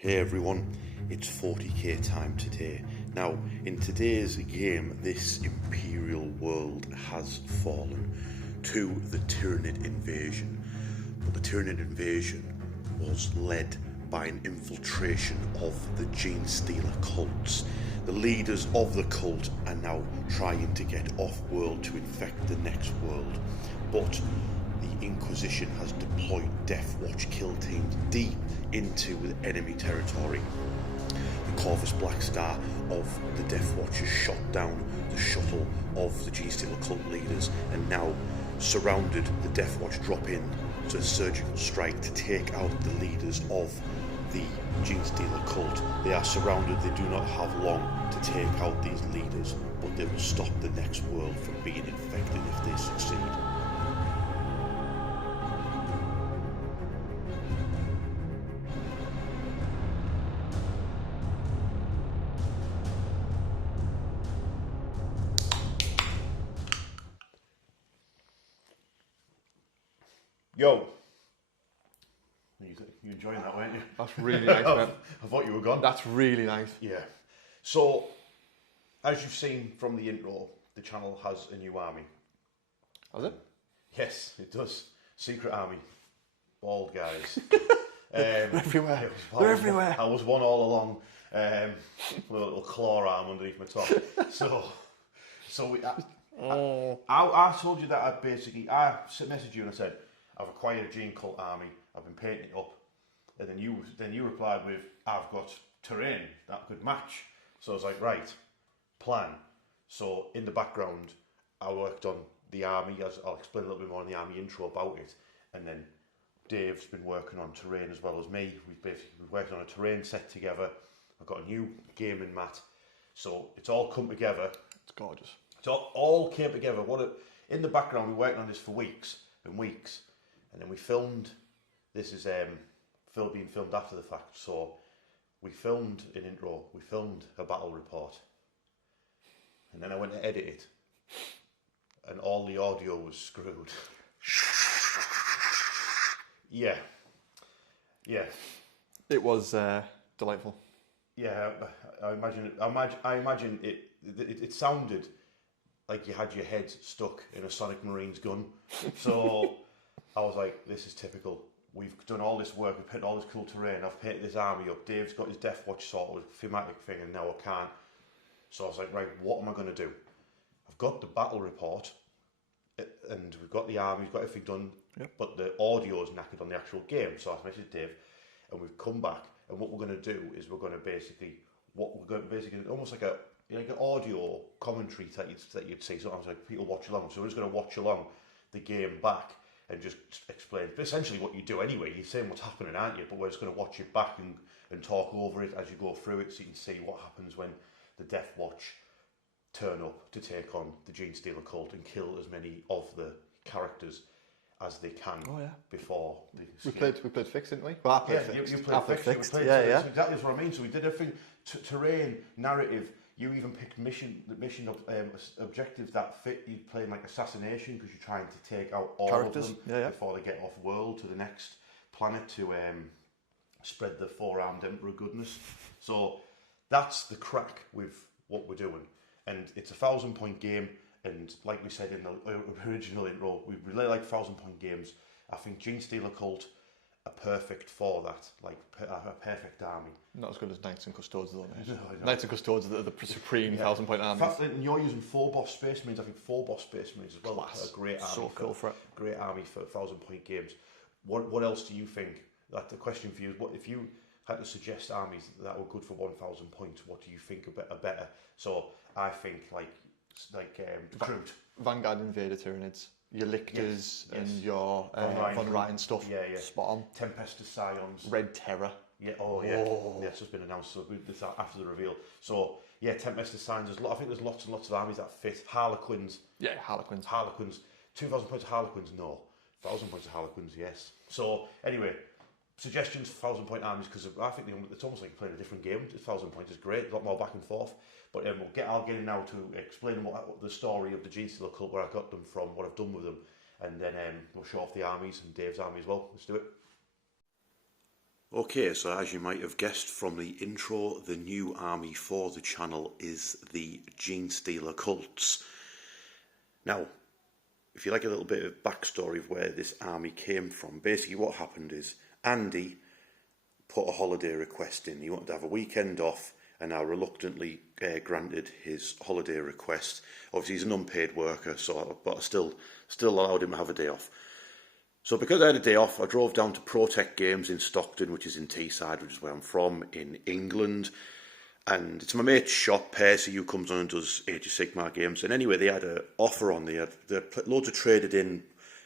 Hey everyone, it's 40k time today. Now, in today's game, this Imperial world has fallen to the Tyranid invasion. But the Tyranid invasion was led by an infiltration of the Genestealer cults. The leaders of the cult are now trying to get off-world to infect the next world. But the Inquisition has deployed Deathwatch kill teams deep into the enemy territory. The Corvus Black Star of the Deathwatch has shot down the shuttle of the Genestealer cult leaders and now surrounded the Deathwatch drop in to a surgical strike to take out the leaders of the Genestealer cult. They are surrounded, they do not have long to take out these leaders, but they will stop the next world from being infected if they succeed. Yo, you enjoying that, weren't you? That's really nice, man. I thought you were gone. That's really nice. Yeah. So, as you've seen from the intro, the channel has a new army. Has it? Yes, it does. Secret army. Bald guys. They're everywhere. They're everywhere. I was one all along. With a little claw arm underneath my top. I told you that I messaged you and I said, I've acquired a Gene Cult army, I've been painting it up, and then you replied with, I've got terrain that could match. So I was like, right, plan. So in the background, I worked on the army, as I'll explain a little bit more in the army intro about it, and then Dave's been working on terrain as well as me. We've basically worked on a terrain set together. I've got a new gaming mat, so it's all come together. It's gorgeous. It all came together. In the background, we worked on this for weeks and weeks, and then we filmed. This is being filmed after the fact. So we filmed an intro. We filmed a battle report, and then I went to edit it, and all the audio was screwed. Yeah. It was delightful. Yeah, I imagine it sounded like you had your head stuck in a Sonic Marines gun. So I was like, this is typical. We've done all this work, we've painted all this cool terrain, I've painted this army up, Dave's got his Deathwatch sort of thematic thing, and now I can't. So I was like, right, what am I going to do? I've got the battle report, and we've got the army, we've got everything done, yep. But the audio is knackered on the actual game. So I messaged Dave, and we've come back, and what we're going to do is we're going to basically almost like an audio commentary that you'd see sometimes, like people watch along. So we're just going to watch along the game back and just explain essentially what you do anyway. You're saying what's happening, aren't you? But we're just going to watch it back and talk over it as you go through it, so you can see what happens when the Deathwatch turn up to take on the Genestealer cult and kill as many of the characters as they can. Oh, yeah. Before they escape. We played fixed, didn't we? Well, I played fixed. You played fixed. Yeah. Exactly, that's what I mean. So we did everything, terrain, narrative. You even picked mission objectives that fit. You playing like assassination because you're trying to take out all characters of them before they get off world to the next planet to spread the four-armed Emperor goodness. So that's the crack with what we're doing, and it's a 1,000-point game. And like we said in the original intro, we really like 1,000-point games. I think Genestealer cult are perfect for that, like a perfect army. Not as good as Knights and Custodes though, mate. No. Knights and Custodes are the supreme 1,000-point army. In fact, and you're using 4 boss space marines. I think 4 boss space marines as well. Class. A great army. So cool for it. Great army for 1,000-point games. What else do you think? That the question for you is, what if you had to suggest armies that were good for 1,000 points? What do you think are better? So I think like Recruit. Vanguard Invader Tyranids. Your Lictors and your Von Ryan stuff. Yeah. Spot on. Tempestus Scions. Red Terror. Yeah, yeah, it's just been announced after the reveal. So, yeah, Tempestus Scions. I think there's lots and lots of armies that fit. Harlequins. Yeah, Harlequins. 2,000 points of Harlequins, no. 1,000 points of Harlequins, yes. So, anyway, suggestions for 1,000-point armies, because I think it's almost like playing a different game. 1,000 points is great, a lot more back and forth. But I'll get in now to explain what the story of the Genestealer cult, where I got them from, what I've done with them, and then we'll show off the armies and Dave's army as well. Let's do it. Okay, so as you might have guessed from the intro, the new army for the channel is the Genestealer cults. Now, if you like a little bit of backstory of where this army came from, basically what happened is Andy put a holiday request in. He wanted to have a weekend off, and I reluctantly granted his holiday request. Obviously, he's an unpaid worker, but I still allowed him to have a day off. So because I had a day off, I drove down to ProTech Games in Stockton, which is in Teesside, which is where I'm from, in England. And it's my mate's shop, Percy, who comes on and does Age of Sigmar games. And anyway, they had an offer on. They had loads of traded in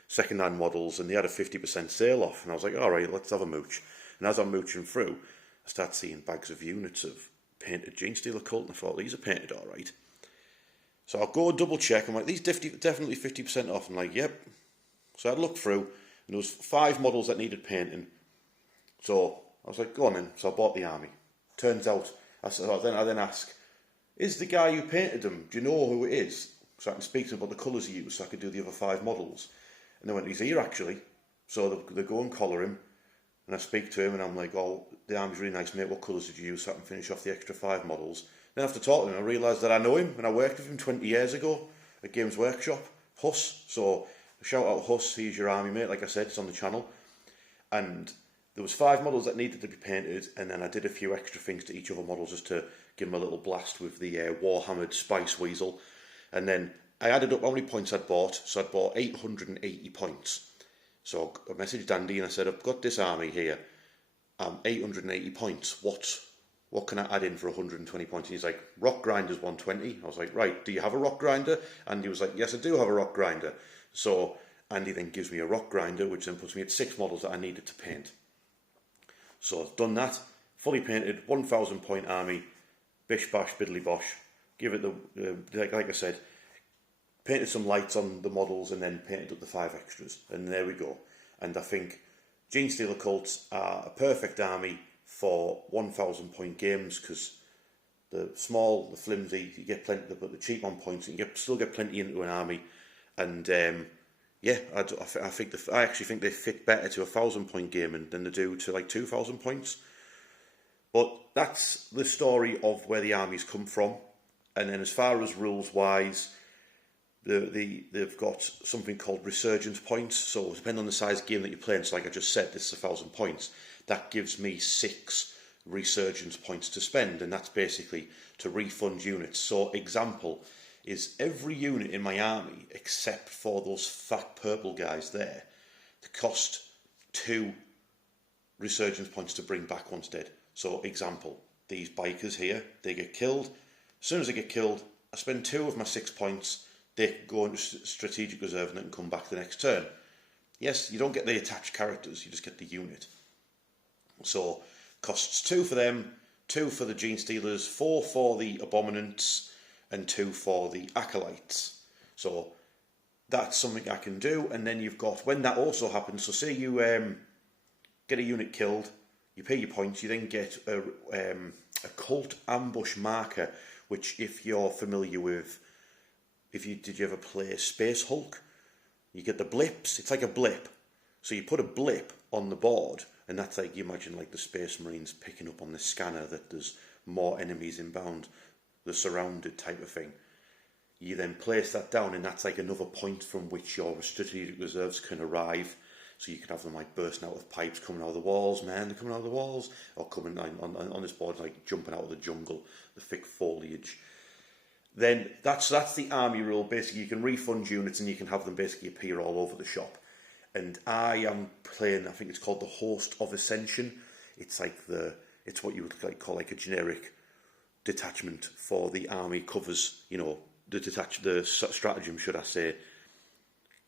second-hand models, and they had a 50% sale off. And I was like, all right, let's have a mooch. And as I'm mooching through, I start seeing bags of units of painted Genestealer cult, and I thought, these are painted all right. So I'll go double check. I'm like, these definitely 50% off. I'm like, yep. So I'd look through, and there was 5 models that needed painting. So I was like, go on then. So I bought the army. Turns out, I then ask, is the guy who painted them, do you know who it is? So I can speak to him about the colours he used, so I could do the other 5 models. And they went, he's here actually. So they go and collar him, and I speak to him, and I'm like, oh, the army's really nice, mate. What colours did you use so I can finish off the extra 5 models? Then after talking to him, I realised that I know him, and I worked with him 20 years ago at Games Workshop, Huss. So shout out Huss, he's your army mate, like I said, it's on the channel. And there was 5 models that needed to be painted, and then I did a few extra things to each other models just to give them a little blast with the Warhammered Spice Weasel. And then I added up how many points I'd bought, so I'd bought 880 points. So I messaged Andy and I said, I've got this army here, 880 points, what can I add in for 120 points? And he's like, rock grinder's 120. I was like, right, do you have a rock grinder? And he was like, yes, I do have a rock grinder. So Andy then gives me a rock grinder, which then puts me at 6 models that I needed to paint. So I've done that, fully painted, 1,000 point army, bish bash biddly bosh, give it like I said, painted some lights on the models and then painted up the 5 extras, and there we go. And I think Genestealer cults are a perfect army for 1,000 point games, because the small, the flimsy, you get plenty, but the cheap on points, you still get plenty into an army. And yeah, I actually think they fit better to a 1,000 point game than they do to like 2,000 points. But that's the story of where the armies come from. And then as far as rules wise, they've got something called resurgence points. So depending on the size game that you're playing, so like I just said, this is 1,000 points. That gives me 6 resurgence points to spend, and that's basically to refund units. So example is every unit in my army, except for those fat purple guys there, they cost 2 resurgence points to bring back once dead. So example, these bikers here, they get killed. As soon as they get killed, I spend 2 of my 6 points, they go into strategic reserve and then come back the next turn. Yes, you don't get the attached characters, you just get the unit. So costs 2 for them, 2 for the Genestealers, 4 for the Abominants, and 2 for the Acolytes. So that's something I can do. And then you've got, when that also happens, so say you get a unit killed, you pay your points, you then get a cult ambush marker, which if you're familiar with, did you ever play Space Hulk? You get the blips, it's like a blip. So you put a blip on the board, and that's like, you imagine like the Space Marines picking up on the scanner that there's more enemies inbound, the surrounded type of thing. You then place that down, and that's like another point from which your strategic reserves can arrive. So you can have them like bursting out of pipes, coming out of the walls, man, they're coming out of the walls, or coming on this board, like jumping out of the jungle, the thick foliage. Then that's the army rule. Basically, you can refund units and you can have them basically appear all over the shop. And I am playing, I think it's called the Host of Ascension. It's like it's what you would call like a generic detachment for the army. Covers, you know, the stratagem, should I say,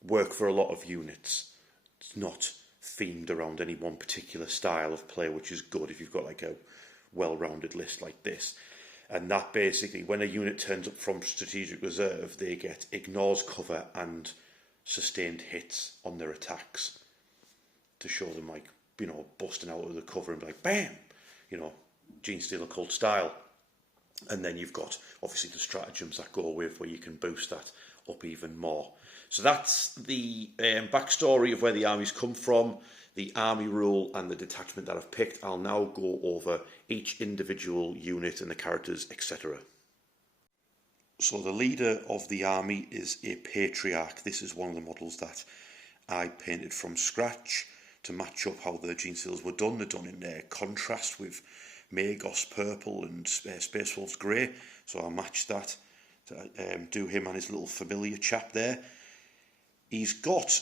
work for a lot of units. It's not themed around any one particular style of play, which is good if you've got like a well-rounded list like this. And that basically, when a unit turns up from strategic reserve, they get ignores cover and sustained hits on their attacks to show them, like, you know, busting out of the cover and be like, bam, you know, Genestealer cult style. And then you've got obviously the stratagems that go with where you can boost that up even more. So that's the backstory of where the armies come from. the army rule and the detachment that I've picked, I'll now go over each individual unit and the characters, etc. So the leader of the army is a patriarch. This is one of the models that I painted from scratch to match up how the Genestealers were done. They're done in contrast with Magos purple and Space Wolves grey. So I'll match that to do him and his little familiar chap there. He's got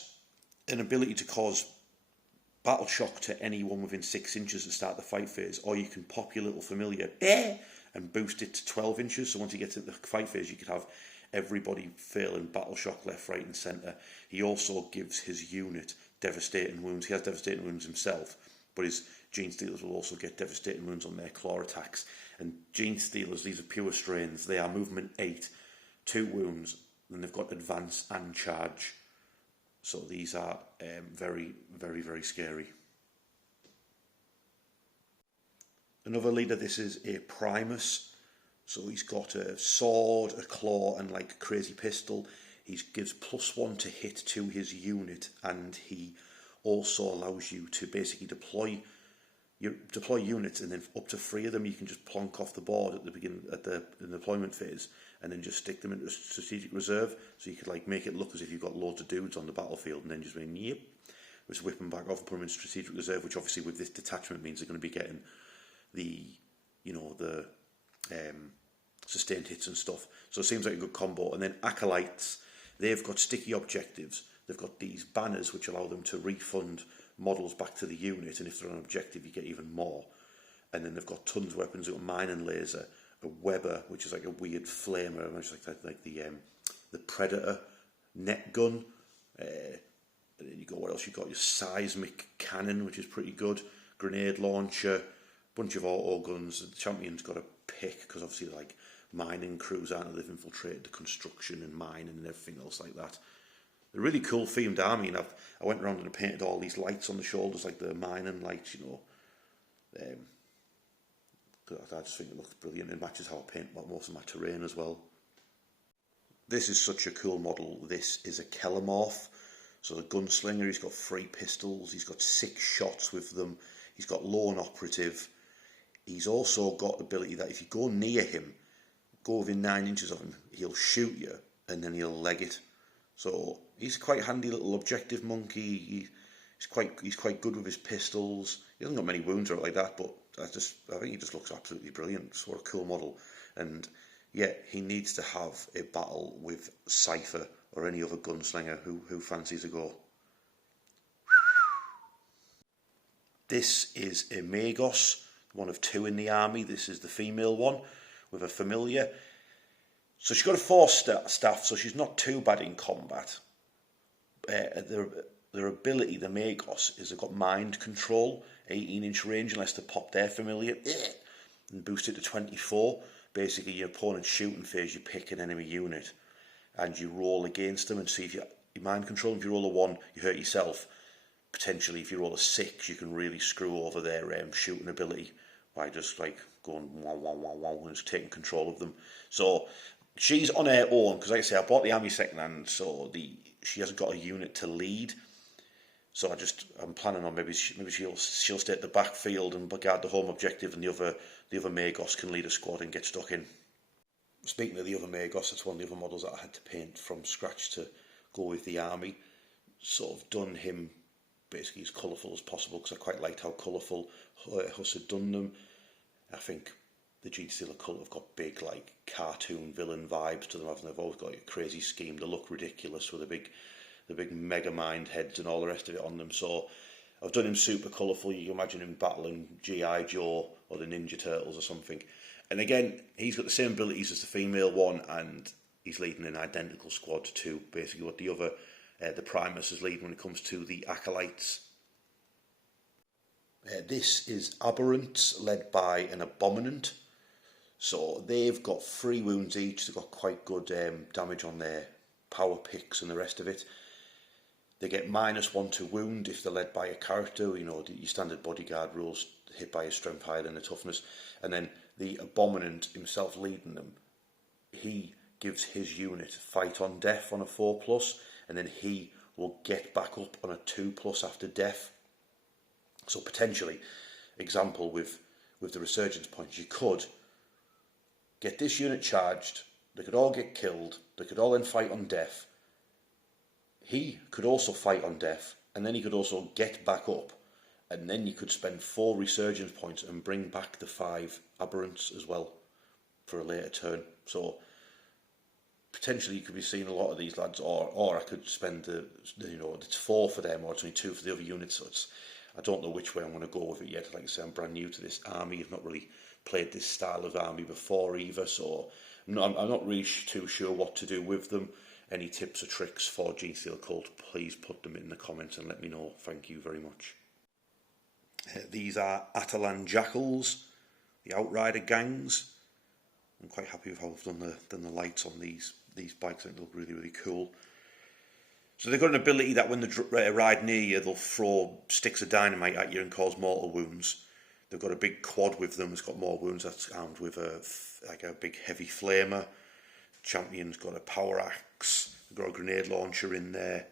an ability to cause battle shock to anyone within 6 inches to start the fight phase, or you can pop your little familiar and boost it to 12 inches. So once you get to the fight phase, you could have everybody feeling battle shock left, right and centre. He also gives his unit devastating wounds. He has devastating wounds himself, but his Genestealers will also get devastating wounds on their claw attacks. And Genestealers, these are pure strains. They are movement 8, 2 wounds, and they've got advance and charge. So these are very, very, very scary. Another leader, this is a Primus. So he's got a sword, a claw and like a crazy pistol. He gives +1 to hit to his unit, and he also allows you to basically deploy units, and then up to 3 of them you can just plonk off the board at the beginning, at the deployment phase, and then just stick them into strategic reserve. So you could like make it look as if you've got loads of dudes on the battlefield, and then just being just whip them back off and put them in strategic reserve. Which obviously with this detachment means they're going to be getting the sustained hits and stuff. So it seems like a good combo. And then Acolytes, they've got sticky objectives. They've got these banners which allow them to refund models back to the unit, and if they're on an objective you get even more. And then they've got tons of weapons. They've got mine and laser, a Weber, which is like a weird flamer, much like that, like the Predator net gun. And then you got, what else you got? Your seismic cannon, which is pretty good. Grenade launcher, bunch of auto guns. The champion's got a pick because obviously like mining crews aren't, they've infiltrated the construction and mining and everything else like that. A really cool themed army, and I went around and I painted all these lights on the shoulders, like the mining lights, I just think it looks brilliant. It matches how I paint most of my terrain as well. This is such a cool model. This is a Kellamorph. So the gunslinger, he's got 3 pistols, he's got 6 shots with them, he's got lone operative. He's also got the ability that if you go near him, go within 9 inches of him, he'll shoot you and then he'll leg it. So he's a quite handy little objective monkey. He's quite good with his pistols. He hasn't got many wounds or like that, but I think he just looks absolutely brilliant. So what a cool model. And yeah, he needs to have a battle with Cypher or any other gunslinger who fancies a go. This is a Magos, one of 2 in the army. This is the female one with a familiar. So she's got a 4 staff, so she's not too bad in combat. Their ability, the Magos, is they've got mind control, 18-inch range unless they pop their familiar, and boost it to 24. Basically, your opponent's shooting phase, you pick an enemy unit, and you roll against them and see if you mind control. If you roll a 1, you hurt yourself. Potentially, if you roll a 6, you can really screw over their shooting ability by just like going wow, wow, wow, wow, and just taking control of them. So she's on her own, because like I say, I bought the army secondhand, so she hasn't got a unit to lead. So I'm planning on maybe she'll stay at the backfield and guard the home objective, and the other Magos can lead a squad and get stuck in. Speaking of the other Magos, it's one of the other models that I had to paint from scratch to go with the army. Sort of done him basically as colourful as possible, because I quite liked how colourful Huss had done them. I think the Genestealer cult have got big like cartoon villain vibes to them, haven't they? They've always got a crazy scheme. They look ridiculous with the big mega mind heads and all the rest of it on them. So I've done him super colourful. You can imagine him battling G.I. Joe or the Ninja Turtles or something. And again, he's got the same abilities as the female one, and he's leading an identical squad to basically what the other, the Primus, is leading when it comes to the Acolytes. This is Aberrants, led by an Abominant. So they've got 3 wounds each. They've got quite good damage on their power picks and the rest of it. They get -1 to wound if they're led by a character, your standard bodyguard rules, hit by a strength higher than a toughness. And then the Abominant himself leading them, he gives his unit fight on death on a 4+, and then he will get back up on a 2+ after death. So potentially, example with the resurgence points, you could get this unit charged, they could all get killed, they could all then fight on death. He could also fight on death, and then he could also get back up, and then you could spend 4 resurgence points and bring back the 5 aberrants as well for a later turn. So potentially you could be seeing a lot of these lads, or I could spend it's 4 for them, or it's only 2 for the other units. So I don't know which way I'm going to go with it yet. Like I say, I'm brand new to this army. I've not really played this style of army before either, so I'm not really too sure what to do with them. Any tips or tricks for Genestealer Cult, please put them in the comments and let me know. Thank you very much. These are Atalan Jackals, the Outrider gangs. I'm quite happy with how I've done the lights on these bikes. I think they look really, really cool. So they've got an ability that when they ride near you, they'll throw sticks of dynamite at you and cause mortal wounds. They've got a big quad with them. It's got more wounds. That's armed with a big heavy flamer. Champion's got a power axe. They've got a grenade launcher in there.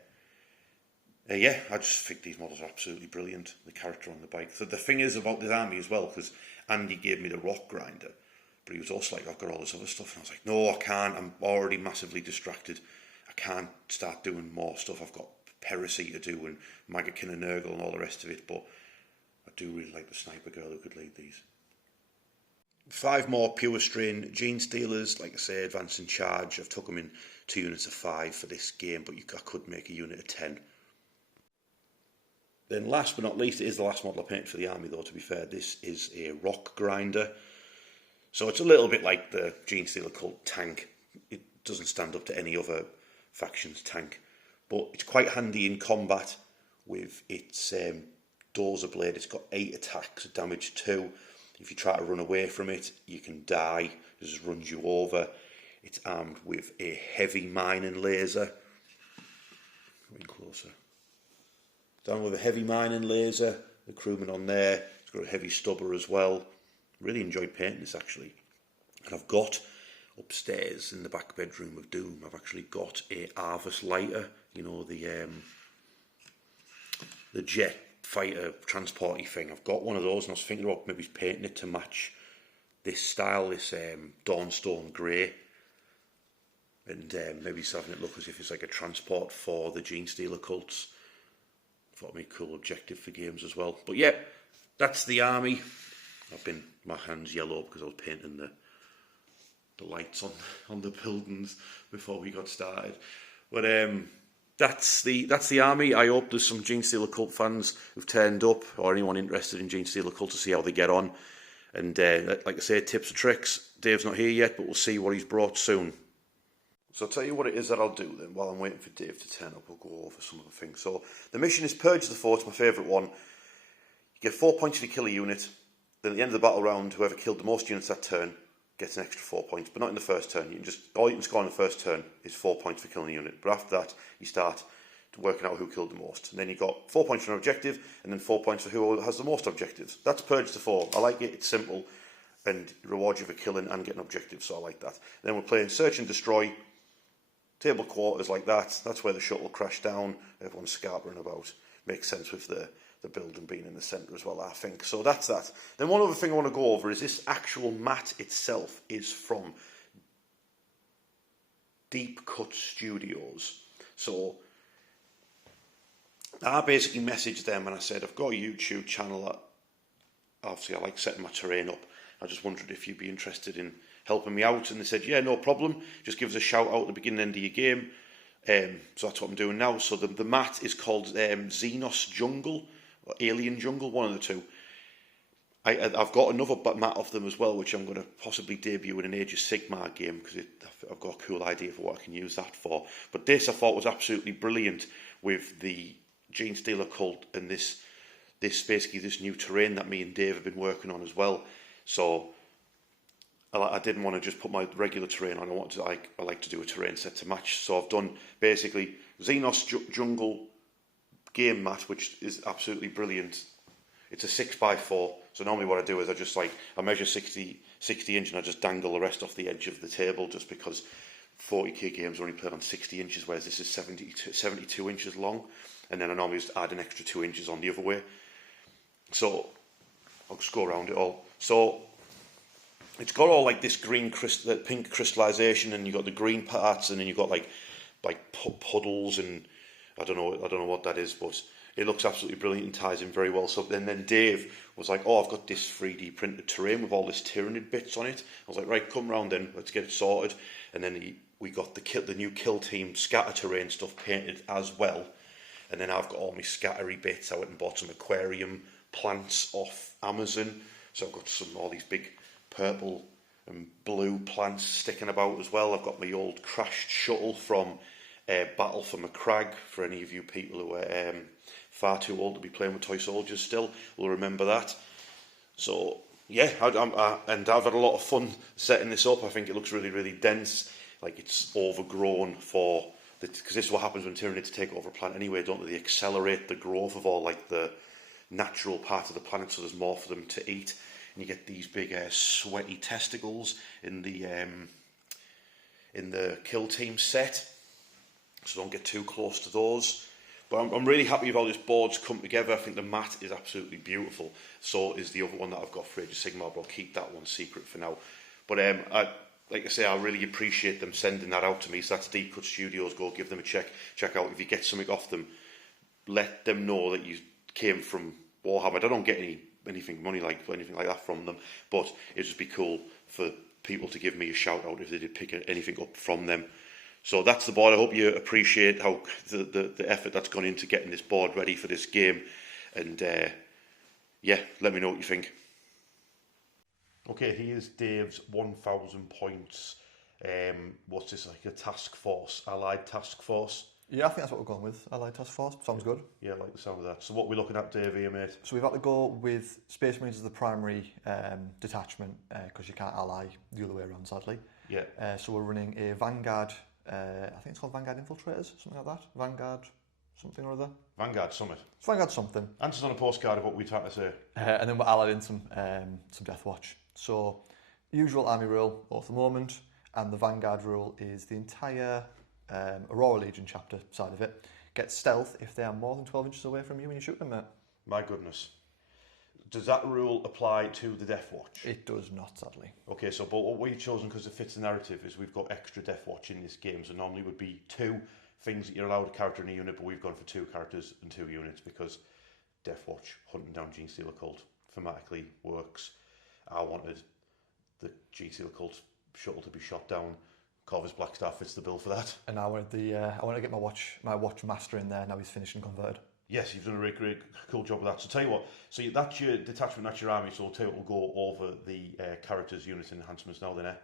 Yeah, I just think these models are absolutely brilliant. The character on the bike. So the thing is about this army as well, because Andy gave me the rock grinder, but he was also like, I've got all this other stuff. And I was like, no, I can't. I'm already massively distracted. I can't start doing more stuff. I've got Perisy to do and Magakin and Nurgle and all the rest of it, but I do really like the sniper girl who could lead these. 5 more pure strain Genestealers, like I say, advance and charge. I've took them in 2 units of 5 for this game, but I could make a unit of 10. Then last but not least, it is the last model I painted for the army though, to be fair. This is a rock grinder. So it's a little bit like the Genestealer Cult tank. It doesn't stand up to any other faction's tank, but it's quite handy in combat with its dozer blade. It's got 8 attacks, damage 2. If you try to run away from it, you can die. It just runs you over. It's armed with a heavy mining laser. Coming closer. It's armed with a heavy mining laser. The crewman on there. It's got a heavy stubber as well. Really enjoyed painting this actually. And I've got upstairs in the back bedroom of Doom, I've actually got a Arvus lighter. You know, the jet fighter transporty thing. I've got one of those, and I was thinking about maybe painting it to match this style, this Dawnstone grey, and maybe just having it look as if it's like a transport for the Genestealer cults. Thought it'd be a cool objective for games as well. But yeah, that's the army. My hands yellow because I was painting the lights on the buildings before we got started. But that's the army. I hope there's some Genestealer Cult fans who've turned up, or anyone interested in Genestealer Cult, to see how they get on. And like I say, tips and tricks. Dave's not here yet, but we'll see what he's brought soon. So I'll tell you what it is that I'll do then. While I'm waiting for Dave to turn up, we'll go over some of the things. So the mission is Purge the Fort, my favourite one. You get 4 points if you kill a unit. Then at the end of the battle round, whoever killed the most units that turn gets an extra 4 points, but not in the first turn. All you can score in the first turn is 4 points for killing a unit. But after that, you start working out who killed the most. And then you got 4 points for an objective, and then 4 points for who has the most objectives. That's Purge the Four. I like it. It's simple, and it rewards you for killing and getting objectives. So I like that. Then we're playing Search and Destroy. Table quarters like that. That's where the shuttle crashed down. Everyone's scarpering about. Makes sense with the building being in the centre as well, I think. So that's that. Then one other thing I want to go over is this actual mat itself is from Deep Cut Studios. So I basically messaged them and I said, I've got a YouTube channel that obviously I like setting my terrain up. I just wondered if you'd be interested in helping me out. And they said, yeah, no problem. Just give us a shout out at the beginning and end of your game. So that's what I'm doing now. So the mat is called Xenos Jungle, or Alien Jungle, one of the two. I've got another mat of them as well, which I'm going to possibly debut in an Age of Sigmar game, because I've got a cool idea for what I can use that for. But this I thought was absolutely brilliant with the Genestealer Cult and this basically this new terrain that me and Dave have been working on as well. So I didn't want to just put my regular terrain on. I like to do a terrain set to match. So I've done basically Xenos Jungle game mat, which is absolutely brilliant. It's a 6x4. So normally what I do is I measure 60 inch and I just dangle the rest off the edge of the table, just because 40k games are only played on 60 inches, whereas this is 72 inches long. And then I normally just add an extra 2 inches on the other way. So I'll just go around it all. So it's got all like this pink crystallization, and you've got the green parts, and then you've got like puddles, and I don't know what that is, but it looks absolutely brilliant and ties in very well. So then Dave was like, oh, I've got this 3D printed terrain with all this Tyranid bits on it. I was like, right, come round then, let's get it sorted. And then we got the new Kill Team scatter terrain stuff painted as well. And then I've got all my scattery bits. I went and bought some aquarium plants off Amazon. So I've got all these big purple and blue plants sticking about as well. I've got my old crashed shuttle from Battle for Macragge. For any of you people who are far too old to be playing with toy soldiers still, will remember that. So yeah, and I've had a lot of fun setting this up. I think it looks really, really dense. Like it's overgrown because this is what happens when Tyranids take over a planet anyway, don't they? They accelerate the growth of all like the natural part of the planet, so there's more for them to eat. And you get these big sweaty testicles in the Kill Team set, so don't get too close to those. But I'm really happy with how this board's come together. I think the mat is absolutely beautiful. So is the other one that I've got for Age of Sigmar, but I'll keep that one secret for now. But like I say, I really appreciate them sending that out to me. So that's Deep Cut Studios. Go give them a check out. If you get something off them, let them know that you came from Warhammer. I don't get anything like that from them, but it'd just be cool for people to give me a shout out if they did pick anything up from them. So that's the board. I hope you appreciate how the effort that's gone into getting this board ready for this game. And yeah, let me know what you think. Okay, here's Dave's 1,000 points. What's this, like a task force, allied task force? Yeah, I think that's what we're going with. Allied task force. Sounds good. Yeah, I like the sound of that. So what are we looking at, Dave, here, mate? So we've had to go with Space Marines as the primary detachment because you can't ally the other way around, sadly. Yeah. So we're running a Vanguard, I think it's called Vanguard Infiltrators, something like that. Vanguard something or other. Vanguard Summit. It's Vanguard something. Answers on a postcard of what we're trying to say. And then we're allied in some Deathwatch. So usual army rule at the moment, and the Vanguard rule is the entire Aurora Legion chapter side of it. Get stealth if they are more than 12 inches away from you when you shoot them, mate. My goodness. Does that rule apply to the Deathwatch? It does not, sadly. Okay, so but what we've chosen because it fits the narrative is we've got extra Deathwatch in this game. So normally would be 2 things that you're allowed a character in a unit, but we've gone for 2 characters and 2 units because Deathwatch hunting down Genestealer cult thematically works. I wanted the Genestealer cult shuttle to be shot down. Corvus Blackstar fits the bill for that. And I wanted I want to get my watch master in there. Now he's finished and converted. Yes, you've done a really great, cool job of that. So tell you what, so that's your detachment, that's your army. So I'll tell you what, we'll go over the characters, units, and enhancements now then.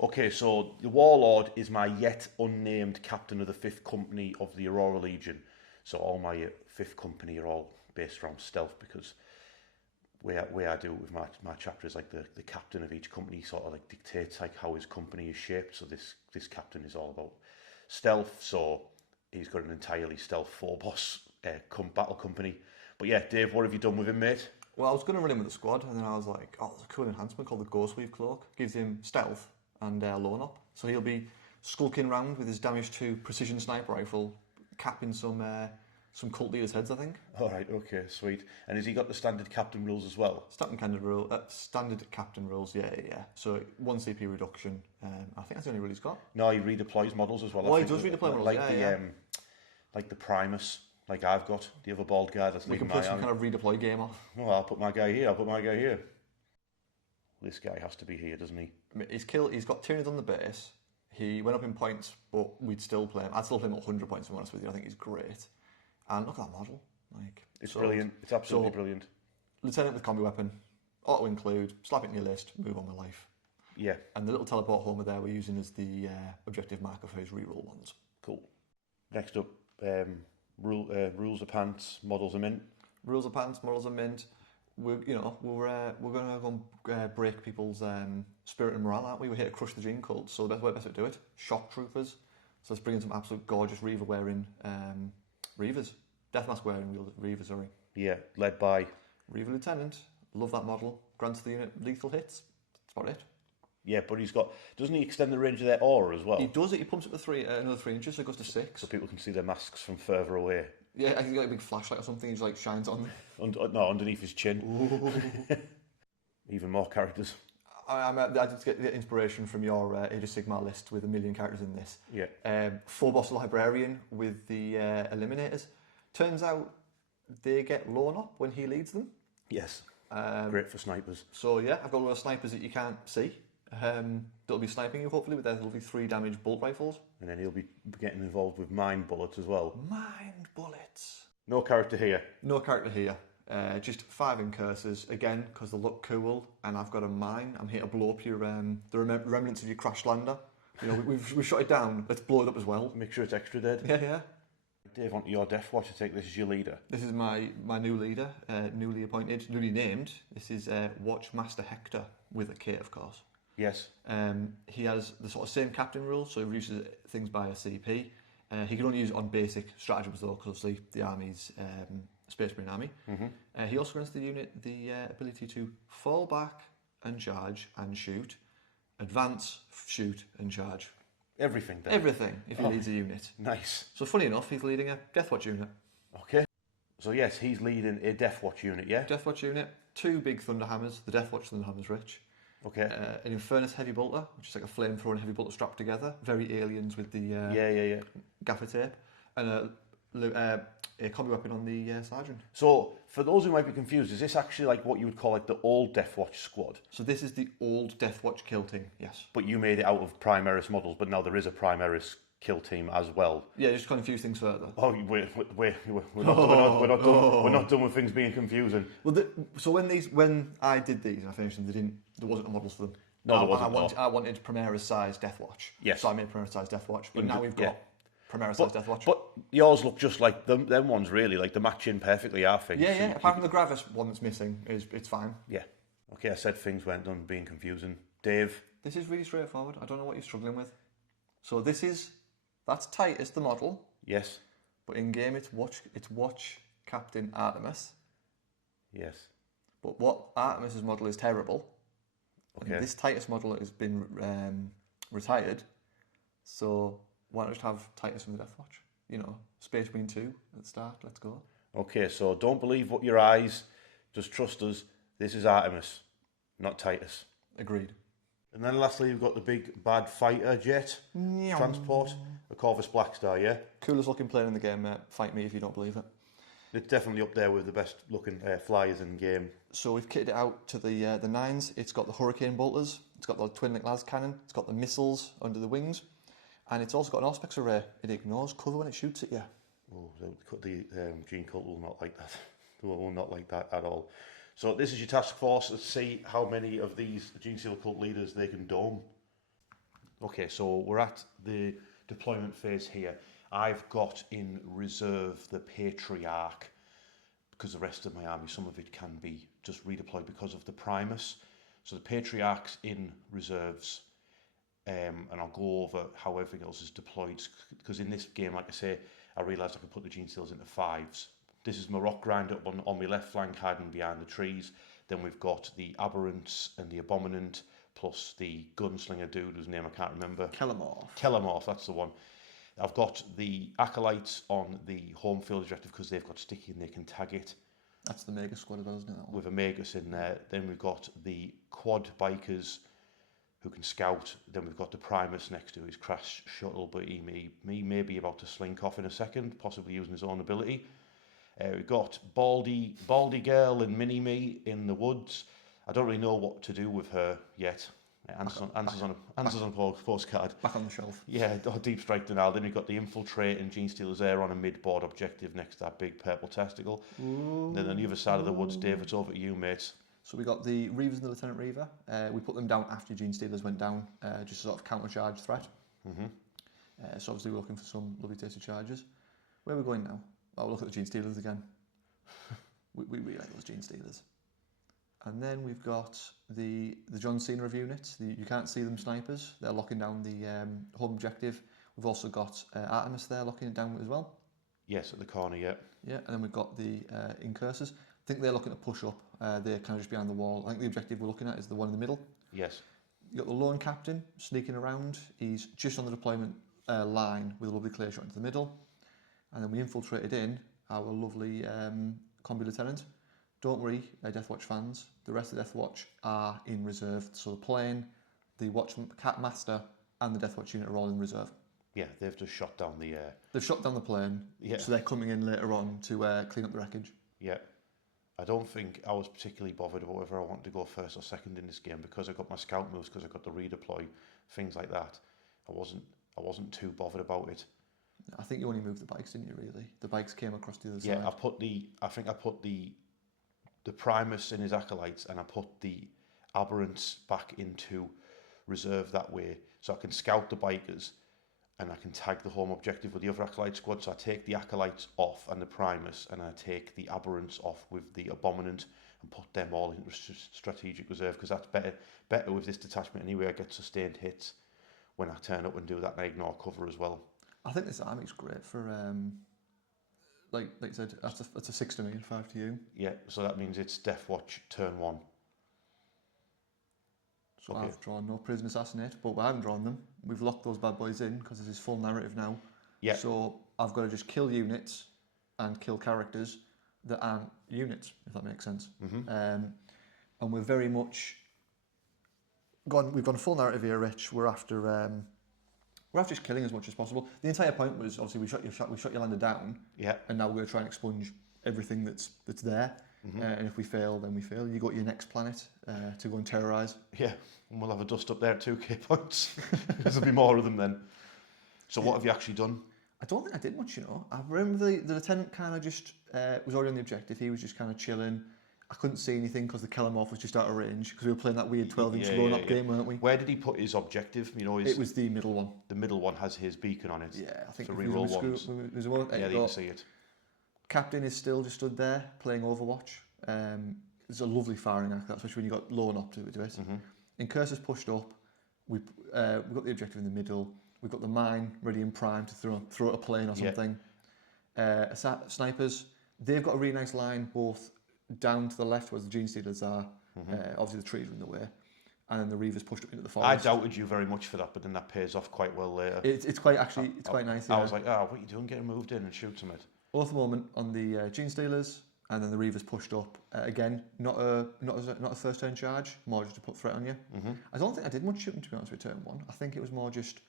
Okay, so the Warlord is my yet unnamed captain of the 5th Company of the Aurora Legion. So all my 5th Company are all based around stealth because way I do it with my chapter is like the captain of each company sort of like dictates like how his company is shaped. So this captain is all about stealth. So he's got an entirely stealth 4-boss battle company. But yeah, Dave, what have you done with him, mate? Well, I was going to run him with the squad, and then I was like, oh, there's a cool enhancement called the Ghostweave Cloak. Gives him stealth and loan up. So he'll be skulking around with his damage 2 precision sniper rifle, capping some cult leaders' heads, I think. All right, okay, sweet. And has he got the standard captain rules as well? Standard captain rules, yeah. So 1 CP reduction. I think that's the only rule he's got. No, he redeploys models as well. Oh, he does redeploy models, like the Primus, like I've got, the other bald guy that's leading my army. We can play some kind of redeploy game off. Well, I'll put my guy here. This guy has to be here, doesn't he? He's got Tyranids on the base. He went up in points, but we'd still play him. I'd still play him at 100 points, to be honest with you. I think he's great. And look at that model. It's brilliant. It's absolutely brilliant. Lieutenant with combi weapon, auto include, slap it in your list, move on with life. Yeah. And the little teleport homer there we're using as the objective marker for his reroll ones. Cool. Next up, rules of pants, models are mint. Rules of pants, models are mint. We're going to go and break people's spirit and morale, aren't we? We're here to crush the gene cult, so the best way to do it, shock troopers. So let's bring in some absolute gorgeous Reaver wearing Reavers. Deathmask wearing Reavers, sorry. Yeah, led by Reaver Lieutenant. Love that model. Grants the unit lethal hits. That's about it. Yeah, but doesn't he extend the range of their aura as well? He does it. He pumps it to another 3 inches, so it goes to 6. So people can see their masks from further away. Yeah, I think he's got a big flashlight or something. He just like shines on. Underneath his chin. Even more characters. I just get the inspiration from your Age of Sigmar list with 1 million characters in this. Yeah. Full boss librarian with the eliminators. Turns out they get blown up when he leads them. Yes. Great for snipers. So yeah, I've got a lot of snipers that you can't see. They'll be sniping you hopefully with their lovely 3 damage bolt rifles. And then he'll be getting involved with mind bullets as well. Mind bullets. No character here. No character here. Just 5 incursors again because they look cool, and I've got a mine. I'm here to blow up your the remnants of your crash lander. You know, we've shot it down. Let's blow it up as well. Make sure it's extra dead. Yeah. Dave, onto your Deathwatch. I take this as your leader. This is my new leader, newly appointed, newly named. This is Watchmaster Hector with a K, of course. Yes. He has the sort of same captain rules, so he reduces things by a CP. He can only use it on basic stratagems though, because obviously the army's Space Marine army. Mm-hmm. He also grants the unit the ability to fall back and charge and shoot, advance, shoot and charge. Everything then? Everything, if he leads a unit. Nice. So funny enough, he's leading a Deathwatch unit. Okay. So yes, he's leading a Deathwatch unit, yeah? Deathwatch unit, 2 big Thunderhammers, the Deathwatch Thunderhammer's rich. Okay. An Infernus Heavy Bolter, which is like a flamethrower and heavy bolter strapped together. Very Aliens with the yeah. gaffer tape. And a combi weapon on the Sergeant. So, for those who might be confused, is this actually like what you would call like the old Deathwatch squad? So this is the old Deathwatch kill team, yes. But you made it out of Primaris models, but now there is a Primaris kill team as well. Yeah, just confuse things further. Oh, we're not done with things being confusing. Well, so when I did these and I finished them, there wasn't a models for them. No, there wasn't. I wanted Primaris size Deathwatch. Yes. So I made Primaris size Deathwatch, but now we've got Primaris size Deathwatch. But yours look just like them ones, really. Like they match in perfectly, I think. Yeah. Apart from the Gravis one that's missing, it's fine. Yeah. Okay, I said things weren't done being confusing. Dave? This is really straightforward. I don't know what you're struggling with. So that's Titus, the model. Yes. But in game, it's Watch Captain Artemis. Yes. But what Artemis's model is terrible. Okay. And this Titus model has been retired. So why not just have Titus from the Deathwatch? You know, Space Marine 2 at the start. Let's go. Okay, so don't believe what your eyes. Just trust us. This is Artemis, not Titus. Agreed. And then lastly, we've got the big bad fighter jet transport, the Corvus Blackstar, yeah? Coolest looking plane in the game, mate. Fight me if you don't believe it. It's definitely up there with the best looking flyers in the game. So we've kitted it out to the 9s. It's got the Hurricane bolters. It's got the twin-link las cannon. It's got the missiles under the wings. And it's also got an Auspex array. It ignores cover when it shoots at you. Oh, the Gene Cult will not like that. They will not like that at all. So this is your task force. Let's see how many of these Genestealer cult leaders they can dome. Okay, so we're at the deployment phase here. I've got in reserve the Patriarch because the rest of my army, some of it can be just redeployed because of the Primus. So the Patriarch's in reserves, and I'll go over how everything else is deployed because in this game, like I say, I realised I could put the Genestealers into 5s. This is my rock grinder up on my left flank, hiding behind the trees. Then we've got the Aberrants and the Abominant, plus the gunslinger dude whose name I can't remember. Kellamorph, that's the one. I've got the Acolytes on the home field objective because they've got sticky and they can tag it. That's the Magus squad, isn't it? With a Magus in there. Then we've got the Quad Bikers who can scout. Then we've got the Primus next to his crash shuttle, but he may be about to slink off in a second, possibly using his own ability. We've got Baldy Girl and Mini-Me in the woods. I don't really know what to do with her yet. Answers on a postcard. Back on the shelf. Yeah, Deep Strike Denial. Then we've got the Infiltrate and Genestealers there on a mid-board objective next to that big purple testicle. Ooh. Then on the other side of the woods, Dave, it's over to you, mate. So we got the Reavers and the Lieutenant Reaver. We put them down after Genestealers went down, just a sort of counter-charge threat. Mm-hmm. So obviously we're looking for some lovely tasty charges. Where are we going now? Oh, we'll look at the Genestealers again. we really like those Genestealers. And then we've got the John Cena of units. You can't see them snipers. They're locking down the home objective. We've also got Artemis there locking it down as well. Yes, at the corner, yeah. Yeah, and then we've got the Incursors. I think they're looking to push up. They're kind of just behind the wall. I think the objective we're looking at is the one in the middle. Yes. You've got the lone captain sneaking around. He's just on the deployment line with a lovely clear shot into the middle. And then we infiltrated in, our lovely combi lieutenant. Don't worry, Deathwatch fans. The rest of Deathwatch are in reserve. So the plane, the Watch Cat Master, and the Deathwatch unit are all in reserve. Yeah, they've just shot down the... They've shot down the plane, so they're coming in later on to clean up the wreckage. Yeah. I don't think I was particularly bothered about whether I wanted to go first or second in this game because I got my scout moves, because I got the redeploy, things like that. I wasn't too bothered about it. I think you only moved the bikes, didn't you? Really, the bikes came across the other side. Yeah, I think I put the Primus in his acolytes, and I put the aberrants back into reserve that way, so I can scout the bikers, and I can tag the home objective with the other acolyte squad. So I take the acolytes off and the Primus, and I take the aberrants off with the abominant and put them all into strategic reserve, because that's better with this detachment anyway. I get sustained hits when I turn up and do that, and I ignore cover as well. I think this army's great for like you said, that's a 6 to me and 5 to you. Yeah, so that means it's Deathwatch turn 1. So okay. I've drawn no prison assassinate, but I haven't drawn them. We've locked those bad boys in because this is full narrative now. Yeah. So I've got to just kill units and kill characters that aren't units, if that makes sense. Mm-hmm. And we're very much we've gone full narrative here, Rich. We're after just killing as much as possible. The entire point was obviously we shot your lander down. Yeah. And now we're going to try and expunge everything that's there. Mm-hmm. And if we fail, then we fail. You go to your next planet to go and terrorise. Yeah, and we'll have a dust up there at 2k points. There'll be more of them then. So what have you actually done? I don't think I did much, you know. I remember the lieutenant kind of just was already on the objective. He was just kind of chilling. I couldn't see anything because the Kellermorph was just out of range, because we were playing that weird 12-inch blown-up game, weren't we? Where did he put his objective? You know, it was the middle one. The middle one has his beacon on it. Yeah, I think for reroll ones. Yeah, you can see it. Captain is still just stood there playing Overwatch. There's a lovely firing arc, especially when you got loan up to do it. Mm-hmm. Incursor's pushed up. We've got the objective in the middle. We've got the mine ready and primed to throw at a plane or something. Snipers, they've got a really nice line both down to the left where the Genestealers are. Mm-hmm. Obviously the trees are in the way. And then the Reavers pushed up into the forest. I doubted you very much for that, but then that pays off quite well later. It's quite nice. Yeah. I was like, what are you doing? Get him moved in and shoot him at. Oath moment on the Genestealers, and then the Reavers pushed up. Again, not a first turn charge, more just to put threat on you. Mm-hmm. I don't think I did much shooting, to be honest, with turn 1. I think it was more just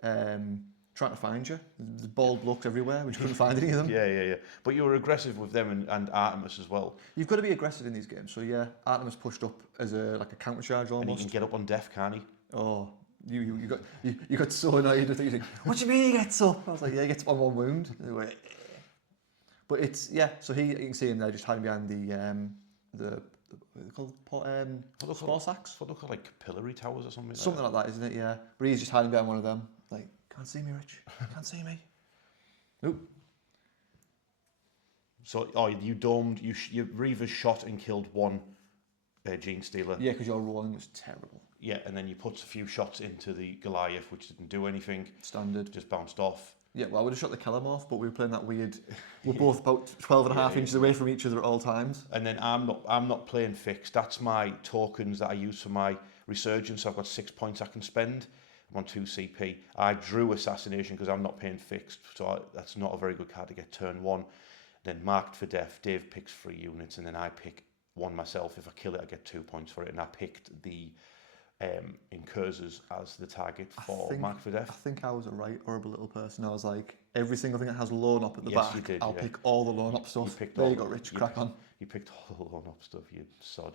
trying to find you. There's bald blocks everywhere. We just couldn't find any of them. Yeah. But you were aggressive with them and Artemis as well. You've got to be aggressive in these games. So yeah, Artemis pushed up as a counter charge almost. And he can get up on death, can't he? Oh, you got so annoyed with it. What do you mean he gets up? I was like, yeah, he gets up on 1 wound. But it's so you can see him there just hiding behind the called spore sacks. What they call like capillary towers or something. Something like that, isn't it? Yeah. But he's just hiding behind one of them. Like, can't see me, Rich. Can't see me. Nope. So, you domed. You Reavers shot and killed one Genestealer. Yeah, because your rolling was terrible. Yeah, and then you put a few shots into the Goliath, which didn't do anything. Standard. Just bounced off. Yeah, well, I would have shot the Kellermorph, but we were playing that weird. We're both about 12 and a half inches away from each other at all times. And then I'm not playing fixed. That's my tokens that I use for my resurgence. So I've got 6 points I can spend. I'm on 2 CP. I drew assassination because I'm not paying fixed, so that's not a very good card to get turn 1. Then marked for death. Dave picks 3 units, and then I pick 1 myself. If I kill it, I get 2 points for it. And I picked the Incursors as the target for marked for death. I think I was a right horrible little person. I was like, every single thing that has loan up at the back, you did, I'll pick all the loan up stuff. There you go, Rich, crack on. You picked all the loan up stuff, you sod.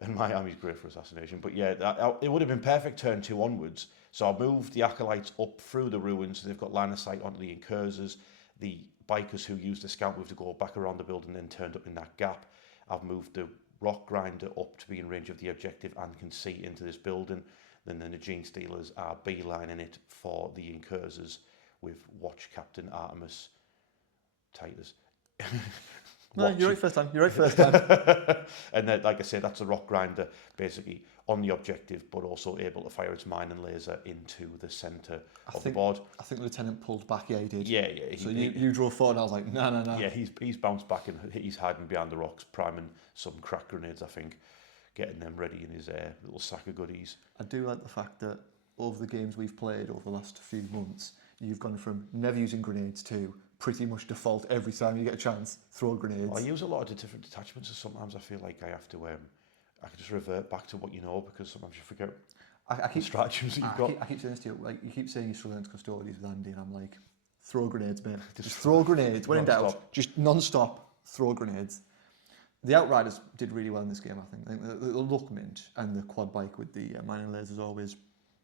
And my army's great for assassination. But yeah, it would have been perfect turn 2 onwards. So I moved the Acolytes up through the ruins. They've got line of sight onto the Incursors. The bikers who used the scout move to go back around the building and turned up in that gap. I've moved the Rock Grinder up to be in range of the objective and can see into this building. Then the Genestealers are beelining it for the Incursors with Watch Captain Artemis Titus. No, you're right first time. And then, like I said, that's a Rock Grinder basically on the objective, but also able to fire its mine and laser into the centre of the board. I think the lieutenant pulled back. Yeah, he did. Yeah. So you drove forward, and I was like, no. Yeah, he's bounced back and he's hiding behind the rocks, priming some crack grenades, I think, getting them ready in his little sack of goodies. I do like the fact that over the games we've played over the last few months, you've gone from never using grenades to pretty much default every time you get a chance. Throw grenades. I use a lot of different detachments, so sometimes I feel like I have to. I can just revert back to what you know, because sometimes you forget I the stratagems that you've got. I keep saying this to you. Like, you keep saying you're struggling to custodies with Andy, and I'm like, throw grenades, mate. Just throw grenades. When in doubt, just non-stop throw grenades. The Outriders did really well in this game, I think. The look mint and the quad bike with the mining lasers is always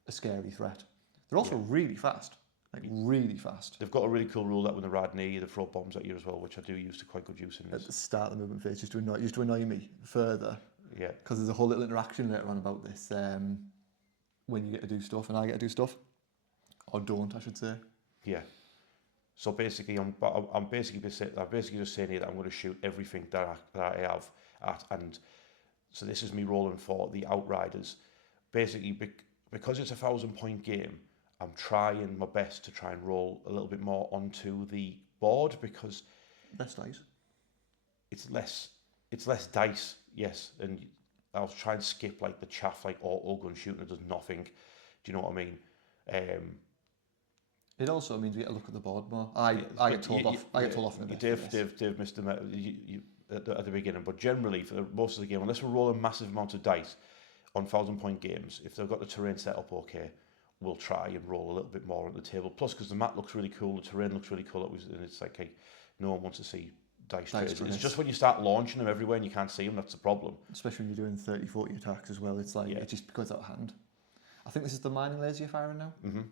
a scary threat. They're also really fast. Like, really fast. They've got a really cool rule that when they're right near you, they throw bombs at you as well, which I do use to quite good use in this. At the start of the movement phase, just to annoy me further. Yeah. Because there's a whole little interaction later on about this when you get to do stuff and I get to do stuff. Or don't, I should say. Yeah. So basically, I'm basically just saying here that I'm going to shoot everything that I have at, and so this is me rolling for the Outriders. Basically, because it's a 1,000-point game, I'm trying my best to try and roll a little bit more onto the board, because less dice. It's less dice, yes, and I'll try and skip like the chaff, like auto gun shooting that does nothing. Do you know what I mean? It also means we get a look at the board more. I get told off. I get told off in a bit. Dave missed them at the beginning, but generally for most of the game, unless we're rolling massive amounts of dice on 1,000-point games, if they've got the terrain set up okay, we'll try and roll a little bit more on the table. Plus, because the map looks really cool, the terrain looks really cool, and it's like, hey, no one wants to see dice trays. It's just when you start launching them everywhere and you can't see them, that's the problem. Especially when you're doing 30, 40 attacks as well. It's like, it just goes out of hand. I think this is the mining laser you're firing now. Mm-hmm.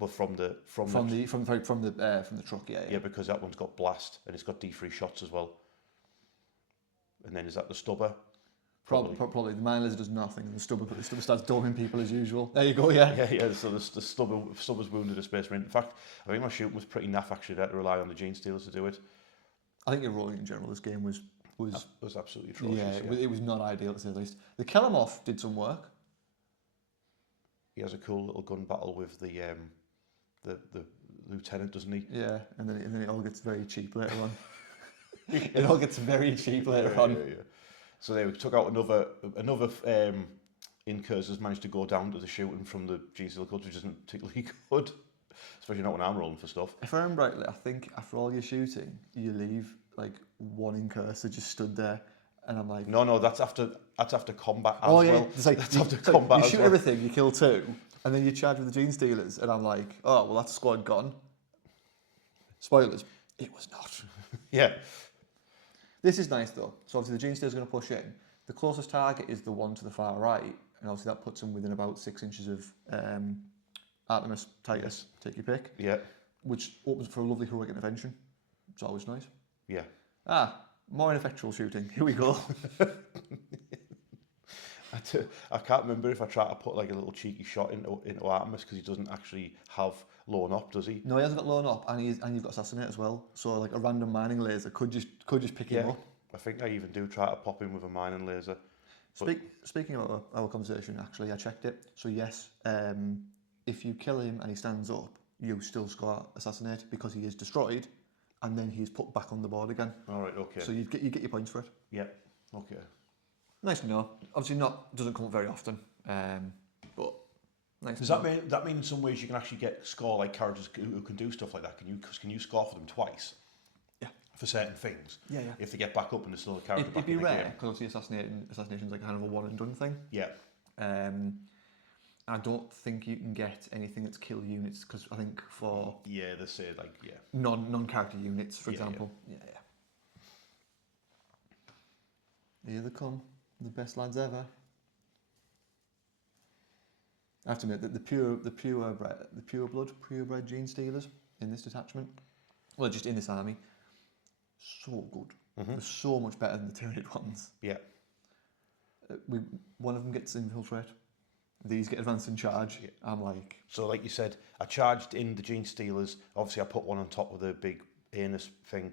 But from the truck, yeah. Yeah, because that one's got blast and it's got D3 shots as well. And then is that the stubber? Probably. The mining laser does nothing, and the stubber starts doming people as usual. There you go, yeah. Yeah. So the stubber's wounded a space marine. In fact, I think my shooting was pretty naff actually. I had to rely on the Genestealers to do it. I think your rolling in general this game was absolutely atrocious. Yeah, it was not ideal to say the least. The Kelemov did some work. He has a cool little gun battle with the lieutenant, doesn't he? Yeah, and then it all gets very cheap later on. It all gets very cheap later on. Yeah. So they took out another Incurs has managed to go down to the shooting from the Genestealer Cults, which isn't particularly good, especially not when I'm rolling for stuff. If I remember rightly, I think after all your shooting, you leave like one Incurs that just stood there, and I'm like, no, that's after combat as well. It's like, that's after combat. You shoot everything, you kill two, and then you charge with the Genestealers, and I'm like, oh well, that's squad gone. Spoilers, it was not. Yeah. This is nice though. So obviously the Genestealer is going to push in. The closest target is the one to the far right, and obviously that puts them within about 6 inches of Artemis, Titus, take your pick. Yeah. Which opens for a lovely heroic intervention. It's always nice. Yeah. More ineffectual shooting. Here we go. I can't remember if I tried to put like a little cheeky shot into Artemis, because he doesn't actually have loan up, does he? No, he hasn't got loan up, and you've got assassinate as well. So like a random mining laser could just pick him up. I think I even do try to pop in with a mining laser. Speaking of our conversation, actually, I checked it. So yes, if you kill him and he stands up, you still score assassinate because he is destroyed, and then he's put back on the board again. All right, okay. So you get your points for it. Yeah, okay. Nice to know. Obviously, doesn't come up very often, but nice. Does that mean in some ways you can actually score like characters who can do stuff like that? Can you score for them twice? Yeah. For certain things. Yeah. If they get back up and there's still a character. It'd be rare because obviously assassination's like kind of a one and done thing. Yeah. I don't think you can get anything that's kill units, because I think for they say non-character units, for example. Yeah. Here they come, the best lads ever. I have to admit that the purebred Genestealers in this detachment, well, just in this army, so good. Mm-hmm. They're so much better than the Tyranid ones. Yeah. One of them gets infiltrate. These get advanced in charge. Yeah. I'm like... So like you said, I charged in the Genestealers. Obviously I put one on top of the big anus thing.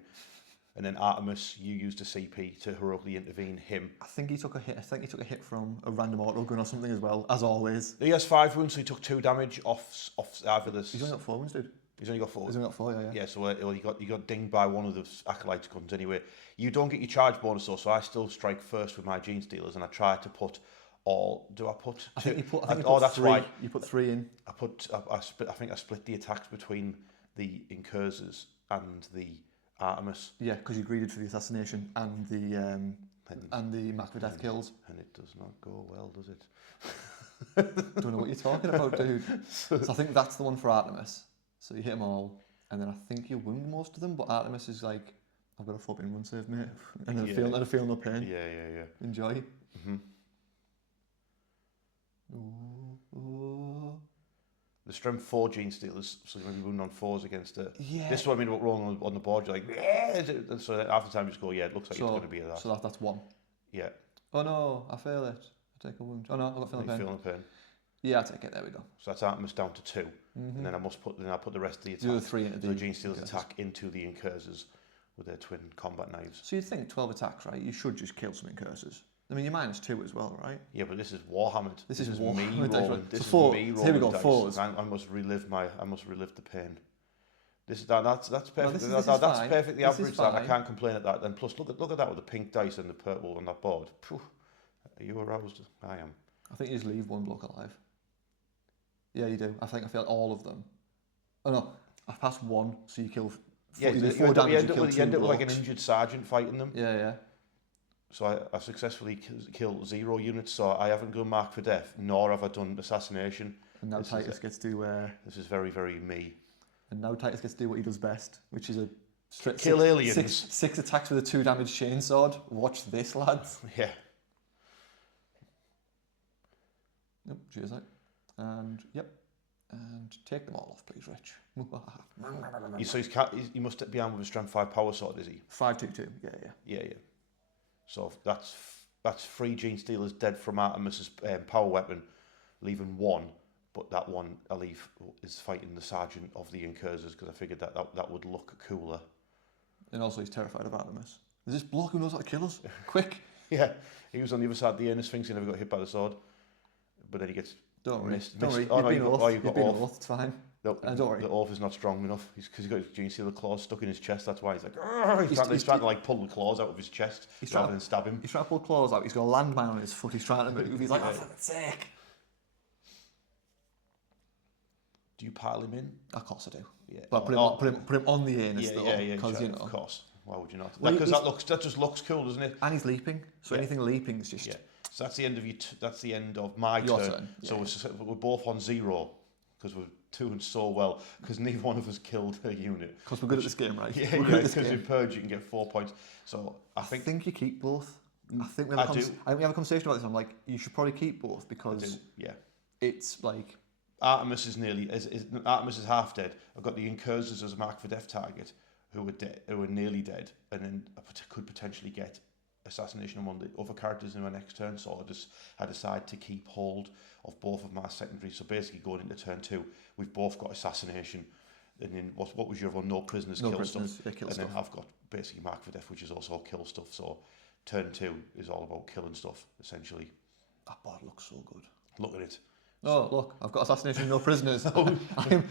And then Artemis, you used a CP to heroically intervene him. I think he took a hit from a random auto gun or something as well, as always. He has 5 wounds, so he took 2 damage off either this. He's only got 4 wounds, dude. He's only got 4. He's only got 4, yeah. Yeah, so he got dinged by one of the acolytes guns anyway. You don't get your charge bonus though, so I still strike first with my Genestealers, and I try to put Or do I put? I think you put. I think you oh, put that's three. why You put 3 in. I think I split the attacks between the Incursors and the Artemis. Yeah, because you greeded for the assassination and the Mac for Death kills. And it does not go well, does it? Don't know what you're talking about, dude. So I think that's the one for Artemis. So you hit them all, and then I think you wound most of them. But Artemis is like, I've got a 4-1 save, mate, and I feel no pain. Yeah. Enjoy. Mm-hmm. The strength 4 Genestealers, so you're going to be wounding on 4s against it. Yeah. This is what I mean about rolling on the board. You're like, yeah. And so after time you just go, yeah, it looks like it's going to be that. So that's 1. Yeah. Oh no, I fail it. I take a wound. Oh no, I've got feeling pain. Feeling pain. Yeah, I take it. There we go. So that's Artemis down to 2, and then I'll put the rest of the attack. Do the 3 into the Genestealers attack into the Incursors with their twin combat knives. So you'd think 12 attacks, right? You should just kill some Incursors. I mean, you're -2 as well, right? Yeah, but this is Warhammered. This is me Warhammered. rolling. This so is me rolling. Here we go. Dice. 4s. I must relive the pain. That's perfect. No, this is that's fine. perfectly This average. is That I fine. can't complain at that. And plus, look at that with the pink dice and the purple on that board. Phew. Are you aroused? I am. I think you just leave one bloke alive. Yeah, you do. I think I failed all of them. Oh no, I passed 1, so you kill. Yeah, you do you 4 end damage. up with like an blokes. injured sergeant fighting them. Yeah. So I successfully killed 0 units. So I haven't gone mark for death, nor have I done assassination. And now Titus gets to. This is very, very me. And now Titus gets to do what he does best, which is kill aliens. 6 attacks with a 2 damage chainsword. Watch this, lads. Yeah. Yep, cheers out. And take them all off, please, Rich. So he must be armed with a strength 5 power sword, is he? 5/2/2. Yeah. Yeah. So that's 3 Genestealers dead from Artemis's power weapon, leaving 1. But that one I leave is fighting the sergeant of the Incursors because I figured that would look cooler. And also he's terrified of Artemis. Is this bloke who knows how to kill us? Quick! Yeah, he was on the other side of the Inner Sphinx. He never got hit by the sword, but then he gets Don't worry. missed. Don't worry. Oh, no, You've been off. off. It's fine. No, don't worry. The oath is not strong enough. Because he's got his Genestealer claws stuck in his chest. That's why he's like, he's trying to like pull the claws out of his chest rather than stab him. He's trying to pull claws out. He's got a landmine on his foot. He's trying to move. He's like, oh, for fuck's sake. Do you pile him in? Of course I do. Yeah. But put him on the anus though. Yeah. Because you know. Of course. Why would you not? Well, Because that just looks cool, doesn't it? And he's leaping. So anything leaping is just. Yeah. So that's the end of that's the end of my Your turn. turn. Yeah, So we're both on 0 because we're doing so well because neither one of us killed a unit. Because we're good at this game, right? Yeah, because in Purge you can get 4 points. So I think you keep both. I think we I have a conversation about this. I'm like, you should probably keep both because it's like Artemis is Artemis is half dead. I've got the Incursors as a mark for death target who are nearly dead, and then I could potentially get assassination on one of the other characters in my next turn. So I decide to keep hold of both of my secondaries. So basically, going into turn 2, we've both got assassination. And then what was your one? No prisoners, kill stuff. Kill and stuff. Then I've got basically mark for death, which is also kill stuff. So turn 2 is all about killing stuff essentially. That board looks so good. Look at it. Oh, look, I've got assassination, no prisoners.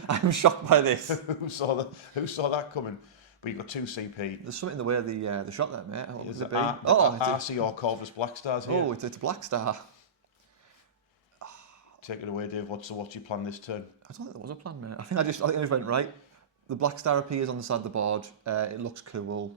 I'm shocked by this. Who saw that coming? But you've got 2 CP. There's something in the way of the shot there, mate. What Is would it it be? RC or Corvus Black Stars here? Oh, it's a Black Star. Take it away, Dave. What's your plan this turn? I don't think there was a plan, mate. I think I just went right. The Black Star appears on the side of the board. It looks cool.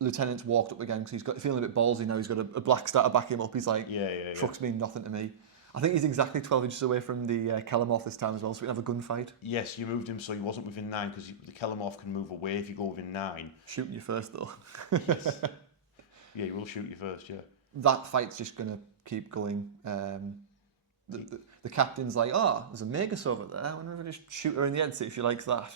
Lieutenant's walked up again because he's feeling a bit ballsy now. He's got a Black Star to back him up. He's like, trucks mean nothing to me. I think he's exactly 12 inches away from the Kelemorph this time as well, so we can have a gunfight. Yes, you moved him so he wasn't within 9 because the Kelemorph can move away if you go within 9. Shooting you first, though. Yes. Yeah, he will shoot you first, yeah. That fight's just going to keep going. The captain's like, there's a Magus over there. I wonder if I just shoot her in the head, see if she likes that.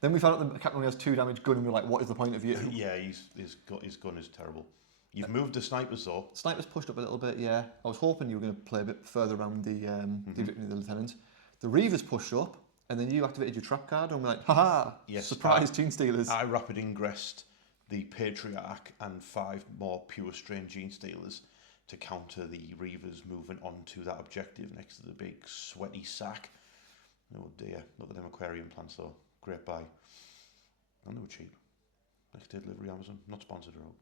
Then we found out the captain only has 2 damage gun, and we're like, what is the point of you? Yeah, his gun is terrible. You've moved the snipers though. Snipers pushed up a little bit, yeah. I was hoping you were going to play a bit further around the objective of the lieutenant. The Reavers pushed up, and then you activated your trap card, and we're like, haha, surprise, Genestealers. I rapid ingressed the Patriarch and 5 more pure strain Genestealers to counter the Reavers moving onto that objective next to the big sweaty sack. Oh dear, look at them aquarium plants though. Great buy. And they were cheap. Next day delivery Amazon, not sponsored at all.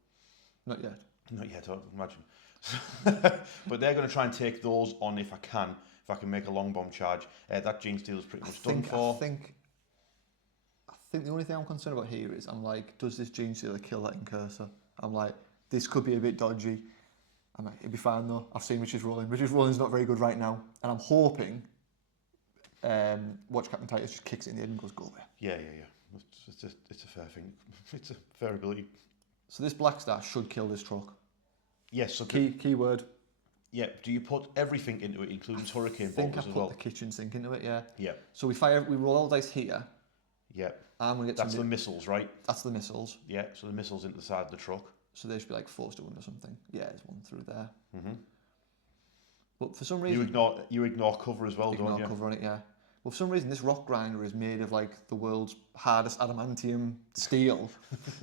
Not yet. Not yet, I imagine. But they're going to try and take those on if I can make a long bomb charge. That Genestealer's pretty much done for. I think the only thing I'm concerned about here is I'm like, does this Genestealer kill that Incursor? I'm like, this could be a bit dodgy. I'm like, it'd be fine though. I've seen Richard's rolling. Richard's rolling's not very good right now, and I'm hoping Watch Captain Titus just kicks it in the head and goes, go away. Yeah. It's a fair thing. It's a fair ability. So this Black Star should kill this truck. Yes. So Keyword. Yeah. Do you put everything into it, including hurricane bolters as well? I think I put the kitchen sink into it. Yeah. Yeah. So we roll all the dice here. Yeah. I'm gonna get That's the missiles, right? That's the missiles. Yeah. So the missiles into the side of the truck. So they should be like forced to win or something. Yeah, there's one through there. Mm-hmm. But for some reason you ignore cover as well, don't you? Ignore cover on it, yeah. Well, for some reason this rock grinder is made of like the world's hardest adamantium steel,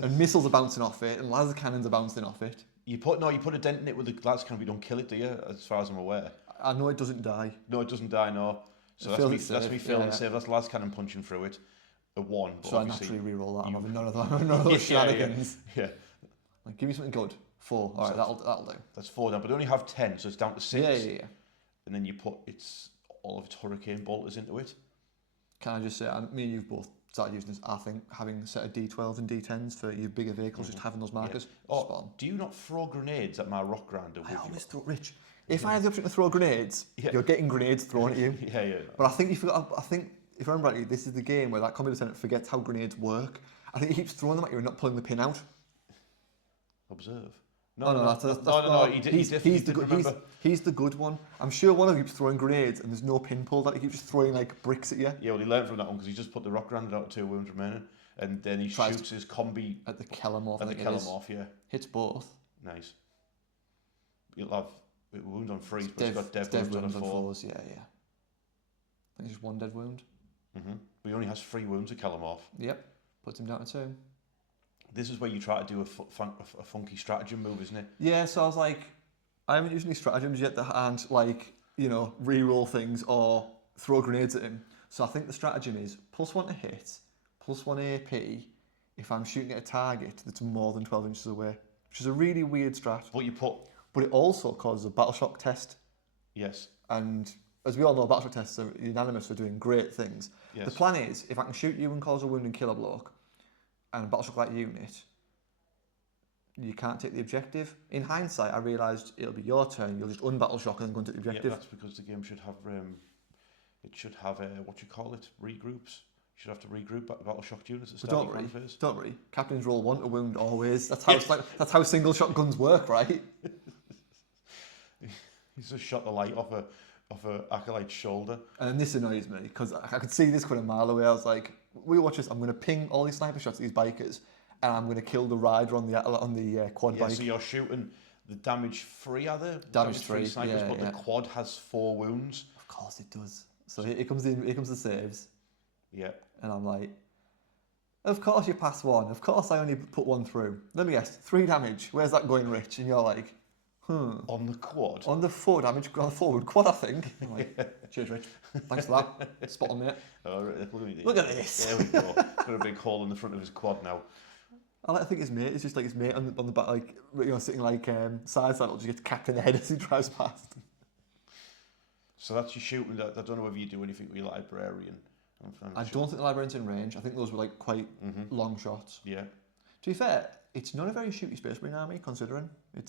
and missiles are bouncing off it, and laser cannons are bouncing off it. You put a dent in it with the laser cannon, but you don't kill it, do you? As far as I'm aware. I know it doesn't die. No, it doesn't die. No. So that's me failing to save. That's laser cannon punching through it. A 1. So I naturally re-roll that. I'm having none of those shenanigans. Yeah. Like, give me something good. 4. All right, that'll do. That's 4 down, but they only have 10, so it's down to 6. Yeah. And then you put all of its hurricane bolters into it. Can I just say, me and you've both started using this, I think, having a set of D12s and D10s for your bigger vehicles, just having those markers. Yeah. Oh, do you not throw grenades at my rock grinder? I always throw, Rich, if I have the option to throw grenades, you're getting grenades thrown at you. Yeah. But I think if I remember rightly, this is the game where that combat lieutenant forgets how grenades work. I think he keeps throwing them at you and not pulling the pin out. Observe. No. He's the good one. I'm sure one of you keeps throwing grenades and there's no pin pulled out. He keeps just throwing like bricks at you. Yeah, well, he learned from that one because he just put the rock grinder out 2 wounds remaining, and then he shoots his combi at the Kellamorph. At the Kellamorph, yeah. Hits both. Nice. You'll have wounds on 3s, but he's got dev wounds on 4s. Yeah. I think it's just 1 dead wound. Mm-hmm. But he only has 3 wounds at Kellamorph. Yep. Puts him down to 2. This is where you try to do a funky stratagem move, isn't it? Yeah, so I was like, I haven't used any stratagems yet that aren't like, re-roll things or throw grenades at him. So I think the stratagem is +1 to hit, +1 AP if I'm shooting at a target that's more than 12 inches away, which is a really weird strat. But it also causes a battle shock test. Yes. And as we all know, battle shock tests are unanimous for doing great things. Yes. The plan is, if I can shoot you and cause a wound and kill a bloke, and a battle shock light unit, you can't take the objective. In hindsight, I realised it'll be your turn. You'll just unbattle shock and then go and take the objective. Yeah, that's because the game should have regroups. You should have to regroup battle shock units at the start of the phase. Don't worry. Captains roll 1 to wound always. That's how single shotguns work, right? He's just shot the light off a acolyte's shoulder. And then this annoys me because I could see this coming a mile away. I was like, we watch this. I'm going to ping all these sniper shots at these bikers, and I'm going to kill the rider on the quad bike. So you're shooting the damage 3, are there? Damage 3 snipers, but the quad has 4 wounds. Of course it does. So here comes the saves. Yeah. And I'm like, of course you pass 1. Of course I only put 1 through. Let me guess, 3 damage. Where's that going, Rich? And you're like, On the quad? On the 4 damage, on the forward quad, I think. I'm like, cheers, Rich. Thanks for that. Spot on, mate. Oh, Look at this. There we go. Got a big hole in the front of his quad now. I think his mate is just like his mate on the back, like, sitting like side saddle, just gets capped in the head as he drives past. So that's your shooting. I don't know whether you do anything with your librarian. I don't think the librarian's in range. I think those were like quite long shots. Yeah. To be fair, it's not a very shooty Space Marine army, considering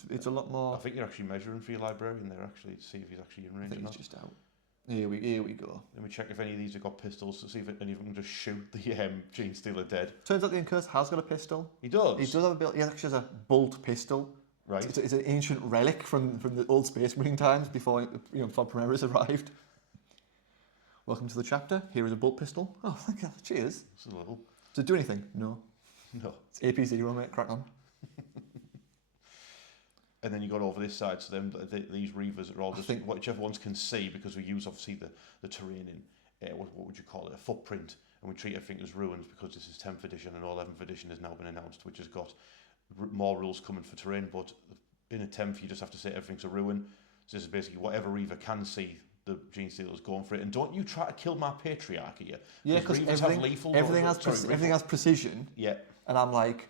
it's a lot more. I think you're actually measuring for your librarian there, actually, to see if he's actually in range. I think he's just out. Here we go. Let me check if any of these have got pistols to see if any of them can just shoot the Genestealer dead. Turns out the Incurse has got a pistol. He does? He does have a build. He actually has a bolt pistol. Right. It's an ancient relic from the old Space Marine times before Primaris arrived. Welcome to the chapter. Here is a bolt pistol. Oh, thank you. Cheers. It's a little. Does it do anything? No. No. It's AP0, mate. Crack on. And then you got over this side, so then these Reavers are all just whichever ones can see, because we use obviously the terrain in what would you call it, a footprint, and we treat everything as ruins because this is 10th edition and 11th edition has now been announced, which has got more rules coming for terrain. But in a 10th, you just have to say everything's a ruin. So this is basically whatever Reaver can see, the Genestealer's going for it. And don't you try to kill my patriarch here? Yeah, because everything has precision. Yeah. And I'm like,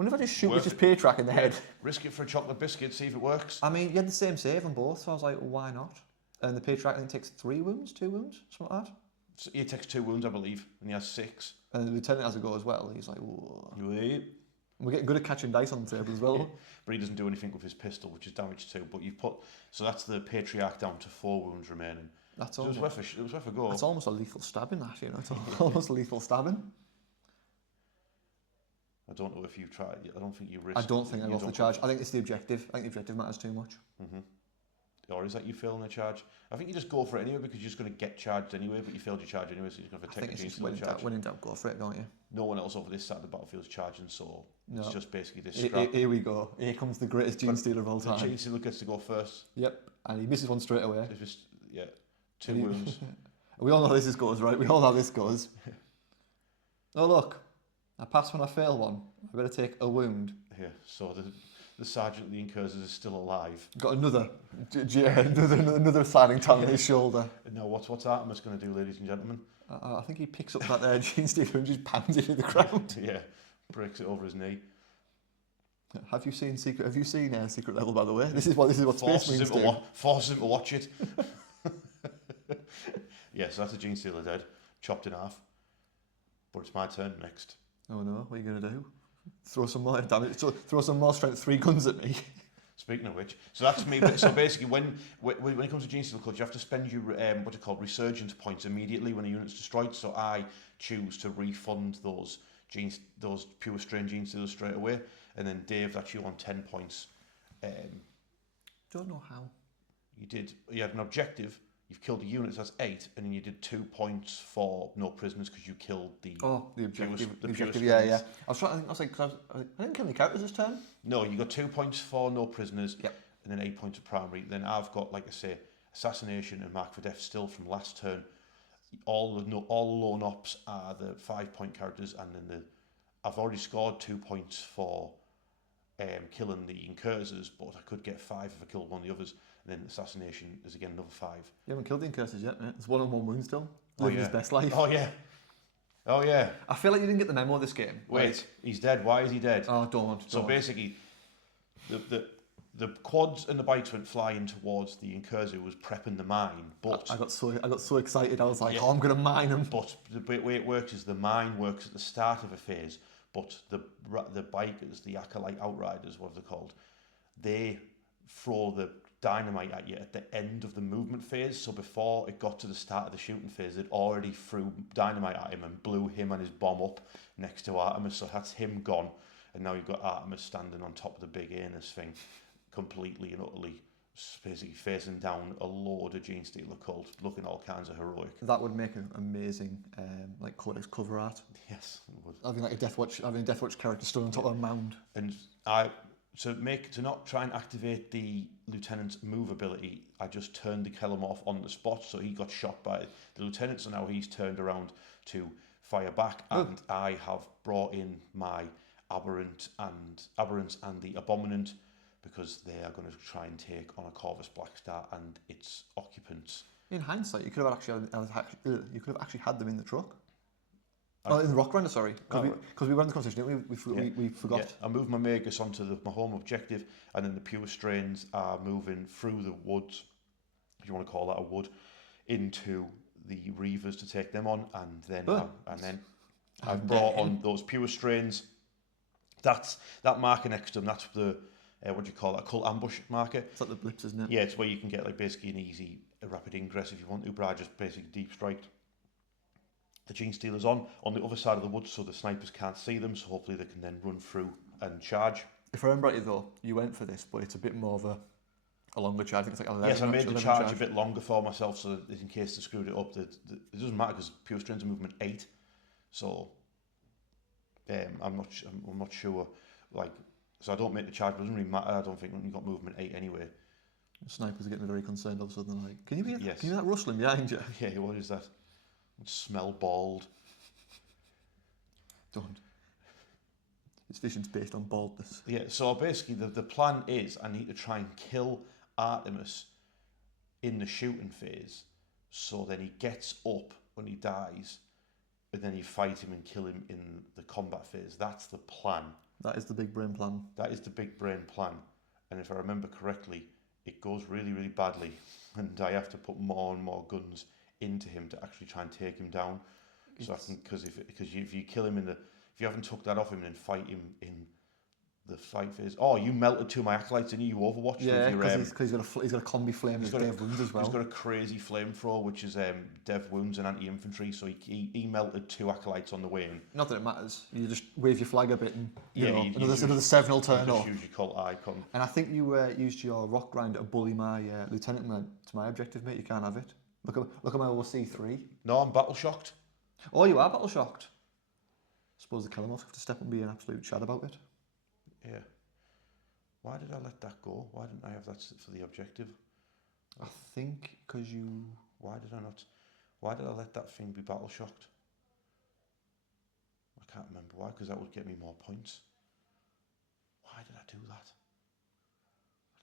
Wonder if I just shoot with Worth just Patriarch in the head. Risk it for a chocolate biscuit, see if it works. I mean, you had the same save on both, so I was like, well, why not? And the Patriarch, I think, takes 3 wounds, 2 wounds, something like that. So he takes 2 wounds, I believe, and he has 6. And the Lieutenant has a go as well. He's like, whoa. Wait. We're getting good at catching dice on the table as well. But he doesn't do anything with his pistol, which is damage 2. But you've put, so that's the Patriarch down to 4 wounds remaining. That's So all. it was worth a go. It's almost a lethal stabbing, that, you know. It's almost lethal stabbing. I don't know if you've tried. I don't think you risk. I don't think I you go off the don't charge. I think it's the objective. I think the objective matters too much. Or is that you failing a charge? I think you just go for it anyway because you're just going to get charged anyway, but you failed your charge anyway, so you're just going to I take think a it's just Genestealer charge. when in doubt, go for it, don't you? No one else over this side of the battlefield is charging, so No. it's just basically this scrap. Here we go. Here comes the greatest Genestealer of all The time. Genestealer gets to go first. Yep, and he misses one straight away. It's just, yeah, 2 wounds. We all know how this goes, right? We all know how this goes. Oh look, I pass when I fail one. I better take a wound. Yeah, so the sergeant of the Incursors is still alive. Got another signing tag on his shoulder. And now what's Artemis going to do, ladies and gentlemen? I think he picks up that Genestealer and just pounds it in the ground. Yeah, breaks it over his knee. Have you seen Secret Level, by the way? This is what Space Marines do. Forces him to watch it. Yeah, so that's a Genestealer dead, chopped in half. But it's my turn next. Oh no, what are you going to do? Throw some more damage, throw some more strength 3 guns at me. Speaking of which, so that's me. So basically, when it comes to Genestealer Clutch, you have to spend your what are called resurgence points immediately when a unit's destroyed. So I choose to refund those pure strain Genestealers straight away, and then Dave's actually on 10 points. Don't know how. You had an objective. You've killed a unit, so that's 8, and then you did 2 points for no prisoners because you killed the objective. Yeah. I didn't kill any characters this turn. No, you got 2 points for no prisoners. Yep. And then 8 points of primary. Then I've got, like I say, assassination and mark for death still from last turn. All the lone ops are the 5-point characters, and then I've already scored 2 points for killing the Incursors, but I could get 5 if I killed one of the others. And then assassination is again another 5. You haven't killed the Incursors yet, mate. It's 1-on-1 wound still. Living his best life. Oh yeah. I feel like you didn't get the memo of this game. Wait, he's dead. Why is he dead? Oh, don't. So basically, the quads and the bikes went flying towards the Incursor who was prepping the mine, but I got so excited. I was like, I'm going to mine him. But the way it works is the mine works at the start of a phase, but the bikers, the acolyte outriders, what they're called, they throw the dynamite at you at the end of the movement phase. So before it got to the start of the shooting phase, it already threw dynamite at him and blew him and his bomb up next to Artemis. So that's him gone, and now you've got Artemis standing on top of the big anus thing, completely and utterly basically facing down a load of Genestealer cult, looking all kinds of heroic. That would make an amazing like codex cover art. Yes, it would. Having a Deathwatch character stood on top of a mound. And to not try and activate the lieutenant's move ability, I just turned the Kellamorph on the spot, so he got shot by the lieutenant. So now he's turned around to fire back, and I have brought in my aberrant and the abominant, because they are going to try and take on a Corvus Blackstar and its occupants. In hindsight, you could have actually had them in the truck. In the rock grinder, sorry, because we were in the conversation, didn't we? We forgot. Yeah, I moved my Magus onto my home objective, and then the pure strains are moving through the woods, if you want to call that a wood, into the Reavers to take them on, and then I've brought on those pure strains. That's that marker next to them. That's the what do you call that? A cult ambush marker. It's like the blips, isn't it? Yeah, it's where you can get like basically an easy, rapid ingress if you want to, but I just basically deep strike the Genestealers on the other side of the woods, so the snipers can't see them, so hopefully they can then run through and charge. If I remember rightly though, you went for this, but it's a bit more of a longer charge. I think it's like 11. Yes, I made the charge a bit longer for myself, so that in case they screwed it up, it doesn't matter because pure strains are movement 8, so I'm not sure. Like, so I don't make the charge, but it doesn't really matter. I don't think when you've got movement 8 anyway. The snipers are getting very concerned all of a sudden. Like, can you hear Yes. that rustling behind you? Yeah, what is that? Smell bald. Don't. His vision's based on baldness. Yeah, so basically the plan is I need to try and kill Artemis in the shooting phase, so then he gets up when he dies, and then you fight him and kill him in the combat phase. That's the plan. That is the big brain plan. That is the big brain plan. And if I remember correctly, it goes really, really badly. And I have to put more and more guns into him to actually try and take him down. So I can, because if you kill him if you haven't took that off him and then fight him in the fight phase. Oh, you melted two of my acolytes, didn't you? You Overwatch. Yeah, because he's got a combi flame. He's got Dev Wounds as well. He's got a crazy flamethrower, which is Dev Wounds and anti-infantry. So he melted two acolytes on the way in. Not that it matters. You just wave your flag a bit and another 7 will turn up. Just use your cult icon. And I think you used your rock grinder to bully my lieutenant to my objective, mate. You can't have it. Look at my OC3. No, I'm battle shocked. Oh, you are battle shocked. Suppose the Killermoth have to step up and be an absolute chat about it. Yeah. Why did I let that go? Why didn't I have that for the objective? I think because you... Why did I let that thing be battle shocked? I can't remember why, because that would get me more points. Why did I do that?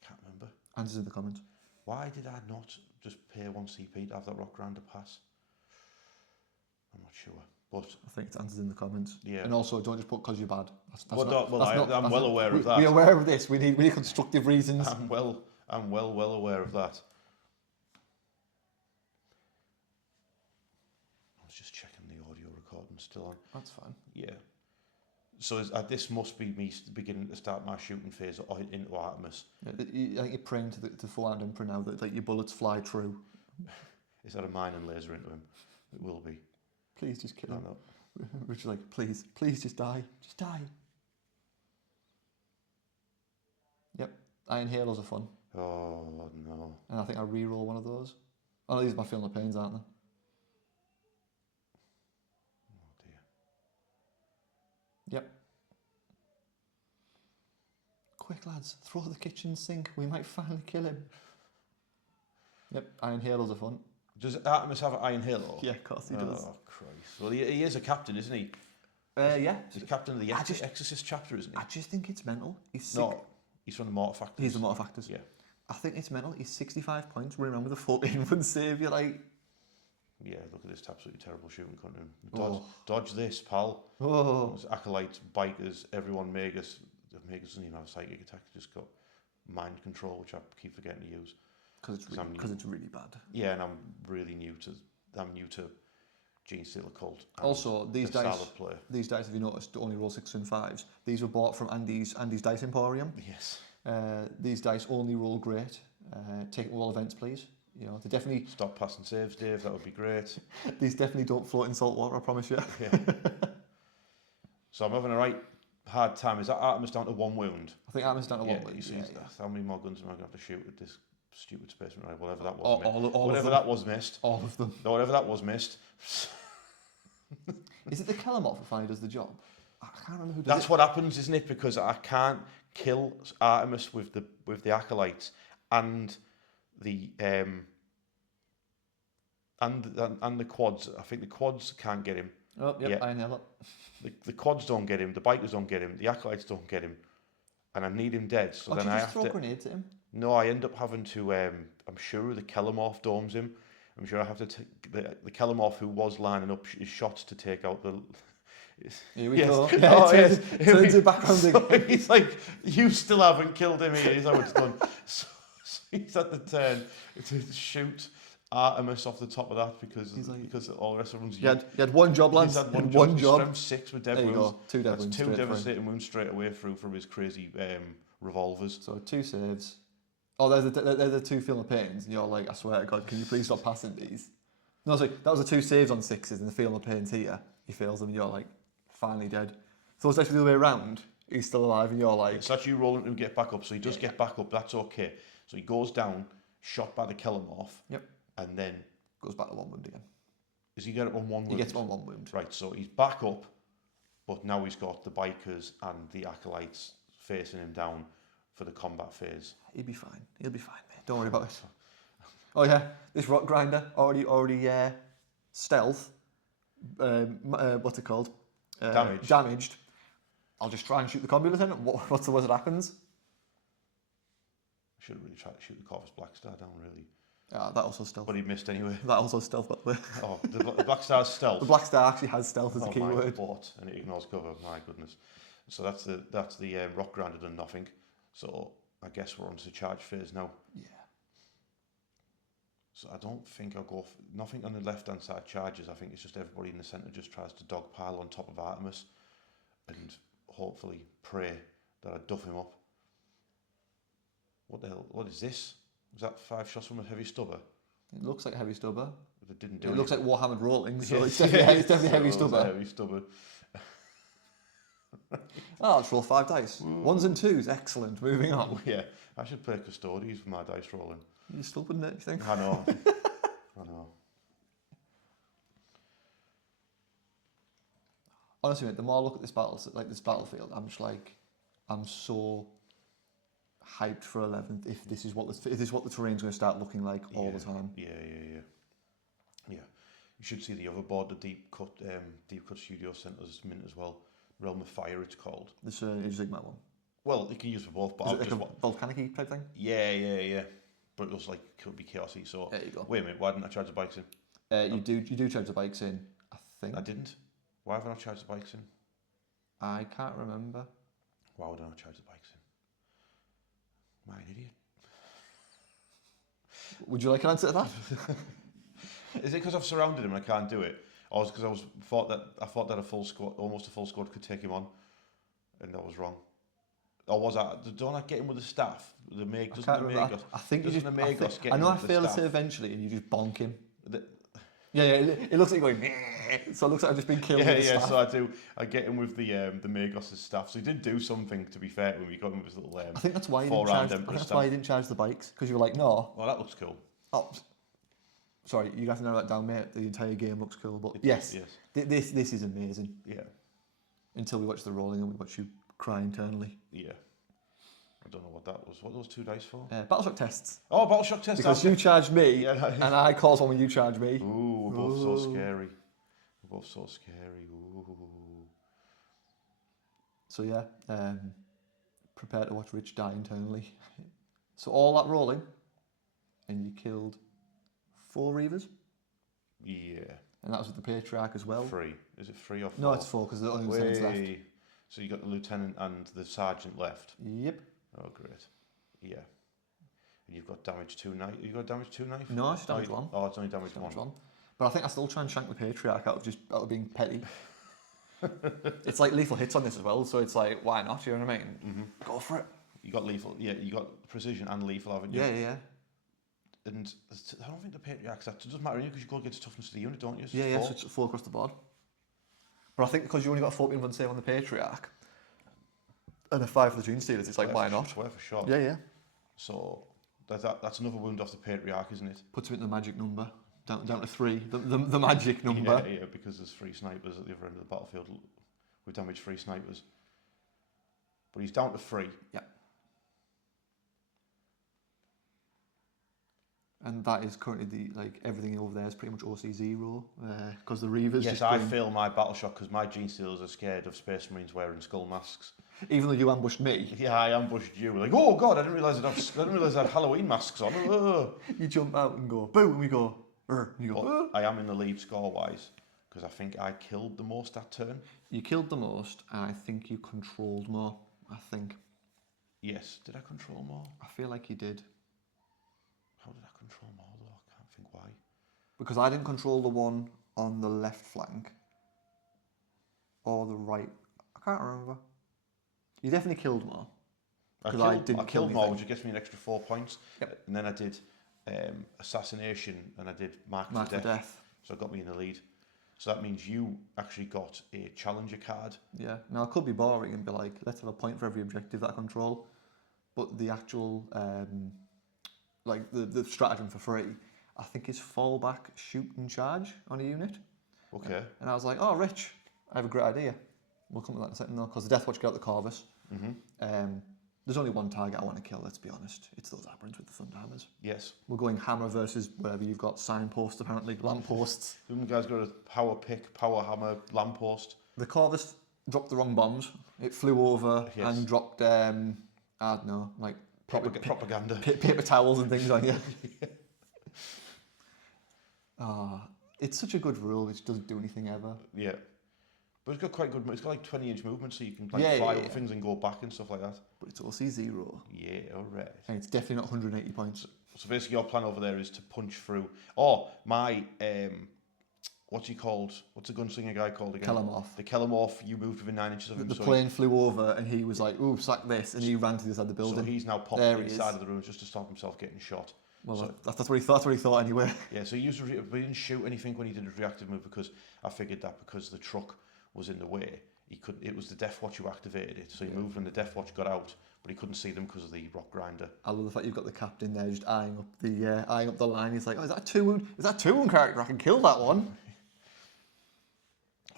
I can't remember. Answers in the comments. Why did I not just pay 1 CP to have that rock grinder pass? I'm not sure. But I think it's answers in the comments. Yeah. And also, don't just put because you're bad. I'm well aware of that. We're aware of this. We need constructive reasons. I'm well aware of that. I was just checking the audio recording still on. That's fine. Yeah. So this must be me beginning to start my shooting phase into Artemis. Yeah, I think you're praying to the full-hand Emperor now that your bullets fly true. Is that a mine and laser into him? It will be. Please just kill him. No. Richard's like, please just die. Just die. Yep. Iron Halos are fun. Oh, no. And I think I re-roll one of those. Oh, no, these are my Feeling the Pains, aren't they? Oh, dear. Yep. Quick, lads. Throw the kitchen sink. We might finally kill him. Yep. Iron Halos are fun. Does Artemis have an Iron Halo? Yeah, of course he does. Oh, Christ. Well, he is a captain, isn't he? Yeah. He's captain of the Exorcist chapter, isn't he? I just think it's mental. He's he's from the Mortifactors. He's the Mortifactors. Yeah. I think it's mental. He's 65 points, running around with a 14-1 save. You're like... Yeah, look at this absolutely terrible shooting content. Dodge this, pal. Oh. There's acolytes, bikers, everyone. Magus doesn't even have a psychic attack. He's just got mind control, which I keep forgetting to use. Because it's really bad. Yeah, and I'm really new to Genestealer cult. Also, these dice, have you noticed, only roll 6 and 5s. These were bought from Andy's Dice Emporium. Yes. These dice only roll great. Take all events, please. You know, they definitely... Stop passing saves, Dave. That would be great. These definitely don't float in salt water, I promise you. Yeah. So I'm having a right hard time. Is that Artemis down to 1 wound? I think Artemis down to 1 wound. Yeah. How many more guns am I going to have to shoot with this stupid spaceman? Right, whatever that was. Whatever that was missed. All of them. No, whatever that was missed. Is it the Killermoth who finally does the job? I can't remember who does That's what happens, isn't it? Because I can't kill Artemis with the acolytes and the and the quads. I think the quads can't get him. Oh, yep, yeah. I know that. The quads don't get him. The bikers don't get him. The acolytes don't get him. And I need him dead. So then I have to throw grenades at him. No, I end up having to. I'm sure the Killermoth domes him. I'm sure I have to take the Killermoth who was lining up his shots to take out the. Here we go. Yeah, turns it back around again. He's like, you still haven't killed him here. He's how it's done. So he's at the turn to shoot Artemis off the top of that because all the rest of them's. You had one job, lads. He's had one job. Strength 6 with dev wounds. Go. 2 dev wounds. 2 devastating wounds straight away through from his crazy revolvers. So 2 saves. Oh, there's the 2 Feeling the Pains, and you're like, I swear to God, can you please stop passing these? No, sorry, that was the 2 saves on 6s, and the Feeling the Pains here. He fails them, and you're like, finally dead. So it's actually the other way around. He's still alive, and you're like... It's actually rolling to get back up, so he does get back up, that's okay. So he goes down, shot by the Killermoth, and then... Goes back to 1 wound again. Does he get it on 1 wound? He gets 1 wound. Right, so he's back up, but now he's got the bikers and the acolytes facing him down for the combat phase. He'll be fine, mate. Don't worry about it. Oh yeah, this rock grinder already stealth. What's it called? Damaged. I'll just try and shoot the combi lieutenant. What's the worst that happens? I should have really tried to shoot the Corvus Black Star down, really. That also stealth. But he missed anyway. That also stealth, by the way. Oh, the Black Star's stealth. The Black Star actually has stealth as a keyword. And it ignores cover. My goodness. So that's the rock grinder done nothing. So I guess we're on to charge phase now. Yeah. So I don't think I'll go nothing on the left hand side charges. I think it's just everybody in the centre just tries to dogpile on top of Artemis and hopefully pray that I duff him up. What the hell? What is this? Was that 5 shots from a heavy stubber? It looks like a heavy stubber. But it didn't do It anything. looks like Warhammer rolling, so Yes. it's definitely heavy So it was a stubber. heavy stubber. Oh, let's roll 5 dice. 1s and 2s, excellent. Moving on. Yeah, I should play Custodies for my dice rolling. You still wouldn't it, you think? I know. I know. Honestly, mate, the more I look at this battlefield, I'm just like, I'm so hyped for 11th. If this is what the terrain's going to start looking like all the time. Yeah. You should see the other board, the deep cut studio centres mint as well. Realm of Fire, it's called. This Age of Sigmar one. Well, you can use for both, but Is I'll it just like a volcanic type thing? Yeah. But it looks like it could be chaosy. So There you go. wait a minute, why didn't I charge the bikes in? You do charge the bikes in, I think. I didn't. Why haven't I charged the bikes in? I can't remember. Why would I not charge the bikes in? Am I an idiot? Would you like an answer to that? Is it because I've surrounded him and I can't do it, or is it because I thought that almost a full squad could take him on, and that was wrong? Or was I? Don't I get him with the staff? I think you just. I know I failed it eventually, and you just bonk him. Yeah, it looks like you're going. So it looks like I've just been killed. With the staff. So I do. I get him with the Magos' staff. So he did do something. To be fair, when we got him with his little. I think that's why you didn't charge the bikes, because you were like, no. Well, that looks cool. Oh, sorry, you have to narrow that down, mate. The entire game looks cool, but yes. This is amazing. Yeah. Until we watch the rolling and we watch you cry internally. Yeah. I don't know what that was. What were those 2 dice for? Battleshock tests. Oh, Battleshock tests. Because you charged me, Yeah, and I caused one when you charged me. Ooh, we're both so scary. We're both so scary. Ooh. So yeah, prepare to watch Rich die internally. So all that rolling, and you killed 4 Reavers, Yeah. and that was with the Patriarch as well. 3. Is it 3 or 4? No, it's 4 because the only lieutenants left. So you got the lieutenant and the sergeant left. Yep. Oh, great. Yeah. And you've got damage 2 knife. You got damage 2 knife? No, it's damage 1. Oh, it's only damage 1. But I think I still try and shank the Patriarch out of being petty. It's like lethal hits on this as well, so it's like, why not? You know what I mean? Mm-hmm. Go for it. You got lethal. Yeah, you got precision and lethal, haven't you? Yeah. And I don't think the Patriarchs, that doesn't matter because you go against toughness of the unit, don't you? So Yeah, so it's 4 across the board. But I think because you only got 14 1 save on the Patriarch and a 5 for the Genestealers, it's like, why not? Worth a shot. Yeah. So that's another wound off the Patriarch, isn't it? Puts him in the magic number, down to 3, the magic number. Yeah, because there's 3 snipers at the other end of the battlefield with damage 3 snipers. But he's down to 3. Yeah. And that is currently everything over there is pretty much OC 0 because the Reavers. Yes, I fail my battle shock because my Genestealers are scared of Space Marines wearing skull masks. Even though you ambushed me. Yeah, I ambushed you. Like, oh god, I didn't realise I had Halloween masks on. You jump out and go boo, and we go. And you go. But I am in the lead score wise because I think I killed the most that turn. You killed the most, and I think you controlled more. I think. Yes, did I control more? I feel like you did. How did I control more though? I can't think why. Because I didn't control the one on the left flank or the right. I can't remember. You definitely killed more. I killed more, which gets me an extra 4 points. Yep. And then I did assassination and I did mark for death. So it got me in the lead. So that means you actually got a challenger card. Yeah. Now it could be boring and be like, let's have a point for every objective that I control. But the actual the stratagem for free, I think is fall back, shoot and charge on a unit. Okay. And I was like, oh, Rich, I have a great idea. We'll come to that in a second though, because the Deathwatch got the Corvus. Mm-hmm. There's only one target I want to kill, let's be honest. It's those Aberrants with the Thunderhammers. Yes. We're going hammer versus whatever you've got, signposts apparently, lampposts. You guys got a power pick, power hammer, lamppost. The Corvus dropped the wrong bombs. It flew over and dropped, I don't know, like propaganda. Paper towels and things on you. It's such a good rule, it doesn't do anything ever. Yeah. But it's got quite good. It's got like 20-inch movement, so you can like fly over things and go back and stuff like that. But it's also 0. Yeah, all right. And it's definitely not 180 points. So basically, your plan over there is to punch through. Oh, my what's he called? What's the gunslinger guy called again? Kelemorph. The Kelemorph. You moved within 9 inches of him. The plane flew over, and he was like, "Ooh, sack this," and he ran to the other side of the building. So he's now popped inside of the room just to stop himself getting shot. Well, so, that's what he thought. That's what he thought anyway. Yeah. So he used but he didn't shoot anything when he did his reactive move because I figured that because the truck was in the way, he could. It was the Deathwatch who activated it. So he moved when the Deathwatch got out, but he couldn't see them because of the rock grinder. I love the fact you've got the captain there just eyeing up the line. He's like, "Oh, is that a 2-wound? Is that a 2-wound character? I can kill that one."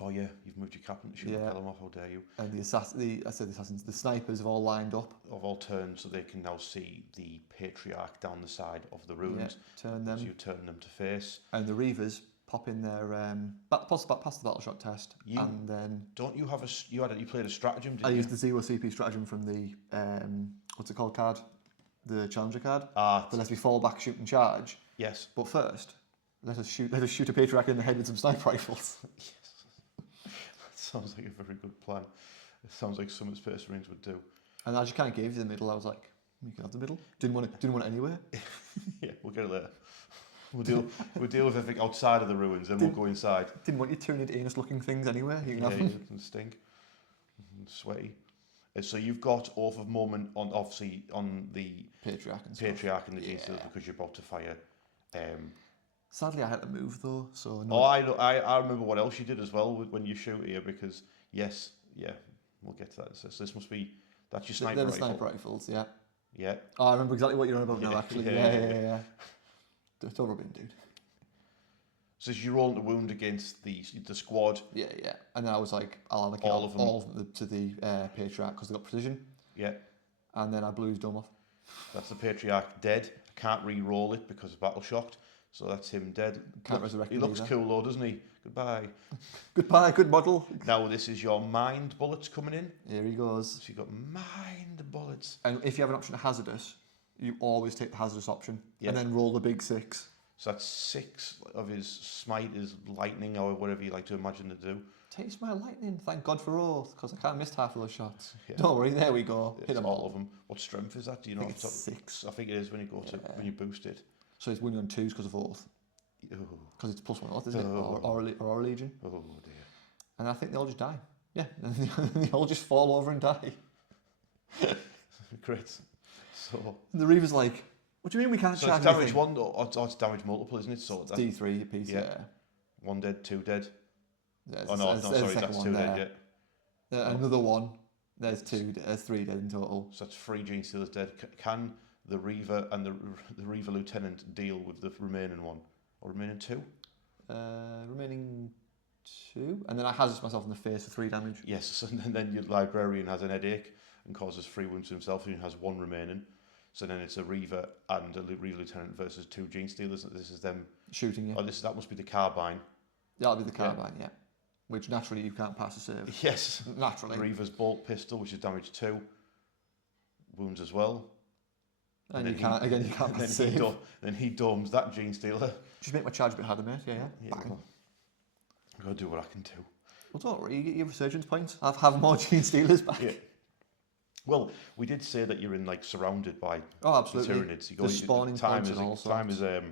Oh yeah, you've moved your captain to shoot the Kelemorph. How dare you? And the assassins, the snipers have all lined up. Of all turned, so they can now see the Patriarch down the side of the ruins. Yeah, turn them. So you turn them to face. And the Reavers pop in their past the battle shot test, and then don't you have you played a stratagem? Didn't I you? used the 0 CP stratagem from the what's it called card, the challenger card. That lets me fall back, shoot and charge. Yes. But first, let us shoot a Patriarch in the head with some sniper rifles. Yes. That sounds like a very good plan. It sounds like something Space Marines would do. And I just kind of gave you the middle. I was like, you can have the middle. Didn't want it anywhere. Yeah, we'll get it later. We'll deal with everything outside of the ruins, then we'll go inside. Didn't want you Tyranid anus-looking things anywhere. You can have them. And stink, and sweaty. So you've got oath of moment on the Patriarch and the Genestealer because you're about to fire. Sadly, I had to move though, so. No. Oh, I remember what else you did as well when you shoot here because we'll get to that. So this must be that's your sniper They're rifle. the sniper rifles, yeah. Yeah. Oh, I remember exactly what you're on about now. Actually, yeah. Don't rub in, dude. So you're rolling the wound against the squad. Yeah. And then I was like, I'll allocate all of them to the Patriarch because they got precision. Yeah. And then I blew his dome off. That's the Patriarch dead. I can't re-roll it because of battle shocked. So that's him dead. Can't resurrect him. He looks cool though, doesn't he? Goodbye. Goodbye, good model. Now this is your mind bullets coming in. Here he goes. So you've got mind bullets. And if you have an option of hazardous, you always take the hazardous option and then roll the big 6. So that's 6 of his smite is lightning or whatever you like to imagine to do. Taste my lightning, thank God for oath, because I can't miss half of those shots. Yeah. Don't worry, there we go. Hit them all of them. What strength is that? Do you know? It's 6. I think it is when you go to when you boost it. So it's winning on 2s because of oath. Because it's +1 oath, isn't it? Or Legion. Oh dear. And I think they all just die. Yeah, and they all just fall over and die. Great. So and the Reaver's like, what do you mean we can't charge it's damage anything? 1 or it's damage multiple, isn't it? So it's D3 a piece, yeah. 1 dead, 2 dead. Yeah, sorry, that's 2 dead, yeah. Another 1. There's 2, there's 3 dead in total. So that's 3 Genestealers dead. Can the Reaver and the Reaver Lieutenant deal with the remaining 1? Or remaining 2? Remaining 2. And then I hazard myself in the face for 3 damage. Yes, and then your Librarian has an headache and causes 3 wounds to himself, and he has 1 remaining. So then it's a Reaver and a Reaver Lieutenant versus 2 Genestealers. This is them shooting you. Oh, that must be the carbine. That'll be the carbine, yeah. Which naturally you can't pass a save. Yes. Naturally. Reaver's bolt pistol, which is damage 2. Wounds as well. And you can't pass a save. Then he domes that Genestealer. Just make my charge a bit harder, mate. Yeah. Bang. I've got to do what I can do. Well, don't worry, you get your resurgence points. Have more Genestealers back. Yeah. Well, we did say that you're in surrounded by absolutely. Tyranids. The spawning points and all sorts. Time is a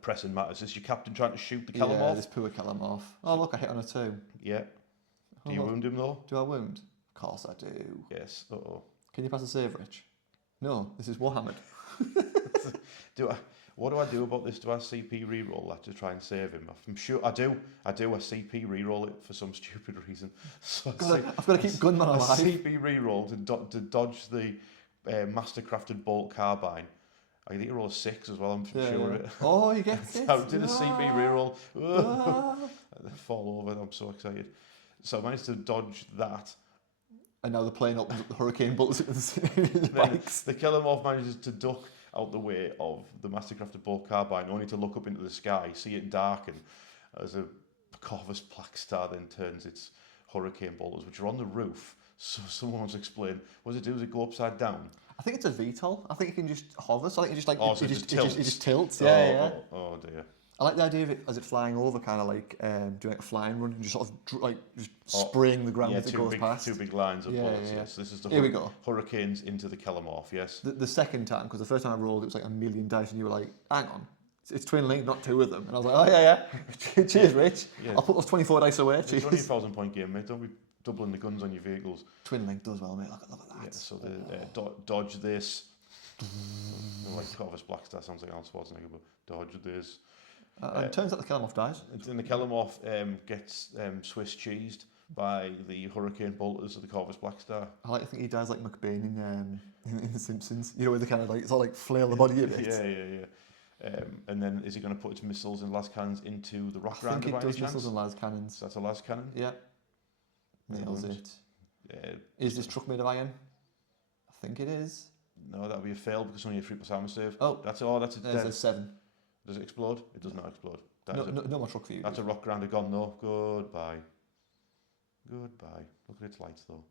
pressing matter. Is this your captain trying to shoot the Kelemorph? Yeah, this poor Kelemorph. Oh, look, I hit on a 2. Yeah. Do you wound him though? Do I wound? Of course I do. Yes. Uh-oh. Can you pass a save, Rich? No, this is Warhammer. What do I do about this? Do I CP reroll that to try and save him? I'm sure I do. I CP reroll it for some stupid reason. So I've got to keep Gunman alive. I CP reroll to dodge the mastercrafted bolt carbine. I think you roll a 6 as well. I'm sure. Yeah. Oh, you get it. I did a CP reroll. I fall over. I'm so excited. So I managed to dodge that. And now the plane opens up the hurricane bullets at the bikes. The Kelemorph manages to duck out the way of the mastercrafted bolt carbine, only to look up into the sky, see it darken as a Corvus Black Star then turns its hurricane bolters, which are on the roof. So someone wants to explain, what does it do? Does it go upside down? I think it's a VTOL. I think it can just hover. So I think it just it just tilts. Yeah. Oh dear. I like the idea of it as it flying over, kind of like doing like a flying run and just sort of just spraying the ground as it goes past. Two big lines of bullets. Yeah. Yes, this is the Here we go. Hurricanes into the Kellamorph. Yes. The second time, because the first time I rolled, it was like a million dice, and you were like, "Hang on, it's twin link, not two of them." And I was like, "Oh yeah. Cheers, Rich. Yeah. I'll put those 24 dice away." It's only a 1,000 point game, mate. Don't be doubling the guns on your vehicles. Twin link does well, mate. Look at that. Yeah, so the dodge this. Like Corvus Blackstar sounds like Arnold Schwarzenegger, but dodge this. And it turns out the Kellamorph dies. And the Kellamorph gets Swiss cheesed by the Hurricane bolters of the Corvus Blackstar. I like to think he dies like McBain in The Simpsons. You know, where they kind of like, it's all like flail the body a bit. Yeah. And then is he going to put its missiles and las cannons into the rock I think grounder by it any does chance? missiles and las cannons. So that's a las cannon? Yeah. Nails it. Is this truck made of iron? I think it is. No, that would be a fail because only a 3+ armor save. Oh. That's a There's a 7. Does it explode? It does not explode. No more truck for you. That's a rock grounder gone though. Goodbye. Look at its lights though.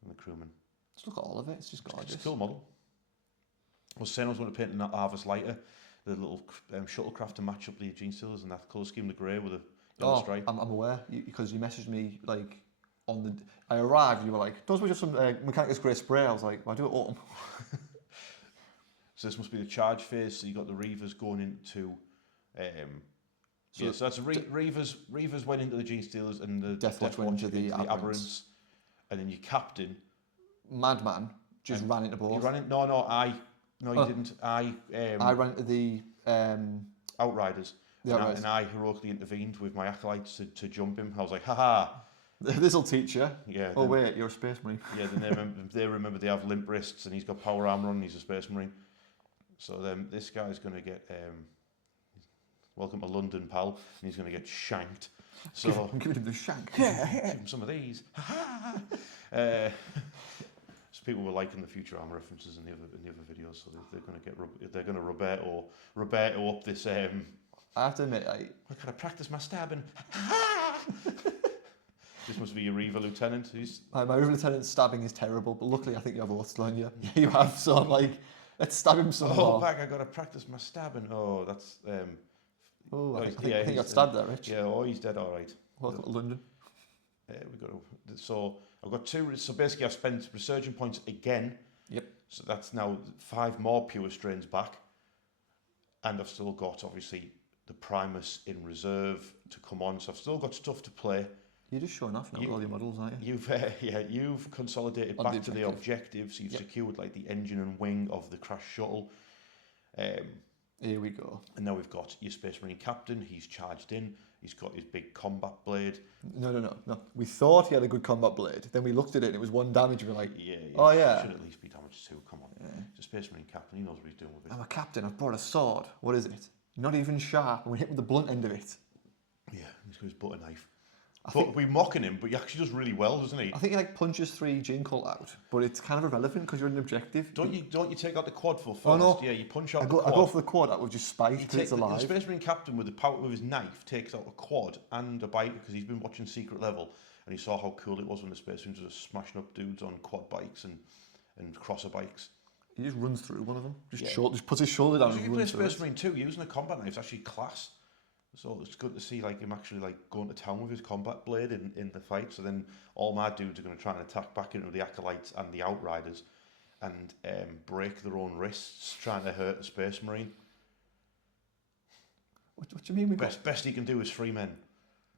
And the crewman. Just look at all of it. It's just gorgeous. It's a cool model. I was saying I was going to paint an Harvest Lighter, the little shuttlecraft to match up the Genestealers and that colour scheme, the grey with a yellow stripe. I'm aware because you messaged me like on the. I arrived. You were like, "Don't we just some Mechanicus grey spray?" I was like, "Well, I do it autumn." So this must be the charge phase. So you got the Reavers going into. So that's Reavers went into the Genestealers and the Deathwatch went into the Aberrants. And then your captain. Madman just ran into both. You ran in? No, you didn't. I ran into the Outriders. And I heroically intervened with my acolytes to jump him. I was like, haha. This'll teach you. Yeah. Oh wait, you're a space marine. Yeah. Then they remember they have limp wrists and he's got power armor on. And he's a space marine. So then this guy's going to get welcome to London, pal, and he's going to get shanked. So I'm giving him the shank. give him some of these. So people were liking the Futurama references in the other videos, so they're going to Roberto up this. I have to admit, I gotta practice my stabbing. This must be your Reaver Lieutenant. My Reaver Lieutenant's stabbing is terrible, but luckily I think you have a lot to learn. Yeah, you have. So I'm like, let's stab him some more. Back! I gotta practice my stabbing. Oh, that's. I think you got stabbed there, Rich. Yeah. He's dead. All right. Welcome to London. So I've got 2. So basically, I've spent resurgent points again. Yep. So that's now 5 more pure strains back, and I've still got obviously the Primus in reserve to come on. So I've still got stuff to play. You're just showing off now with all your models, aren't you? You've consolidated back to the objective. So you've secured like the engine and wing of the crash shuttle. Here we go. And now we've got your Space Marine captain. He's charged in. He's got his big combat blade. No. We thought he had a good combat blade. Then we looked at it and it was 1 damage. We were like, oh yeah. Should at least be damaged 2. Come on. Yeah. He's a Space Marine captain. He knows what he's doing with it. I'm a captain. I've brought a sword. What is it? Not even sharp. And we hit with the blunt end of it. Yeah, he's got his butter knife. But we're mocking him, but he actually does really well, doesn't he? I think he like punches 3 Gene Cult out, but it's kind of irrelevant because you're an objective. Don't you take out the quad for first? Oh no. Yeah, you punch out the quad. quad. I go for the quad out with just spite because it's alive. The Space Marine captain with the power of his knife takes out a quad and a bike because he's been watching Secret Level and he saw how cool it was when the Space Marines were just smashing up dudes on quad bikes and crosser bikes. He just runs through one of them. Just puts his shoulder down. So and you play runs Space Marine 2 using a combat knife is actually class. So it's good to see like him actually like going to town with his combat blade in the fight. So then all my dudes are going to try and attack back into the Acolytes and the Outriders and break their own wrists trying to hurt the Space Marine. What do you mean we've got... Best he can do is 3 men.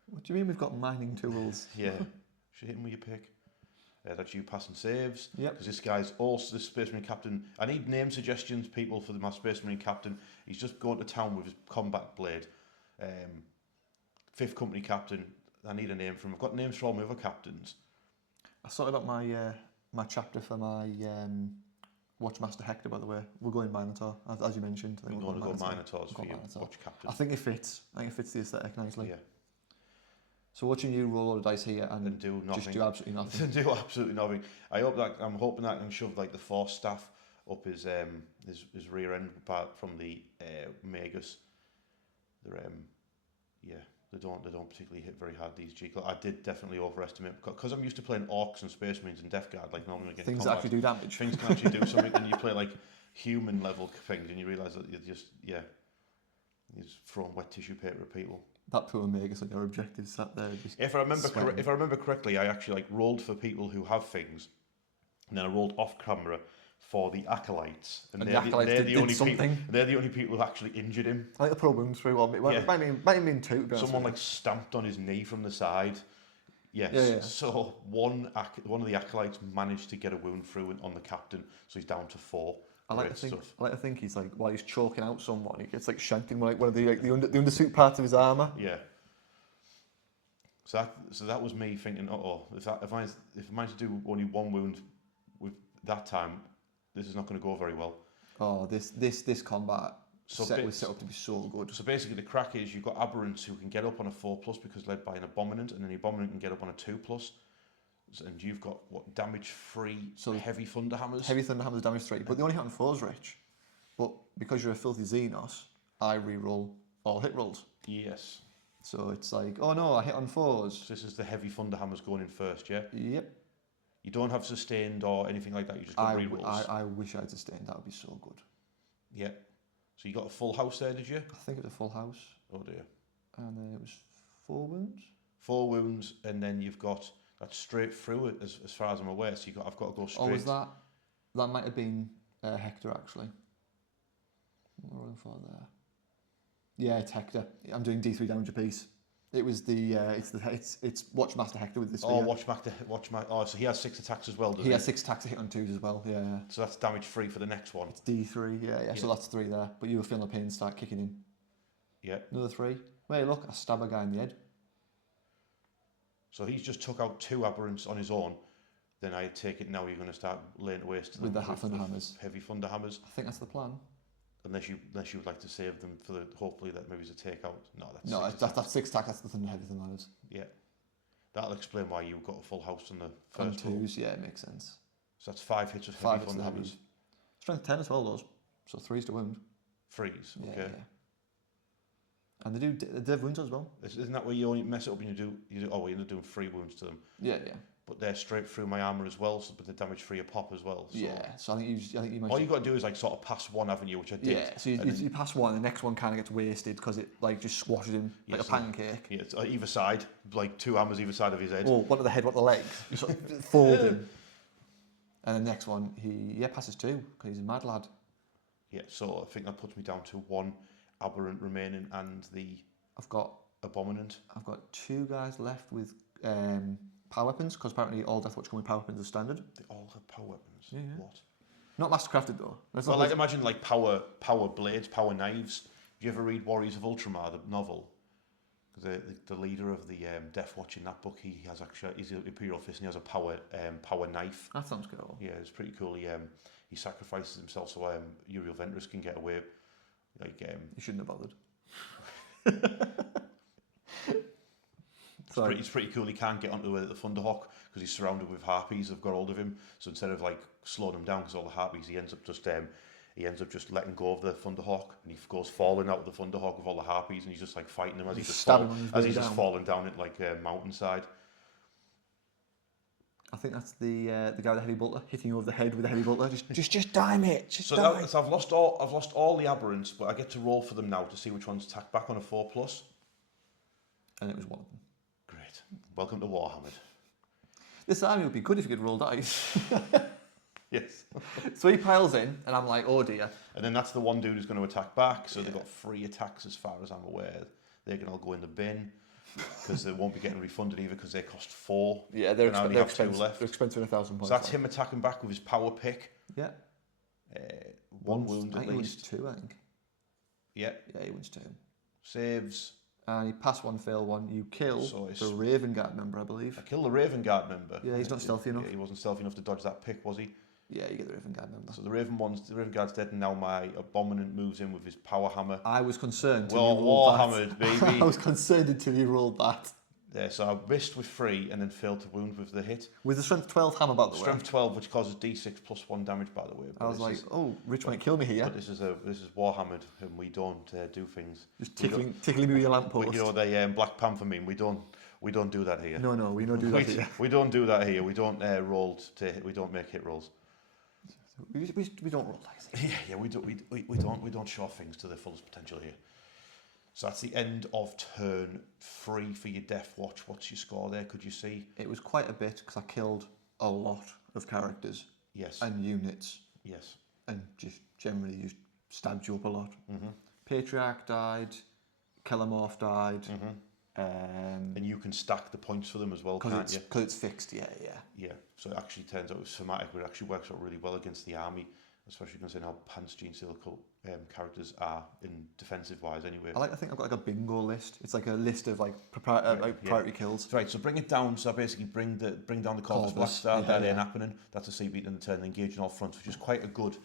What do you mean we've got mining tools? Yeah. Should hit him with your pick. That's you passing saves. Yep. Because this guy's also the Space Marine captain. I need name suggestions, people, for my Space Marine captain. He's just going to town with his combat blade. 5th Company captain. I need a name for him. I've got names for all my other captains. I sorted out my my chapter for my Watchmaster Hector, by the way. We're going Minotaur, as you mentioned. We're going to go Minotaurs for your Watch captain. I think it fits. I think it fits the aesthetic nicely. Yeah. So watching you roll all the dice here and do nothing. Just do absolutely nothing. Do absolutely nothing. I'm hoping that I can shove like the Force staff up his rear end apart from the Magus. They don't particularly hit very hard, these G. I did definitely overestimate because I'm used to playing Orcs and Space Marines and Death Guard like normally against things that actually do damage. Things can actually do something, and you play like human level things, and you realise that you're just He's throwing wet tissue paper at people. That poor Magus on your objective sat there. Just If I remember, sweating. if I remember correctly, I actually like rolled for people who have things, and then I rolled off camera for the acolytes, And the acolytes they're did the only something. people. They're the only people who actually injured him. I think the problem through one. Well, Yeah. might have been two. To be honest Someone with like stamped on his knee from the side. Yes. Yeah. So one of the acolytes managed to get a wound through on the captain, so he's down to 4. I like Great to think. stuff. I like to think he's like while he's choking out someone, he gets like shanked in like one of the the undersuit parts of his armor. Yeah. So that was me thinking, if I manage to do only 1 wound with that time, this is not going to go very well. Oh, this combat So was set up to be so good. So basically, the crack is you've got aberrants who can get up on a 4+ because led by an abominant, and then the abominant can get up on a 2+. And you've got damage-free heavy thunderhammers. Heavy thunderhammers damage 3, but they only hit on 4s, Rich. But because you're a filthy Xenos, I re-roll all hit rolls. Yes. So it's like, oh no, I hit on 4s. So this is the heavy thunderhammers going in first, yeah. Yep. You don't have sustained or anything like that. You just got re-rolls. I wish I'd sustained. That would be so good. Yeah. So you got a full house there, did you? I think it was a full house. Oh dear. And then it was 4 wounds. 4 wounds, and then you've got that straight through it, as far as I'm aware. So I've got to go straight. Oh, was that? That might have been Hector, actually. What am I rolling for there? Yeah, it's Hector. I'm doing D3 damage apiece. It was it's Watchmaster Hector with this. Oh, Watchmaster. Oh, so he has 6 attacks as well, does he? He has 6 attacks to hit on 2s as well. Yeah. So that's damage free for the next one. It's D3. Yeah. So that's 3 there. But you were feeling the pain start kicking in. Yeah. Another 3. Wait, look, I stab a guy in the head. So he's just took out 2 aberrants on his own. Then I take it now you're going to start laying waste to With them the thunderhammers. heavy thunderhammers. I think that's the plan. Unless you would like to save them for hopefully that maybe it's a takeout. No, That's 6 attacks. That's the heavy thunderhammers. Yeah, that'll explain why you got a full house on the On first roll. 2s, yeah, it makes sense. So that's 5 hits with 5 heavy hits with thunderhammers. heavies. Strength 10 as well, those. So 3s to wound. 3s, Yeah, okay. yeah. And they do wounds as well. Isn't that where you only mess it up and you end up doing 3 wounds to them? Yeah. But they're straight through my armour as well, so but the damage free a pop as well. So Yeah. So I think you might. all you got to do is like sort of pass one avenue, which I did. Yeah. So you pass one, the next one kind of gets wasted because it like just squashes him like a pancake. Yeah, it's either side, like 2 hammers either side of his head. Oh, one at the head, one at the legs. Just sort of fold him. And the next one, he passes 2 because he's a mad lad. Yeah, so I think that puts me down to 1 aberrant remaining and the I've got abominant. 2 guys left with power weapons because apparently all Deathwatch come with power weapons as standard. They all have power weapons. Yeah. What? Not mastercrafted though. Well, I'd imagine like power blades, power knives. Do you ever read Warriors of Ultramar, the novel? The leader of the Deathwatch in that book, he's an Imperial Fist and he has a power knife. That sounds cool. Yeah, it's pretty cool. He sacrifices himself so Uriel Ventress can get away. You shouldn't have bothered. It's pretty cool. He can't get onto the Thunderhawk because he's surrounded with harpies that have got hold of him. So instead of like slowing him down because all the harpies, he ends up just letting go of the Thunderhawk, and he goes falling out of the Thunderhawk with all the harpies, and he's just like fighting them as he's just falling down it like a mountainside. I think that's the guy with the heavy bolter hitting you over the head with the heavy bolter. Just die, mate. So I've lost all the aberrants, but I get to roll for them now to see which ones attack back on a 4+. And it was one of them. Great. Welcome to Warhammer. This army would be good if you could roll dice. Yes. So he piles in, and I'm like, oh dear. And then that's the one dude who's going to attack back. So they've got 3 attacks as far as I'm aware. They can all go in the bin because they won't be getting refunded either because they cost 4. Yeah, they're expensive. Left. They're expensive in 1,000 points. So that's him attacking back with his power pick. Yeah. 1 wound at He wins least. 2, I think. Yeah. Yeah, he wins 2. Saves. And you pass 1, fail 1. You kill the Raven Guard member, I believe. I killed the Raven Guard member. Yeah, he's not stealthy enough. Yeah, he wasn't stealthy enough to dodge that pick, was he? Yeah, you get the Raven Guard member. So the Raven Guard's dead, and now my Abominant moves in with his power hammer. I was concerned. Well, Warhammered, baby. I was concerned until you rolled that. Yeah, so I missed with 3 and then failed to wound with the hit. With the Strength 12 hammer, by the way. Strength 12, which causes D6 plus 1 damage, by the way. I was like, oh, Rich might kill me here. But this is Warhammered, and we don't do things. Just tickling me with your lamppost. You know, the Black Panther meme. We don't do that here. No, we don't do that here. We don't do that here. We don't we don't make hit rolls. We don't roll dice. Yeah, we don't show things to their fullest potential here. So that's the end of turn 3 for your Deathwatch. What's your score there? Could you see? It was quite a bit because I killed a lot of characters. Yes. And units. Yes. And just generally just stabbed you up a lot. Mm-hmm. Patriarch died. Killamorph died. Mm-hmm. And you can stack the points for them as well, can't you? Because it's fixed, yeah. Yeah, so it actually turns out it was thematic, but it actually works out really well against the army, especially considering how pants Genestealer characters are in defensive wise anyway. I think I've got like a bingo list. It's like a list of like priority kills. Right, so bring it down. So basically bring down the Corvus Blackstar. That ain't happening. That's a CB in the turn, engage on all fronts, which is quite a good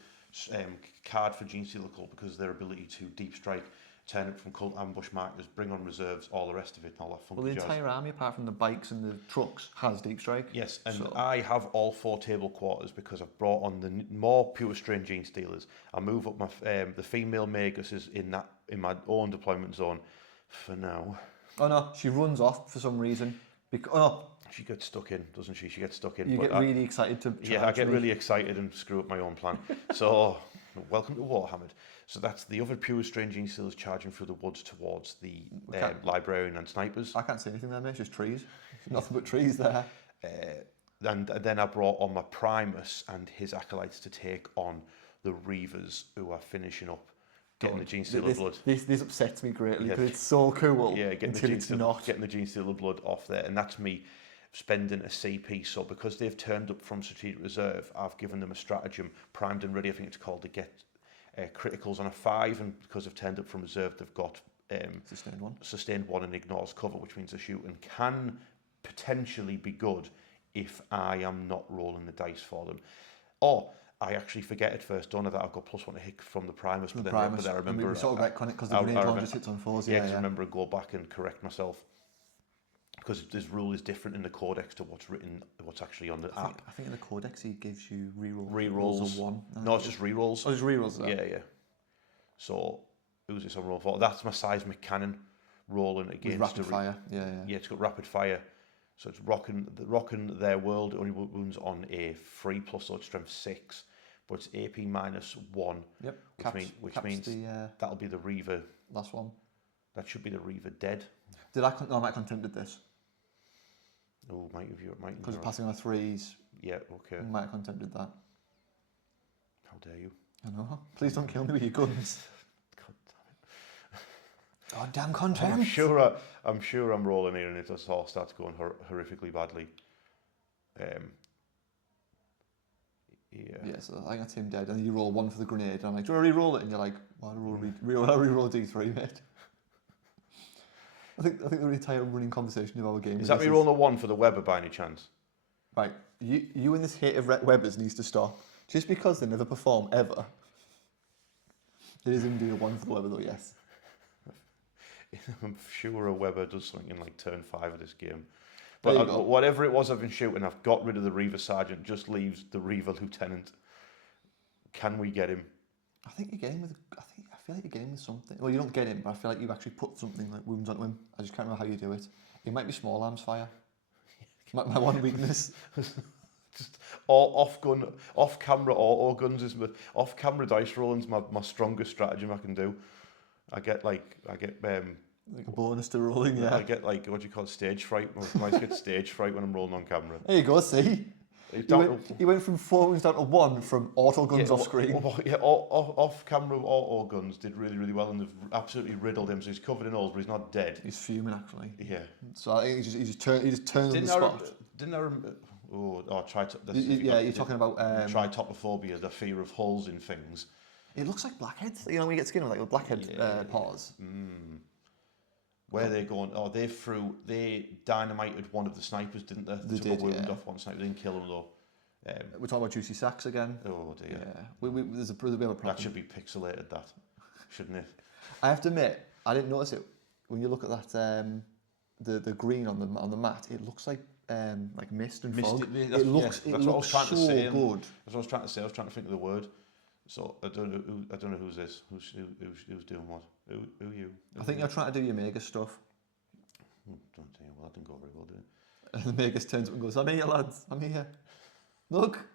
card for Genestealer Cult because of their ability to deep strike, turn it from cult ambush markers, bring on reserves, all the rest of it, and all that funky Well, the jazz. entire army, apart from the bikes and the trucks, has deep strike. Yes, and I have all 4 table quarters because I've brought on the more pure strain Genestealers. I move up my the female Magus in my own deployment zone for now. Oh no, she runs off for some reason. She gets stuck in, doesn't she? She gets stuck in. You get really excited to charge I get me. really excited and screw up my own plan. So, welcome to Warhammer. So that's the other pure strain Genestealers charging through the woods towards the librarian and snipers. I can't see anything there, mate. It's just trees. Nothing but trees there. And then I brought on my Primus and his acolytes to take on the Reavers, who are finishing up getting the Genestealer blood. This upsets me greatly because it's so cool. Yeah, getting the Genestealer blood off there, and that's me spending a CP. So because they've turned up from strategic reserve, I've given them a stratagem, primed and ready. I think it's called, to get criticals on a 5, and because they've turned up from reserve, they've got sustained 1 and ignores cover, which means the shooting can potentially be good if I am not rolling the dice for them. Or I actually forget at first, don't know that I've got +1 to hit from the Primus, but then I remember. We sort of retcon it because the grenade launcher just hits on 4s. Yeah, because I remember I go back and correct myself. Because this rule is different in the codex to what's actually on the app. I think in the codex he gives you rerolls of 1. No, it's just rerolls. Oh, it's rerolls. Yeah. So who's this on roll for? That's my seismic cannon rolling against rapid fire. Yeah, it's got rapid fire. So it's rocking their world. It only wounds on a 3+, so it's strength 6, but it's AP -1. Yep. Which means that'll be the Reaver. Last one. That should be the Reaver dead. I might contempted this. Oh, might have. Because passing on 3s. Yeah, okay. Might have contempted that. How dare you? I know. Please don't kill me with your guns. God damn it. Goddamn contempt. I'm sure I'm rolling here and it just all starts going horrifically badly. Yeah, so I got him dead, and then you roll 1 for the grenade, and I'm like, do you want to re-roll it? And you're like, why do I re-roll a D3, mate? I think the entire running conversation of our game is that me rolling a 1 for the Weber by any chance? Right, you and this hate of Webers needs to stop. Just because they never perform ever. It is indeed a 1 for the Weber though, yes. I'm sure a Weber does something in like turn 5 of this game. But whatever it was I've been shooting, I've got rid of the Reaver Sergeant, just leaves the Reaver Lieutenant. Can we get him? I think you get him with. I feel like you get him with something. Well, you don't get him, but I feel like you actually put something like wounds onto him. I just can't remember how you do it. It might be small arms fire. my one weakness. Just off camera auto guns is off camera dice rolling's my strongest stratagem I can do. I get like a bonus to rolling, yeah. I get like, what do you call it, stage fright. I get stage fright when I'm rolling on camera. There you go, see? He went from 4 wounds down to 1 from auto guns off screen. Off camera auto guns did really, really well, and they've absolutely riddled him, so he's covered in holes, but he's not dead. He's fuming, actually. Yeah. So I think he just turns on the spot. Didn't I remember? You're talking about... Tritopophobia, the fear of holes in things. It looks like blackheads. You know, when you get skin with like blackhead paws. Where they're going? Oh, they dynamited one of the snipers, didn't they? They took a wound off one sniper. They didn't kill him though. We're talking about juicy sacks again. Oh dear. Yeah, there's a bit of a problem. That should be pixelated, that shouldn't it? I have to admit, I didn't notice it when you look at that. The green on the mat, it looks like mist and fog. It looks so good. That's what I was trying to say. I was trying to think of the word. So I don't know who's this. Who's doing what? Who you? I think you're trying to do your Magus stuff. Don't tell you. Well, that didn't go very well, did it? And the Magus turns up and goes, "I'm here, lads. I'm here. Look."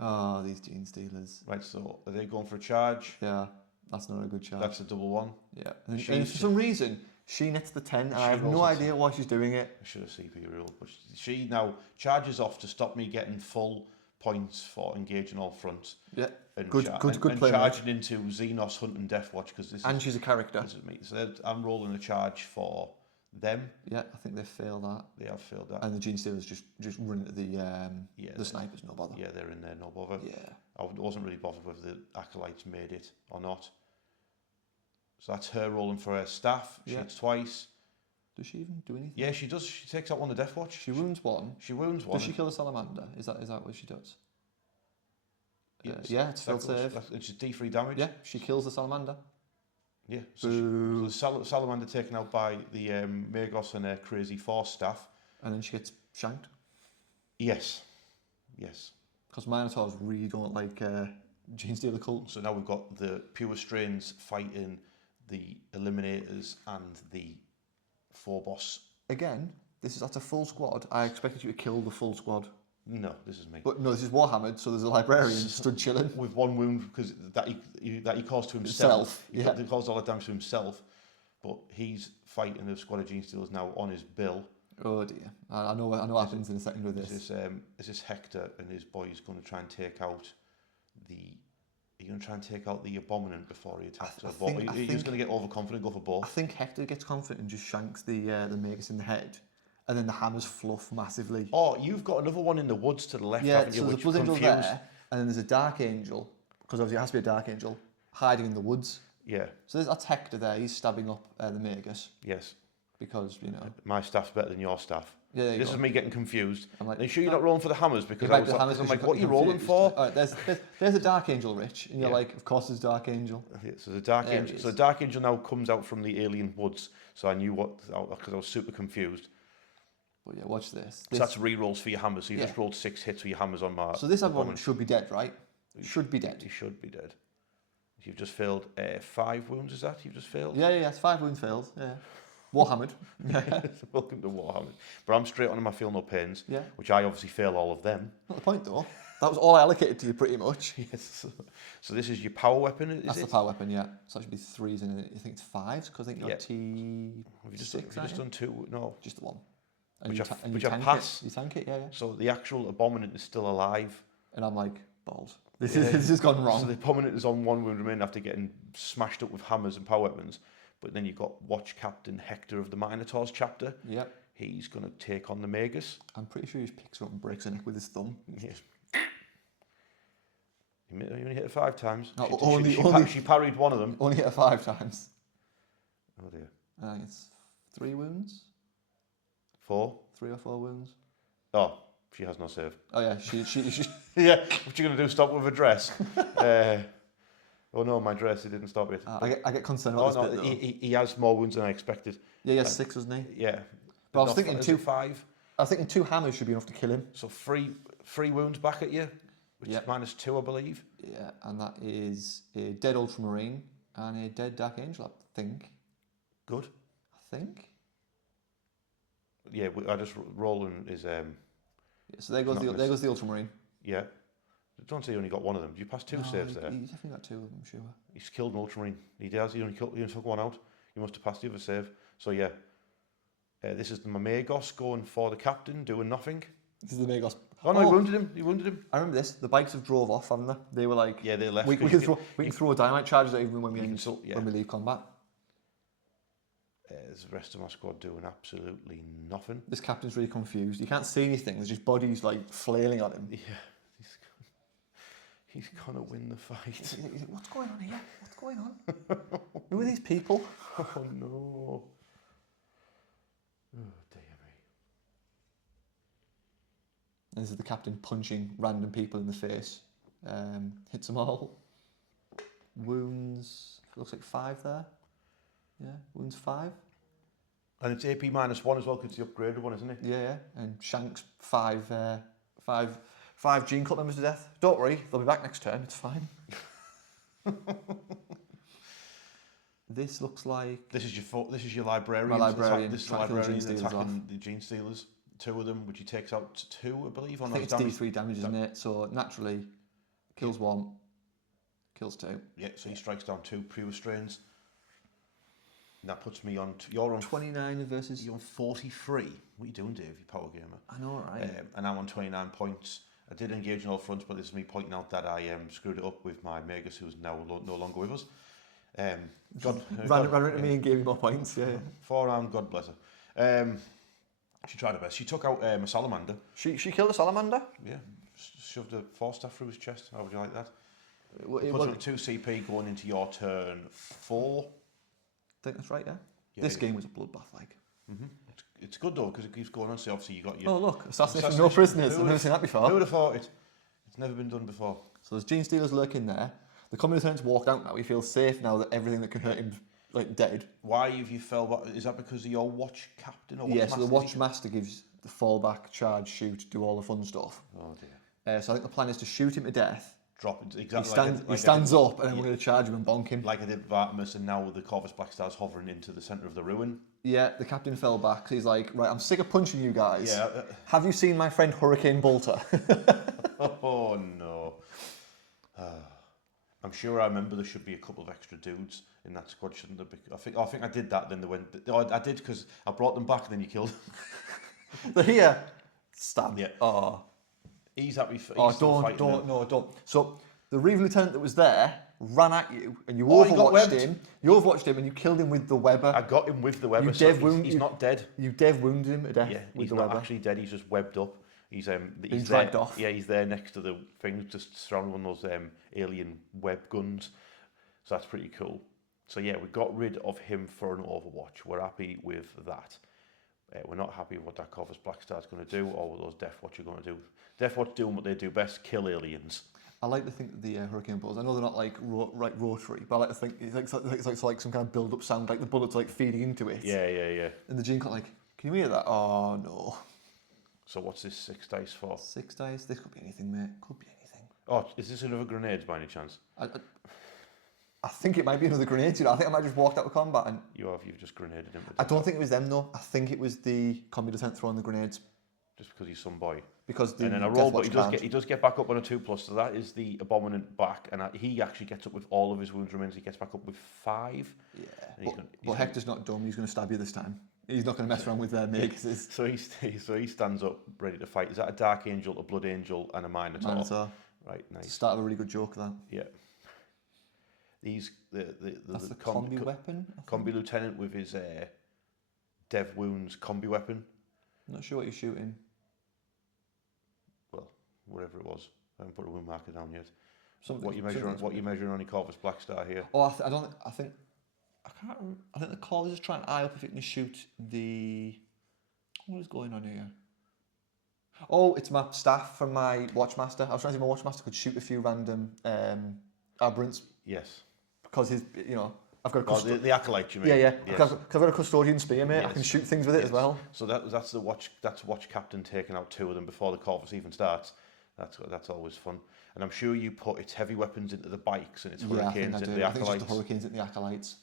Oh, these Genestealers. Right. So are they going for a charge? Yeah. That's not a good charge. That's a double one. Yeah. And for some reason, she nets the 10, and I have no idea why she's doing it. I should have CP ruled, but she now charges off to stop me getting full points for engaging all fronts. Yeah. And Good play, charging into Xenos hunting Deathwatch because she's a character. This is me. So I'm rolling a charge for them. Yeah, I think they failed that. They have failed that. And the Genestealers just run into the snipers, no bother. Yeah, they're in there, no bother. Yeah. I wasn't really bothered whether the acolytes made it or not. So that's her rolling for her staff. She hits twice. Does she even do anything? Yeah, she does. She takes out one of the Deathwatch. She wounds one. She wounds one. Does she kill the salamander? Is that what she does? Yeah, it's failed save. It's D3 damage. Yeah, she kills the salamander. Yeah, so the salamander taken out by the Magos and her crazy force staff. And then she gets shanked. Yes. Because Minotaurs really don't like Genestealer cult. So now we've got the pure strains fighting the Eliminators and the Phobos. Again, that's a full squad. I expected you to kill the full squad. No, this is me. But no, this is Warhammer, so there's a librarian stood chilling. With one wound, because that he caused to himself. He caused all the damage to himself, but he's fighting a squad of Genestealers now on his bill. Oh dear. I know what happens in a second with this. This is Hector and his boy's going to try and take out the Abominant before he attacks her. He's going to get overconfident, go for both. I think Hector gets confident and just shanks the Magus in the head. And then the hammers fluff massively. Oh, you've got another one in the woods to the left, haven't you? So there's a Blood Angel there, and then there's a Dark Angel, because obviously it has to be a Dark Angel, hiding in the woods. Yeah. So that's Hector there, he's stabbing up the Magus. Yes. Because, my staff's better than your staff. Yeah, this is me getting confused. I'm like, are you sure you're not rolling for the hammers? Because I'm like, what are you confused. rolling for? All right, there's a Dark Angel, Rich, and you're like, of course there's Dark Angel. Yeah, so the Dark Angel. So the Dark Angel now comes out from the alien woods. So I knew because I was super confused. But yeah, watch this. So that's re-rolls for your hammers. So you just rolled 6 hits with your hammers on my... So this Abominant should be dead, right? Should be dead. He should be dead. You've just failed 5 wounds, is that? You've just failed? Yeah, it's 5 wounds failed, yeah. Warhammered. Welcome to Warhammered. But I'm straight on him, I feel no pains, which I obviously fail all of them. Not the point though. That was all I allocated to you pretty much. Yes. So this is your power weapon, is That's the power weapon, yeah. So that should be 3s and I think it's 5s, because I think you're T6, have you just done 2? No. Just the 1. Which I pass. You tank it, yeah. So the actual Abominant is still alive. And I'm like, balls. This has gone wrong. So the Abominant is on 1 wound remaining after getting smashed up with hammers and power weapons. But then you've got Watch Captain Hector of the Minotaurs chapter. Yep. He's going to take on the Magus. I'm pretty sure he just picks her up and breaks her neck with his thumb. Yes. You only hit her 5 times. No, she parried one of them. Only hit her 5 times. Oh dear. I think it's 3 wounds. 4? 3 or 4 wounds. Oh, she has no save. Oh yeah, she yeah, what you going to do, stop with a dress? Oh no, my dress, he didn't stop it. I get concerned about this bit, he has more wounds than I expected. Yeah, he has 6, doesn't he? Yeah. But I was thinking 5. I was thinking 2 hammers should be enough to kill him. So 3 wounds back at you, which is -2, I believe. Yeah, and that is a dead Ultramarine and a dead Dark Angel, I think. Good. I think. Yeah, I just rolling is so there goes the Ultramarine. Yeah. Don't say he only got 1 of them. Did you pass 2 saves there? He definitely got 2 of them, sure. He's killed an Ultramarine. He does. He only took 1 out. He must have passed the other save. So yeah. This is the Magos going for the captain, doing nothing. This is the Magos. Oh no, he wounded him. I remember this. The bikes have drove off, haven't they? They were like, yeah, they left. We can throw dynamite charges at even when we leave combat. There's the rest of my squad doing absolutely nothing. This captain's really confused. He can't see anything. There's just bodies like flailing on him. Yeah, he's gonna win the fight. He's like, what's going on here? What's going on? Who are these people? Oh no. Oh dear me. And this is the captain punching random people in the face. Hits them all. Wounds, looks like 5 there. Yeah, wounds 5. And it's AP -1 as well, because it's the upgraded one, isn't it? Yeah, and shanks 5 Gene Cult members to death. Don't worry, they'll be back next turn, it's fine. This looks like... This is your librarian. My librarian. This is the librarian attacking the Genestealers. 2 of them, which he takes out 2, I believe. I think it's D3 damage, isn't it? So naturally, kills 1. Kills 2. Yeah, so he strikes down 2 pre-restrains. And that puts me on... You're on 29 versus... You're on 43. What are you doing, Dave, you power gamer? I know, right? And I'm on 29 points. I did engage in all fronts, but this is me pointing out that I screwed it up with my Magus, who's now no longer with us. Ran into me and gave me more points, yeah. 4-round, God bless her. She tried her best. She took out a salamander. She killed a salamander? Yeah, shoved a force staff through his chest. How would you like that? It Puts her at 2 CP going into your turn 4. I think that's right, yeah. Yeah, this game was a bloodbath, like. It's good though, because it keeps going on. So obviously you got your... Oh look, assassination, no prisoners. I've never seen that before. Who would have thought it? It's never been done before. So there's Genestealers lurking there. The Communist Lieutenant's walked out now. He feels safe now that everything that can hurt him's like dead. Why have you fell back? Is that because of your watch captain or watch Yeah, so the master? watch master gives the fallback, charge, shoot, do all the fun stuff. Oh dear. So I think the plan is to shoot him to death. Drop it exactly. He stands up, and then we're going to charge him and bonk him. Like I did with Artemis, and now the Corvus Blackstar's hovering into the centre of the ruin. Yeah, the captain fell back. So he's like, right, I'm sick of punching you guys. Yeah. Have you seen my friend Hurricane Bolter? Oh no. I'm sure I remember there should be a couple of extra dudes in that squad, shouldn't there? I think I did that. Then they went. Oh, I did because I brought them back, and then you killed them. They're here. Stab. Yeah. Oh. He's happy. He's Don't. So the Reeve Lieutenant that was there ran at you, and you he got overwatched webbed. him. You overwatched him, and you killed him with the Weber. I got him with the Weber. You So he's you- not dead. You dev wounded him to death Yeah, with he's the not Weber. actually dead. He's just webbed up. He's Been dragged there, off. Yeah, he's there next to the thing, just surrounded one of those alien web guns. So that's pretty cool. So yeah, we got rid of him for an Overwatch. We're happy with that. We're not happy with what that Corvus Blackstar's going to do, or what those Deathwatch are going to do. Deathwatch doing what they do best: kill aliens. I like to think that the Hurricane bullets, I know they're not like rotary, but I like to think it's like some kind of build-up sound, like the bullets are like feeding into it. Yeah. And the Gene got like, can you hear that? Oh no. So what's this 6 dice for? 6 dice? This could be anything, mate. Could be anything. Oh, is this another grenade by any chance? I think it might be another grenade, you know. I think I might just walked out of combat and... You've just grenaded him. I don't think it was them, though. I think it was the combi lieutenant throwing the grenades. Just because he's some boy. Because the and then a roll, but Deathwatch he does get back up on a 2+, so that is the abominant back, and he actually gets up with all of his wounds remains. He gets back up with 5. Yeah, but Hector's not dumb. He's going to stab you this time. He's not going to mess around with their Maguses. So he stands up ready to fight. Is that a Dark Angel, a Blood Angel, and a Minotaur? Minotaur. Right, nice. Start of a really good joke, that. Yeah. That's the combi weapon. Combi lieutenant with his dev wounds combi weapon. I'm not sure what you're shooting. Well, whatever it was. I haven't put a wound marker down yet. Something, What you measuring on your Corvus Blackstar here? Oh, I think the call is just trying to eye up if it can shoot the... What is going on here? Oh, it's my staff from my Watchmaster. I was trying to see if my Watchmaster could shoot a few random aberrants. Yes. Because I've got a the acolyte, you mean? Yeah. Yes. Because I've got a custodian spear, mate. Yes. I can shoot things with it as well. So that's watch captain taking out 2 of them before the Corvus even starts. That's always fun. And I'm sure you put its heavy weapons into the bikes and its hurricanes into the I think acolytes. it's just the hurricanes into the acolytes.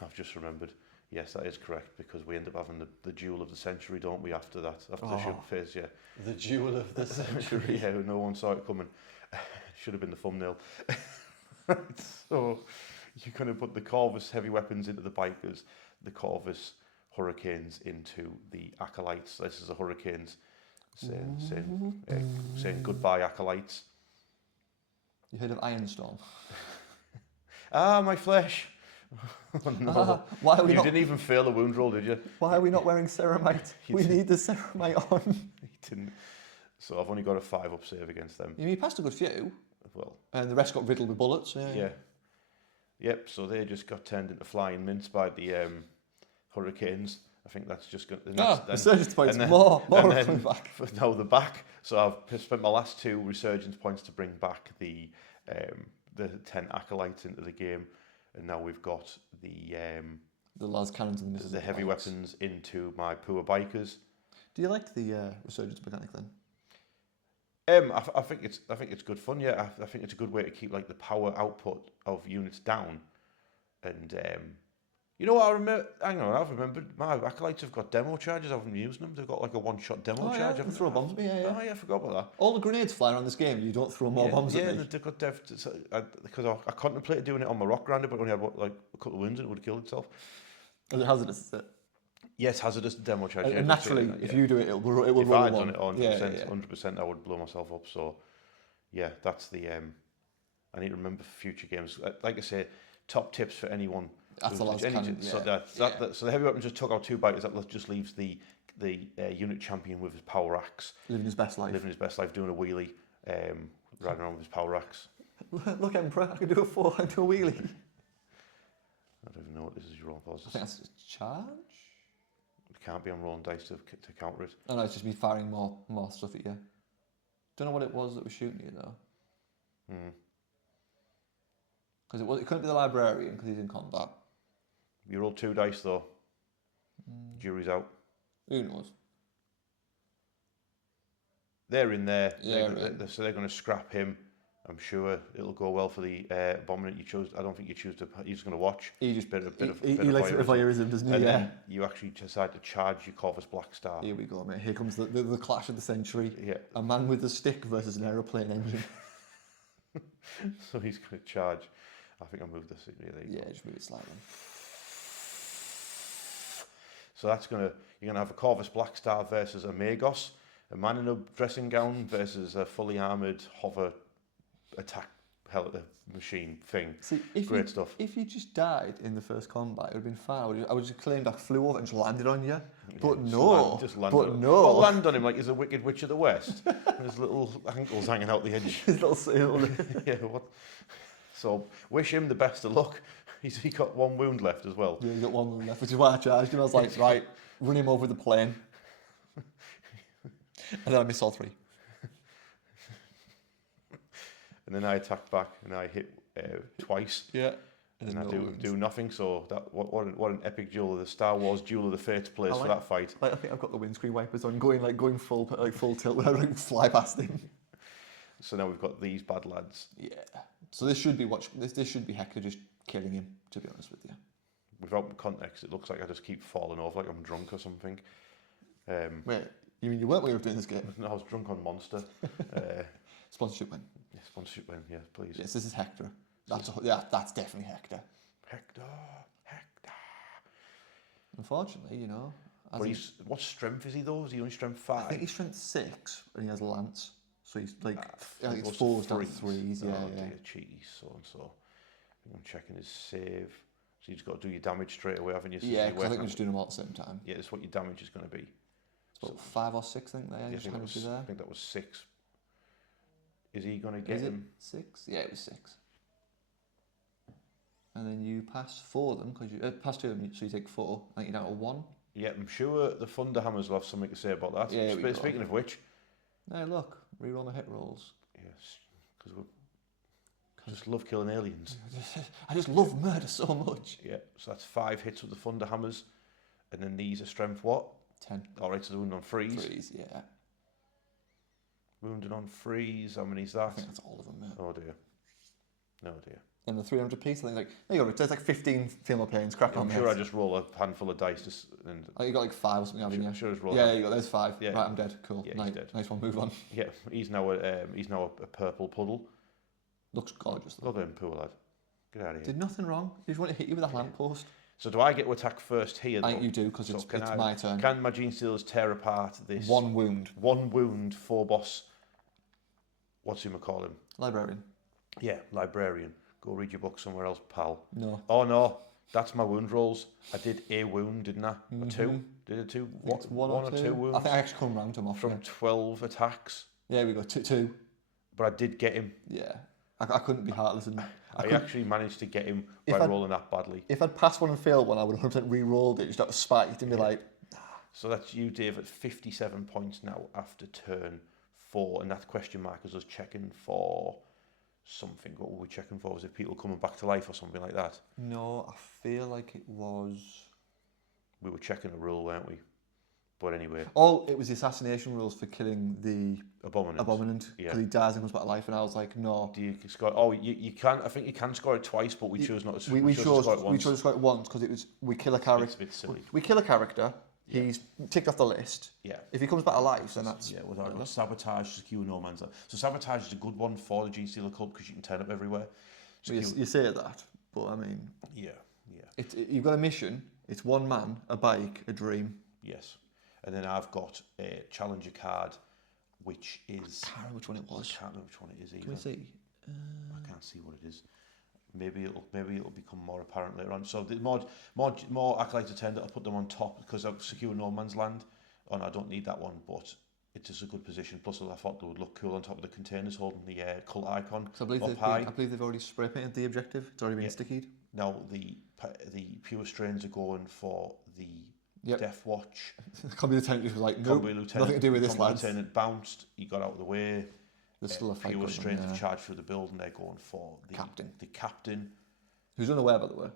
I've just remembered. Yes, that is correct, because we end up having the duel of the century, don't we, after that? After the shoot phase, yeah. The duel of the century. Yeah, no one saw it coming. Should have been the thumbnail. Right, so you're going to put the Corvus heavy weapons into the bikers, the Corvus hurricanes into the acolytes. This is the hurricanes saying goodbye, acolytes. You heard of Ironstorm? Ah, my flesh. Oh, no. Why are we you didn't even fail the wound roll, did you? Why are we not wearing ceramite? We need the ceramite on. You didn't. So I've only got a 5-up save against them. You passed a good few. Well. And the rest got riddled with bullets. Yeah. Yep, so they just got turned into flying mince by the hurricanes. I think that's just going to... resurgence points, more coming back. No, the back. So I've spent my last 2 resurgence points to bring back the 10 acolytes into the game. And now we've got the las cannons and the heavy weapons into my poor bikers. Do you like the resurgence mechanic then? I think it's good fun. Yeah, I think it's a good way to keep like the power output of units down, and You know what I remember? Hang on, I've remembered. My acolytes have got demo charges. I haven't been using them. They've got like a one-shot demo charge. Yeah, haven't throw they? bombs at me, yeah. Oh yeah, I forgot about that. All the grenades flying around this game, you don't throw more bombs at me. They've got because I contemplated doing it on my rock grinder, but only had like a couple of wounds and it would have killed itself. Is it hazardous, is it? Yes, hazardous demo charge. And naturally, if you do it, it will roll if I'd one. done it 100%, I would blow myself up. So, yeah, that's the. I need to remember for future games. Like I say, top tips for anyone. That's the last cannon. So the heavy weapon just took out 2 biters. That just leaves the unit champion with his power axe, living his best life, doing a wheelie, riding around with his power axe. Look, Emperor, I can do a 4, I can do a wheelie. I don't even know what this is. Your own thoughts. I think that's a charge. It can't be on rolling dice to counter it. No, it's just me firing more stuff at you. Don't know what it was that was shooting you though. Because it couldn't be the librarian because he's in combat. You rolled 2 dice though. Jury's out. Who knows? They're in there. Yeah, so they're going to scrap him. I'm sure it'll go well for the abominant you chose. I don't think you choose to. You're just going to watch. He just he likes a bit of voyeurism, doesn't he? And then you actually decide to charge your Corvus Black Star. Here we go, mate. Here comes the clash of the century. Yeah. A man with a stick versus an aeroplane engine. So he's going to charge. I think I moved this. Yeah, just move it slightly. So you're gonna have a Corvus Black Star versus a Magos, a man in a dressing gown versus a fully armoured hover attack machine thing. See, great stuff. If you just died in the first combat, it would have been fine. I would just claimed I flew over and just landed on you. But no. Well, land on him like he's a Wicked Witch of the West. His little ankles hanging out the edge. His little Yeah. What? So wish him the best of luck. He got 1 wound left as well. Yeah, he got 1 wound left, which is why I charged him. I was like, right, run him over the plane. And then I missed all 3. And then I attacked back and I hit twice. Yeah. And I do nothing. So that what an epic duel of the Star Wars Duel of the Fates place for that fight. I think I've got the windscreen wipers on, going full tilt when I fly past him. So now we've got these bad lads. Yeah. So this should be this should be Hector just killing him, to be honest with you. Without context, it looks like I just keep falling over like I'm drunk or something. Wait, you mean you weren't when you were doing this game? No, I was drunk on Monster. Sponsorship win. Yeah, sponsorship win, yeah, please. Yes, this is Hector. That's definitely Hector. Hector. Unfortunately, you know. What strength is he though? Is he only strength 5? I think he's strength 6 and he has lance. So he's like, it's 4s, not 3s, yeah. Dear, cheeky, so and so. I'm checking his save. So you've got to do your damage straight away, haven't you? So yeah, because I think we're just doing them all at the same time. Yeah, that's what your damage is going to be. It's about 5 or 6, I think they are. Yeah, I think that was 6. Is he going to get him? 6? Yeah, it was 6. And then you pass 4 of them, because you pass 2 of them, so you take 4. I think you're down to 1. Yeah, I'm sure the Thunderhammers will have something to say about that. Yeah, Speaking of which. Hey, look, reroll my hit rolls. Yes, because I just love killing aliens. I just love murder so much. Yeah, so that's 5 hits with the Thunderhammers. And then these are strength what? 10. Alright, so the wound on freeze. Freeze, yeah. Wounded on freeze, how many is that? I think that's all of them, mate. Oh dear. Oh dear. And the 300 piece, I think there you go, there's like 15 thermal planes, crack on. I'm sure I just roll a handful of dice and you got like 5 or something, haven't you? Sure, just roll. Yeah, you got there's 5. Yeah. Right, I'm dead. Cool. Yeah, he's dead. Nice one, move on. Yeah, he's now a purple puddle. Looks gorgeous though. Look at him, poor lad. Get out of here. Did nothing wrong. He just wanted to hit you with a lamppost. So do I get to attack first here? I think you do, because it's my turn. Can my Genestealers tear apart this? 1 wound. 1 wound, 4 boss. What's him call him? Librarian. Yeah, librarian. Go read your book somewhere else, pal. No. Oh no, that's my wound rolls. I did a wound, didn't I? A 2? Did a 2? What, one or 2 wounds? I think I actually come round to him off from 12 attacks. Yeah, we got 2. But I did get him. Yeah. I couldn't be heartless. And I actually managed to get him by rolling that badly. If I'd passed one and failed one, I would have 100% re-rolled it just out of spite and be like... So that's you, Dave, at 57 points now after turn 4. And that question mark is us checking for something. What were we checking for? Was it people coming back to life or something like that? No, I feel like it was... We were checking a rule, weren't we? But anyway, Oh, it was the assassination rules for killing the Abominant. Abominant Yeah. because he dies and comes back to life, and I was like, no. Do you score? Oh, you can. I think you can score it twice, but we chose not to. We chose to score it once. we chose to score it once because it was we kill a character. It's a bit silly. We kill a character. He's ticked off the list. Yeah. If he comes back alive, then that's Yeah, well, I've got sabotage, secure no man's land. So sabotage is a good one for the Genestealer cult because you can turn up everywhere. you say that, but I mean, Yeah. you've got a mission. It's one man, a bike, a dream. Yes. And then I've got a challenger card, which is... I can't remember which one it was. I can't remember which one it is either. Can we see? I can't see what it is. Maybe it'll become more apparent later on. So the more acolytes attend, I'll put them on top because I've secured no man's land. Oh no, I don't need that one, but it is a good position. Plus, I thought they would look cool on top of the containers holding the cult icon I believe up high. I believe they've already spray painted the objective. It's already been stickied. Now the pure strains are going for the Deathwatch. Combat lieutenant was like, nope, Combat lieutenant, nothing to do with this, Combat lads. lieutenant bounced. He got out of the way. There's still a fight pure going strains on. have charged through the building. They're going for the Captain. The captain. Who's unaware, by the way.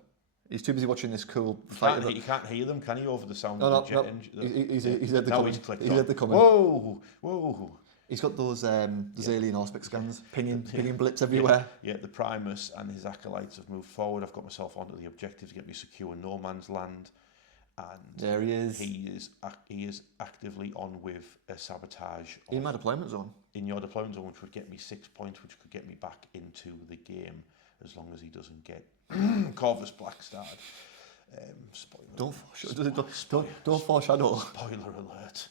He's too busy watching this cool fight. You can't hear them, can you, over the sound No, of the jet engine? He's at the coming. He's at the coming. Whoa! He's got those alien aspect scans, pinging blips everywhere. Yeah, the Primus and his acolytes have moved forward. I've got myself onto the objective to get me secure no man's land, and there he is. He is actively on with a sabotage in my deployment zone. In your deployment zone, which would get me 6 points, which could get me back into the game as long as he doesn't get Corvus Blackstarred. Spoiler. Don't foreshadow. Spoiler alert.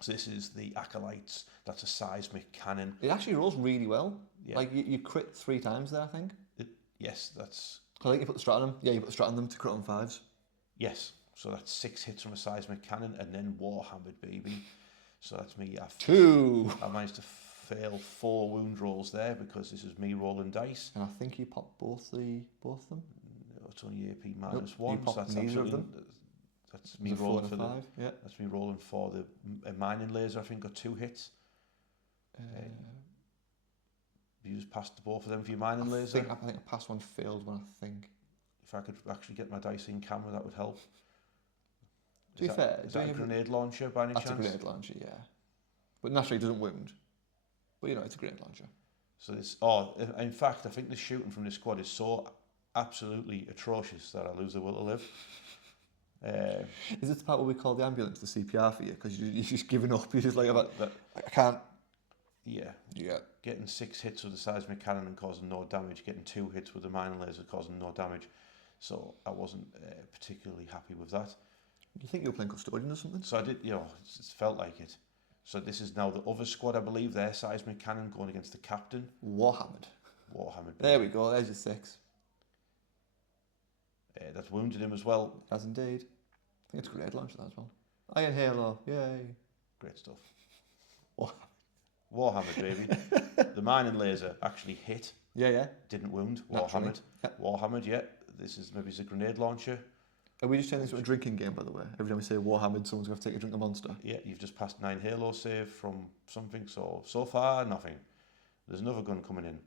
So this is the acolytes. That's a seismic cannon. It actually rolls really well. Yeah. Like you crit 3 times there, I think. Yes, that's... I think you put the strat on them. Yeah, you put the strat on them to crit on 5s. Yes, so that's 6 hits from a seismic cannon and then Warhammered, baby. So that's me. 2. I managed to fail 4 wound rolls there because this is me rolling dice. And I think you popped both of them. No, it's only AP -1. You So popped that's neither of them. That's me rolling for 5. Yeah. That's me rolling for the mining laser. I think got 2 hits. You just passed both of them for your mining laser. I think I passed one, failed one. I think. If I could actually get my dice in camera, that would help. To be fair, is that a grenade launcher by any chance? That's a grenade launcher, yeah. But naturally, it doesn't wound. But you know, it's a grenade launcher. So this, in fact, I think the shooting from this squad is so absolutely atrocious that I lose the will to live. Is it the part where we call the ambulance the CPR for you? Because you're just giving up. You're just like, I can't. Yeah. Yeah. Getting 6 hits with the seismic cannon and causing no damage. Getting 2 hits with the mining laser causing no damage. So I wasn't particularly happy with that. You think you were playing Custodian or something? So I did, it felt like it. So this is now the other squad, I believe, their seismic cannon going against the captain. Warhammered. Warhammered. There we go, there's your 6. That's wounded him as well. As indeed. I think it's a grenade launcher that as well. Iron Halo, yay. Great stuff. Warhammered, baby. The mining laser actually hit. Yeah. Didn't wound. Warhammered. Yep. Warhammered, yeah. This is maybe it's a grenade launcher. Are we just turning this into a drinking game, by the way? Every time we say Warhammered, someone's going to take a drink of Monster. Yeah, you've just passed 9 Halo save from something, so far, nothing. There's another gun coming in.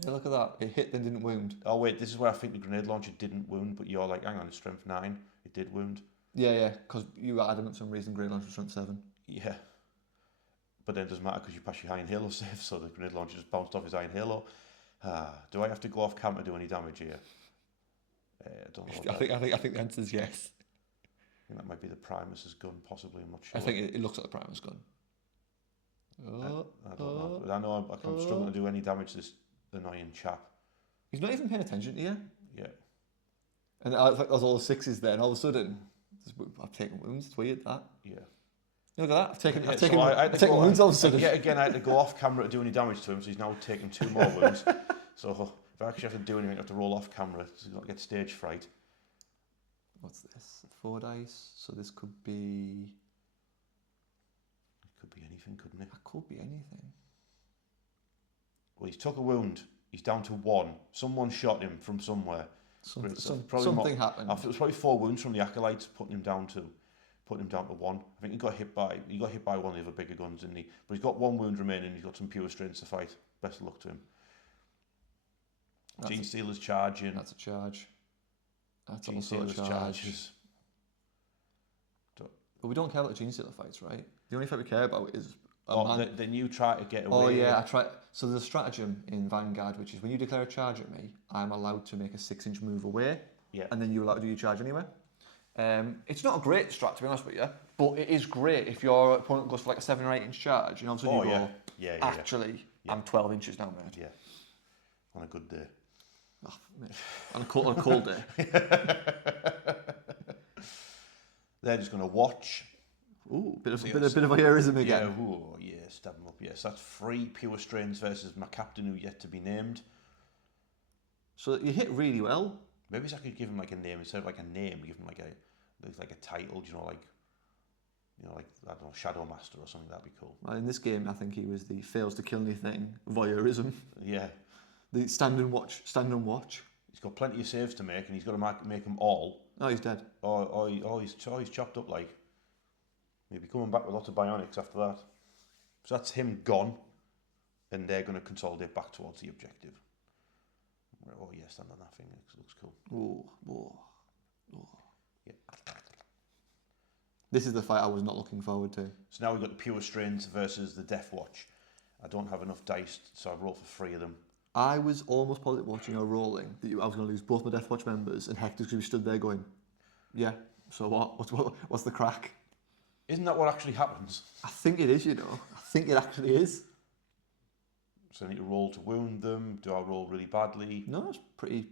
Yeah, look at that. It hit then didn't wound. Oh, wait, this is where I think the grenade launcher didn't wound, but you're like, hang on, it's strength 9. It did wound. Yeah, because you were adamant for some reason grenade launcher was strength 7. Yeah. But then it doesn't matter because you pass your Iron Halo save, so the grenade launcher just bounced off his Iron Halo. Do I have to go off camera to do any damage here? I don't know. I think the answer is yes. I think that might be the Primus's gun, possibly. I'm not sure. I think it looks like the Primus gun. I don't know. But I know I'm struggling to do any damage to this annoying chap. He's not even paying attention to you. Yeah. And I thought there's all the 6s there, and all of a sudden, I've taken wounds. It's weird, that. Yeah. Look at that. I've taken wounds all of a sudden. Yet again, I had to go off camera to do any damage to him, so he's now taken 2 more wounds. So if I actually have to do anything, I have to roll off camera to not get stage fright. What's this? 4 dice. So this could be... It could be anything, couldn't it? It could be anything. Well, he's took a wound. He's down to 1. Someone shot him from somewhere. Something happened. It was probably 4 wounds from the acolytes, putting him down to 1. I think he got hit by one of the other bigger guns, didn't he? But he's got 1 wound remaining. He's got some pure strengths to fight. Best of luck to him. Genestealer's charging. That's a charge. That's Genestealer's also a charge. charges. But we don't care about the Genestealer fights, right? The only fight we care about is then you try to get away. Oh yeah, I try. So there's a stratagem in Vanguard, which is when you declare a charge at me, I'm allowed to make a 6-inch move away. Yeah. And then you're allowed to do your charge anyway. It's not a great strat, to be honest with you, but it is great if your opponent goes for like a 7 or 8-inch charge. You know, so you go, actually, I'm 12 inches now, mate. Yeah. On a good day. Oh, mate. On a cold day. They're just going to watch. Ooh, bit of voyeurism again. Yeah, ooh, yeah, stab them up. Yes, that's 3 pure strains versus my captain who yet to be named. So you hit really well. Maybe I could give him like a name instead of like a name. Give him like a title. You know, like I don't know, Shadow Master or something. That'd be cool. Well, in this game, I think he was the fails to kill anything voyeurism. Yeah. The stand and watch. He's got plenty of saves to make, and he's got to make them all. Oh, he's dead. He's chopped up like. Maybe coming back with lots of bionics after that. So that's him gone, and they're going to consolidate back towards the objective. Oh yeah, stand on that thing. It looks cool. Oh. Yeah. This is the fight I was not looking forward to. So now we've got the pure strains versus the Deathwatch. I don't have enough dice, so I've rolled for 3 of them. I was almost positive watching or rolling that I was going to lose both my Deathwatch members, and Hector's going to be stood there going, "Yeah, so what? What's the crack?" Isn't that what actually happens? I think it is, you know. I think it actually is. So I need to roll to wound them. Do I roll really badly? No, it's pretty,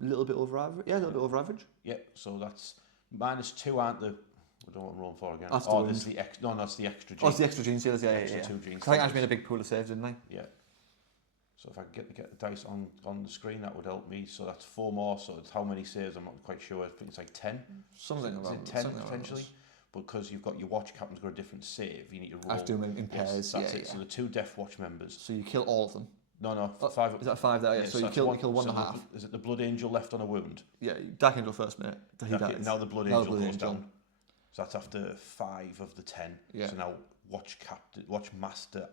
little bit over average. Yeah, a little bit over average. Yeah, so that's -2, aren't the... I don't know what I'm rolling for again. That's this is the that's the extra gene. Oh, it's the extra Genestealers, yeah. Extra 2 Genestealers. I think I just made a big pool of saves, didn't I? Yeah. So if I could get the dice on the screen, that would help me. So that's 4 more. So it's how many saves? I'm not quite sure. I think it's like 10. Something is around. Is it 10 something potentially? Because you've got your watch captain's got a different save, you need to roll. I have to do them in pairs. That's it. Yeah. So the 2 Deathwatch members. So you kill all of them. No, 5. Is that 5 there? Yeah. So you kill 1.5. Is it the Blood Angel left on a wound? Yeah, Dark Angel first, mate. He dies. Now the Blood Angel goes down. So that's after 5 of the 10. Yeah. So now Watch Master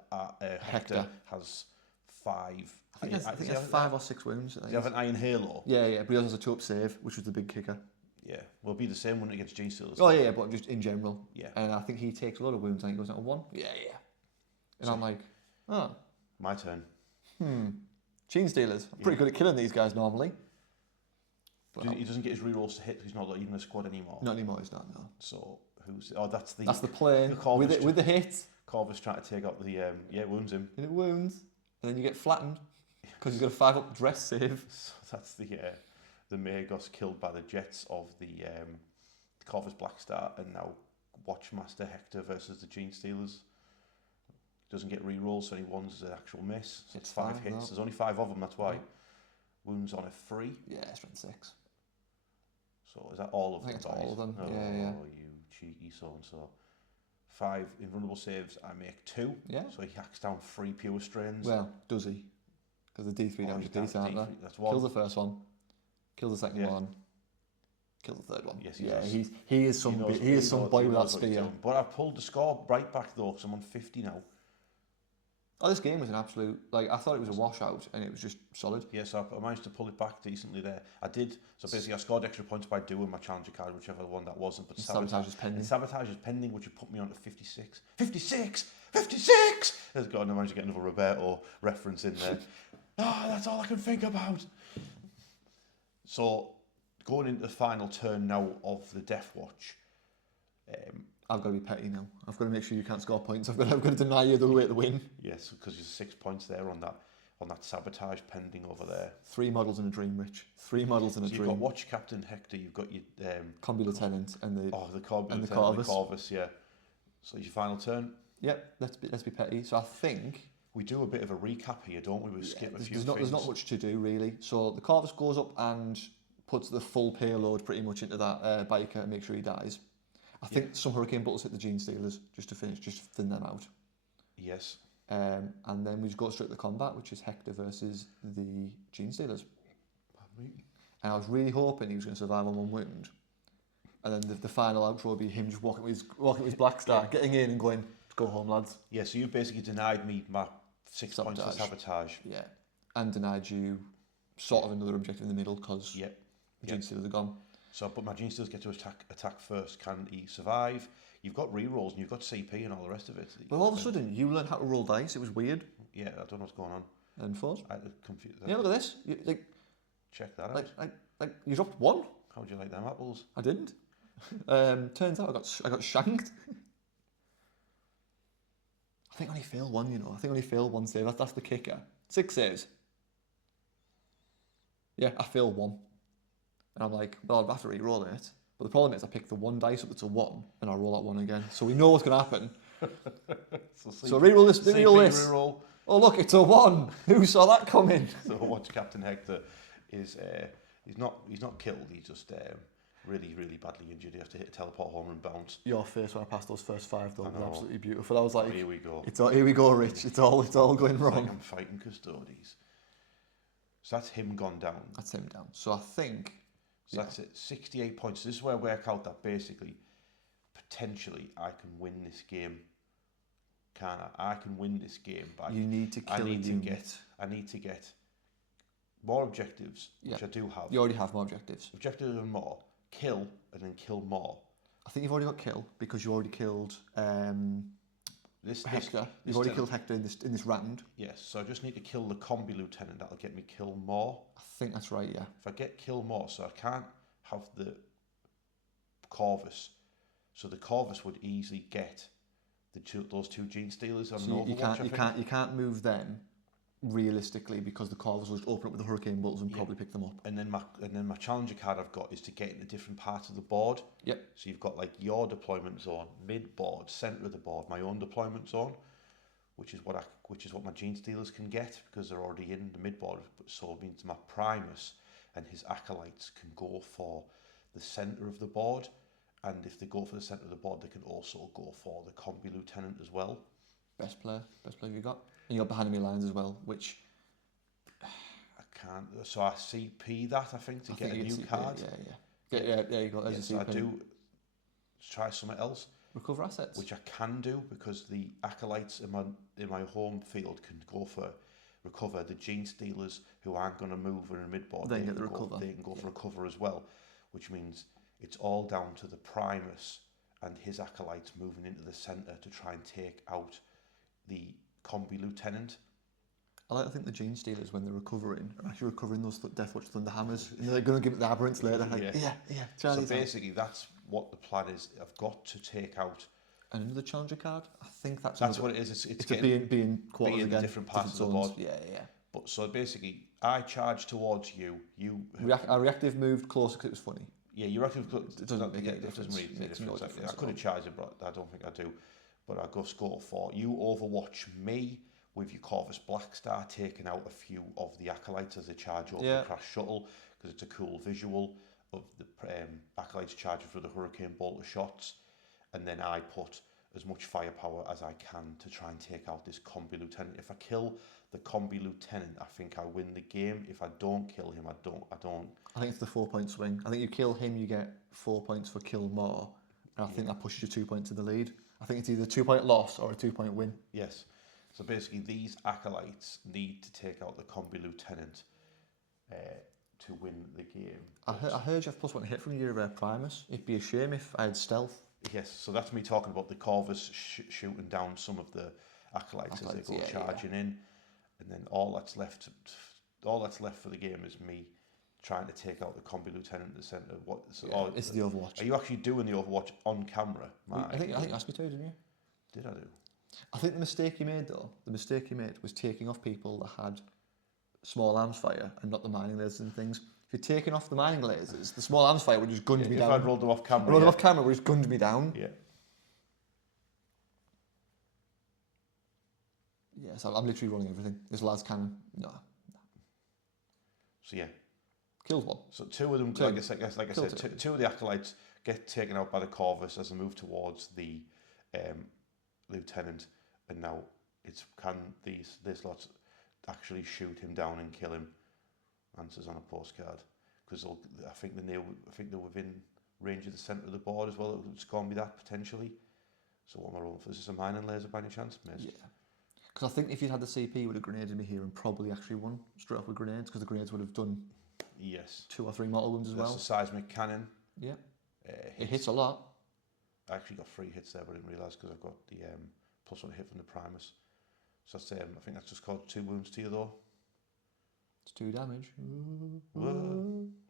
Hector has 5. I think he has 5 or 6 wounds. Does he have an Iron Halo? Yeah, but he also has a 2-up save, which was the big kicker. Yeah, well, it'll be the same one against Genestealers. Oh yeah, but just in general. Yeah. And I think he takes a lot of wounds. I think he goes down to 1. Yeah. And so, I'm like, oh. My turn. Genestealers. I'm pretty good at killing these guys normally. But he doesn't get his rerolls to hit. He's not even a squad anymore. Not anymore. He's not. No. So who's? Oh, that's the plane with the hits. Corvus trying to take out the wounds him. And it wounds, and then you get flattened because he's got a 5-up dress save. So that's the Magos killed by the jets of the Corvus Blackstar, and now Watchmaster Hector versus the Genestealers. Doesn't get rerolls, so he wants the actual miss. So it's 5 hits. There's only 5 of them. That's why. Wounds on a 3. Yeah, strength 6. So is that all of them? I think it's all of them. Oh, yeah. You cheeky so-and-so. 5 invulnerable saves, I make 2. Yeah. So he hacks down 3 pure strains. Well, does he? Because the D3 damage is decent, aren't they? That's 1. Kills the first one. Kills the second one. Kills the third one. Yes, he is some boy with that spear. But I've pulled the score right back though, because I'm on 50 now. Oh, this game was an absolute, I thought it was a washout, and it was just solid. Yeah, so I managed to pull it back decently there. I did, so basically I scored extra points by doing my challenger card, whichever one that wasn't, but Sabotage is pending. Sabotage is pending, which would put me on to 56. 56! 56! There's God, I managed to get another Roberto reference in there. That's all I can think about. So, going into the final turn now of the Deathwatch. I've got to be petty now. I've got to make sure you can't score points. I've got to deny you the way to win. Yes, because there's 6 points there on that sabotage pending over there. 3 models in a dream, Rich. 3 models in a dream. You've got Watch Captain Hector. You've got your Combi Lieutenant and the Combi and the Corvus. Yeah. So your final turn. Yep. Let's be petty. So I think we do a bit of a recap here, don't we? We skip a few things. There's not much to do really. So the Corvus goes up and puts the full payload pretty much into that biker and make sure he dies. I think some Hurricane Bolts hit the Genestealers just to thin them out. Yes. And then we just go straight to the combat, which is Hector versus the Genestealers. And I was really hoping he was going to survive on 1 wound. And then the final outro would be him just walking with his Blackstar, getting in and going, go home, lads. Yeah, so you basically denied me my 6 points for sabotage. Yeah. And denied you sort of another objective in the middle because the Genestealers are gone. So, but my Genestealers get to attack first. Can he survive? you've got re-rolls and you've got CP and all the rest of it. But all of a sudden, you learned how to roll dice. It was weird. Yeah, I don't know what's going on. And fours. I confused. Yeah, look at this. Check that out. Like you dropped one. How would you like them apples? I didn't. Turns out I got shanked. I think I only failed one, you know. I think I only failed one save. That's the kicker. 6 saves. Yeah, I failed one. And I'm like, well, I'll have to re-roll it. But the problem is I picked the one dice up to 1 and I roll that one again. So we know what's going to happen. So re-roll this. Re-roll this. Re-roll. Oh, look, it's a 1. Who saw that coming? So watch Captain Hector is he's not killed. He's just really badly injured. You have to hit a teleport home and bounce. Your face when I passed those first 5 though was absolutely beautiful. I was like, here we go. Here we go, Rich. It's all going wrong. Like I'm fighting Custodes. So that's him gone down. That's him down. So I think. So that's it. 68 points. This is where I work out that basically, potentially, I can win this game. Can I? I can win this game by. You need to kill I need to get more objectives, which I do have. You already have more objectives. Objectives and more. Kill and then kill more. I think you've already got kill because you already killed Hector. You've already killed Hector in this round. Yes, so I just need to kill the combi lieutenant. That'll get me kill more. I think that's right. Yeah. If I get kill more, so I can't have the Corvus. So the Corvus would easily get those two Genestealers on So Overwatch. you can't move them realistically because the Corvus will just open up with the Hurricane Bolts and probably pick them up. And then my challenger card I've got is to get into different parts of the board. Yep. So you've got like your deployment zone, mid board, center of the board, my own deployment zone, which is what my Genestealers can get because they're already in the mid board. So it means my Primus and his acolytes can go for the center of the board. And if they go for the centre of the board, they can also go for the combi lieutenant as well. Best player you got. And you got behind enemy lines as well, which I can't. So I CP that I think to get a new card. Yeah. You got. So I do try something else. Recover assets, which I can do because the acolytes in my home field can go for recover. The Genestealers who aren't going to move in the mid board, they get the recover. They can go for recover as well, which means. It's all down to the Primus and his acolytes moving into the centre to try and take out the combi lieutenant. I like to think the Genestealers, when they're recovering, are actually recovering those Deathwatch Thunderhammers. And they're going to give it the aberrants later. So basically, that's what the plan is. I've got to take out. And another challenger card? I think that's what it is. It's being quarters again. Different parts of the board. Yeah. But so basically, I charge towards you. Our reactive moved closer because it was funny. Yeah, your reactive it doesn't make any difference. It doesn't really make a difference. I could have charged it, but I don't think I do. But I go score 4. You overwatch me with your Corvus Blackstar taking out a few of the acolytes as they charge over the crash shuttle because it's a cool visual of the acolytes charging through the Hurricane Bolt of shots, and then I put as much firepower as I can to try and take out this combi lieutenant. If I kill the combi lieutenant, I think I win the game. If I don't kill him, I don't. I think it's the 4-point swing. I think you kill him, you get 4 points for kill more, and I think that pushes you 2 points to the lead. I think it's either a 2-point loss or a 2-point win. Yes. So basically, these acolytes need to take out the combi lieutenant to win the game. I heard you have +1 hit from your Primus. It'd be a shame if I had stealth. Yes, so that's me talking about the Corvus shooting down some of the acolytes as they go charging in, and then all that's left for the game is me trying to take out the combi lieutenant in the centre. It's the Overwatch. Are you actually doing the Overwatch on camera? I think you asked me to, didn't you? Did I do? I think the mistake you made was taking off people that had small arms fire and not the mining lasers and things. If you're taking off the mining lasers, the small arms fire would just gunned me down. If I'd rolled them off camera. Rolled them off camera would just gunned me down. Yeah. Yes, I'm literally rolling everything. This lad's cannon. No. So yeah. Killed one. So 2 of them, like I said, two of the acolytes get taken out by the Corvus as they move towards the lieutenant, and now can this lot actually shoot him down and kill him? Answers on a postcard, because I think they're within range of the centre of the board as well. It's going to be that potentially. So what am I rolling for? Is this a mining laser by any chance? Missed. Yeah. Because I think if you'd had the CP, you would have grenaded me here and probably actually won straight off with grenades, because the grenades would have done 2 or 3 mortal wounds as well. That's a seismic cannon. Yeah. It hits a lot. I actually got 3 hits there, but I didn't realise because I've got the +1 hit from the Primus. So that's, I think that's just called 2 wounds to you though. It's 2 damage.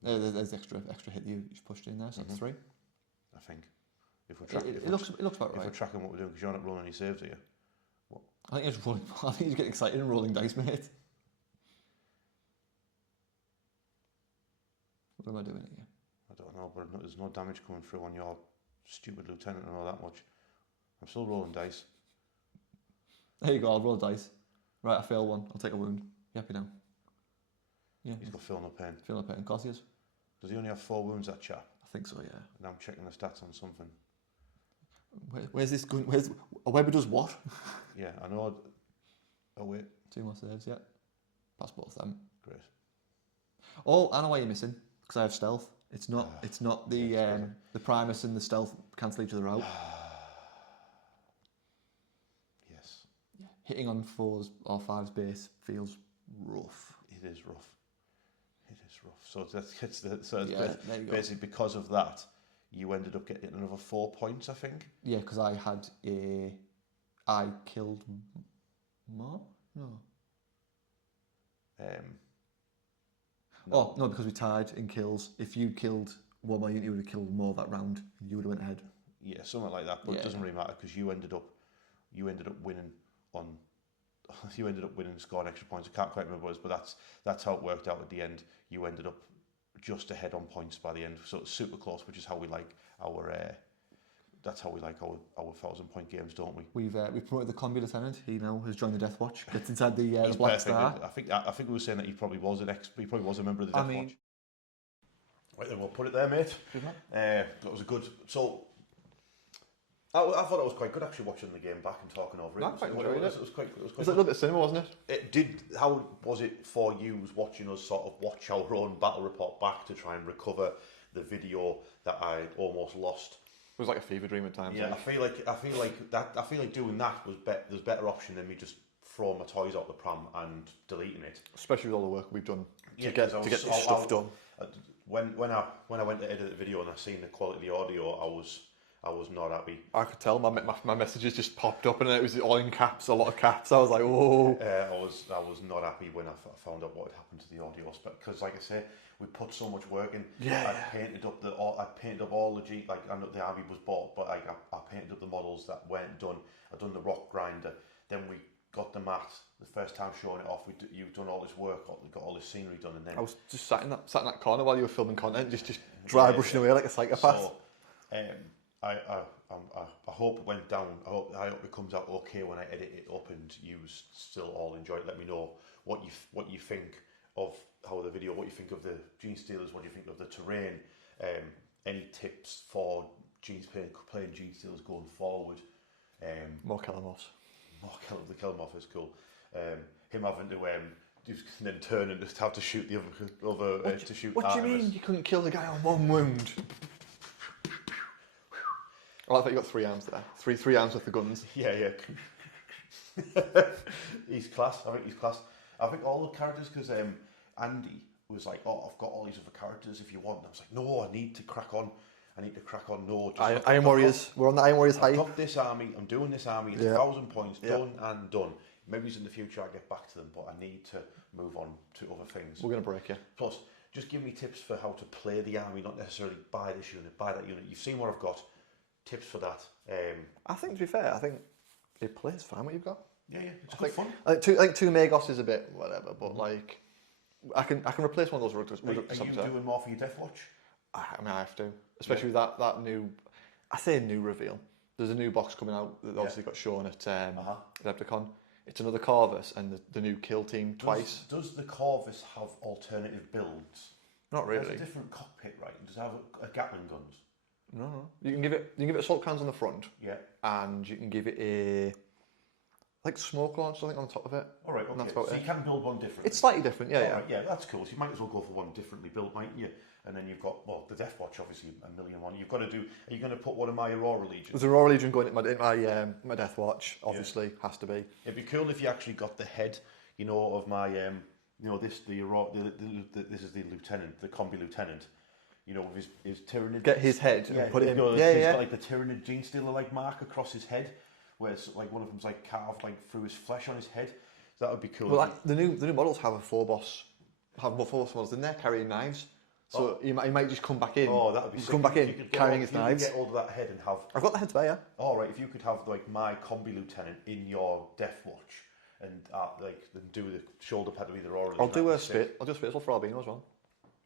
There's extra hit you pushed in there, so that's 3. I think. If we're tracking, it looks about right. If we're tracking what we're doing, because you're not rolling any saves, are you? What? I think you get excited and rolling dice, mate. What am I doing here? I don't know, but there's no damage coming through on your stupid lieutenant. I know that much. I'm still rolling dice. There you go. I'll roll dice. Right, I fail 1. I'll take a wound. You happy now? Yeah. He's got feel no pain. Feel no pain. Of course he is. Does he only have 4 wounds, that chap? I think so, yeah. Now I'm checking the stats on something. Where's this going? A Weber does what? Yeah, I know. Oh wait. 2 more saves, yeah. Pass both of them. Great. Oh, I know why you're missing. Because I have stealth. It's not the the Primus and the stealth cancel each other out. Yes. Yeah. Hitting on 4s or 5s base feels rough. It is rough. It is rough. So that's basically because of that, you ended up getting another 4 points, I think. Yeah, because I killed more? No. Oh, no, because we tied in kills. If you killed one more unit, you would have killed more that round. You would have went ahead. Yeah, something like that. But it doesn't really matter because you ended up winning on. You ended up winning, scoring extra points. I can't quite remember what it was, but that's how it worked out at the end. You ended up just ahead on points by the end, so it's super close, which is how we like our. That's how we like our 1,000-point games, don't we? We've promoted the combi lieutenant. He now has joined the Deathwatch. Gets inside the Black perfect. Star. I think we were saying that he probably was a member of the Deathwatch. Right then, we'll put it there, mate. That was a good. So I thought it was quite good actually watching the game back and talking over it. I quite enjoyed it. It was quite. It was a little bit cinema, wasn't it? It did. How was it for you watching us sort of watch our own battle report back to try and recover the video that I almost lost? It was like a fever dream at times. Yeah, like. I feel like doing that was there's better option than me just throwing my toys out the pram and deleting it. Especially with all the work we've done to get this stuff done. When I went to edit the video and I seen the quality of the audio, I was not happy. I could tell my messages just popped up and it was all in caps, a lot of caps. I was like, whoa. I was not happy when I found out what had happened to the audio, because like I say, we put so much work in. Yeah. I painted up all the I know the army was bought, but I painted up the models that weren't done. I done the rock grinder. Then we got the mat. The first time showing it off, you've done all this work, got all this scenery done, and then I was just sat in that corner while you were filming content, just dry brushing away like a psychopath. So, I hope it went down. I hope it comes out okay when I edit it up, and you still all enjoy it. Let me know what you think of how the video, what you think of the Genestealers, what you think of the terrain. Any tips for playing Genestealers going forward? More Kellermoffs. The Kellermoff is cool. Him having to then turn and just have to shoot the other to shoot. What do you mean you couldn't kill the guy on 1 wound? I like that you got 3 arms there. Three arms with the guns. Yeah. He's class. I think he's class. I think all the characters, because Andy was like, "Oh, I've got all these other characters if you want." And I was like, "No, I need to crack on. No, Iron Warriors. We're on the Iron Warriors high. I've got this army. I'm doing this army. It's 1,000 points. Done and done. Maybe in the future I get back to them, but I need to move on to other things. We're going to break you. Plus, just give me tips for how to play the army, not necessarily buy this unit, buy that unit. You've seen what I've got. Tips for that. I think, to be fair, it plays fine what you've got. Yeah, it's good fun. I think 2 Magos is a bit whatever, but like I can replace one of those rugs. Are you doing more for your Deathwatch? I have to, especially with that new. I say new reveal. There's a new box coming out that obviously got shown at Adepticon. It's another Corvus and the new kill team twice. Does the Corvus have alternative builds? Not really. It's a different cockpit, right? Does it have a Gatling guns? No. You can give it assault cannons on the front. Yeah. And you can give it a smoke launch, I think, on the top of it. All right, okay. So you can build one differently. It's slightly different, yeah. Right, yeah, that's cool. So you might as well go for one differently built, mightn't you? And then you've got the Deathwatch, obviously a million one. You've got to do. Are you going to put one of my Aurora Legions? There's Aurora Legion going in my Deathwatch. Obviously, has to be. It'd be cool if you actually got the head, of my this is the lieutenant, the combi lieutenant. you know, with his Tyranid. Get his head Yeah, and put it in. He's got like the Tyranid Genestealer like mark across his head, where it's like one of them's like carved like through his flesh on his head. So that would be cool. Well, like, the new models have a 4-boss. Have more 4-boss models in there carrying knives. So he might just come back in. Oh, that would be sick. Come back in carrying his knives. If you could get hold of that head and have... I've got the head there, yeah. All right, if you could have like my combi lieutenant in your Deathwatch and like then do the shoulder pad of either or. I'll do a spit. I'll do a spit for Albino as well.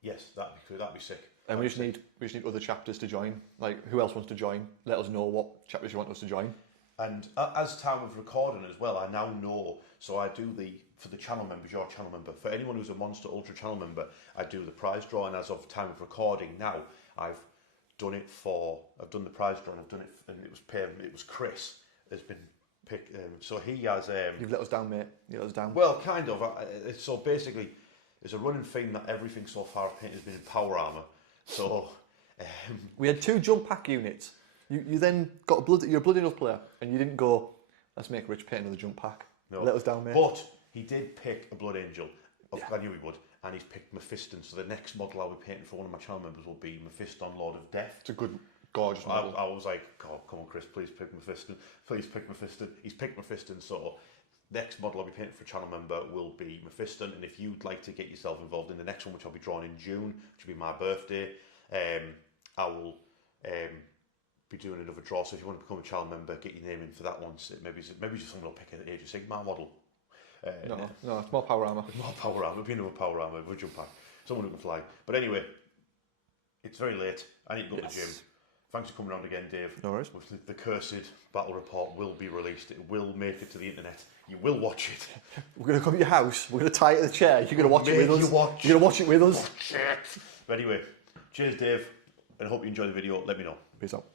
Yes, that'd be cool. That'd be sick. And we just need other chapters to join. Like, who else wants to join? Let us know what chapters you want us to join. And as time of recording as well, I now know. So I do for the channel members, your channel member. For anyone who's a Monster Ultra channel member, I do the prize draw. And as of time of recording now, I've done the prize draw and I've done it, and it was paid. It was Chris has been picked. So he has. You've let us down, mate. You let us down. Well, kind of. So basically, it's a running theme that everything so far I've painted has been in power armor. So we had 2 jump pack units. You then got you're a blood enough player, and you didn't go, let's make Rich paint another jump pack. No. Let us down, mate. But he did pick a Blood Angel. I knew he would. And he's picked Mephiston. So the next model I'll be painting for one of my channel members will be Mephiston, Lord of Death. It's a good, gorgeous model. I was like, oh, come on, Chris, please pick Mephiston. Please pick Mephiston. He's picked Mephiston, so next model I'll be painting for a channel member will be Mephiston. And if you'd like to get yourself involved in the next one, which I'll be drawing in June, which will be my birthday, I will be doing another draw. So if you want to become a channel member, get your name in for that one. So maybe just someone will pick an Age of Sigmar model. No, it's more power armor. More power armor. It'll be another power armor with a jump pack. Someone who can fly. But anyway, it's very late. I need to go to the gym. Thanks for coming around again, Dave. No worries. The cursed battle report will be released. It will make it to the internet. You will watch it. We're going to come to your house. We're going to tie it to the chair. You're going to watch it with us. You're going to watch it with us. But anyway, cheers, Dave. And I hope you enjoy the video. Let me know. Peace out.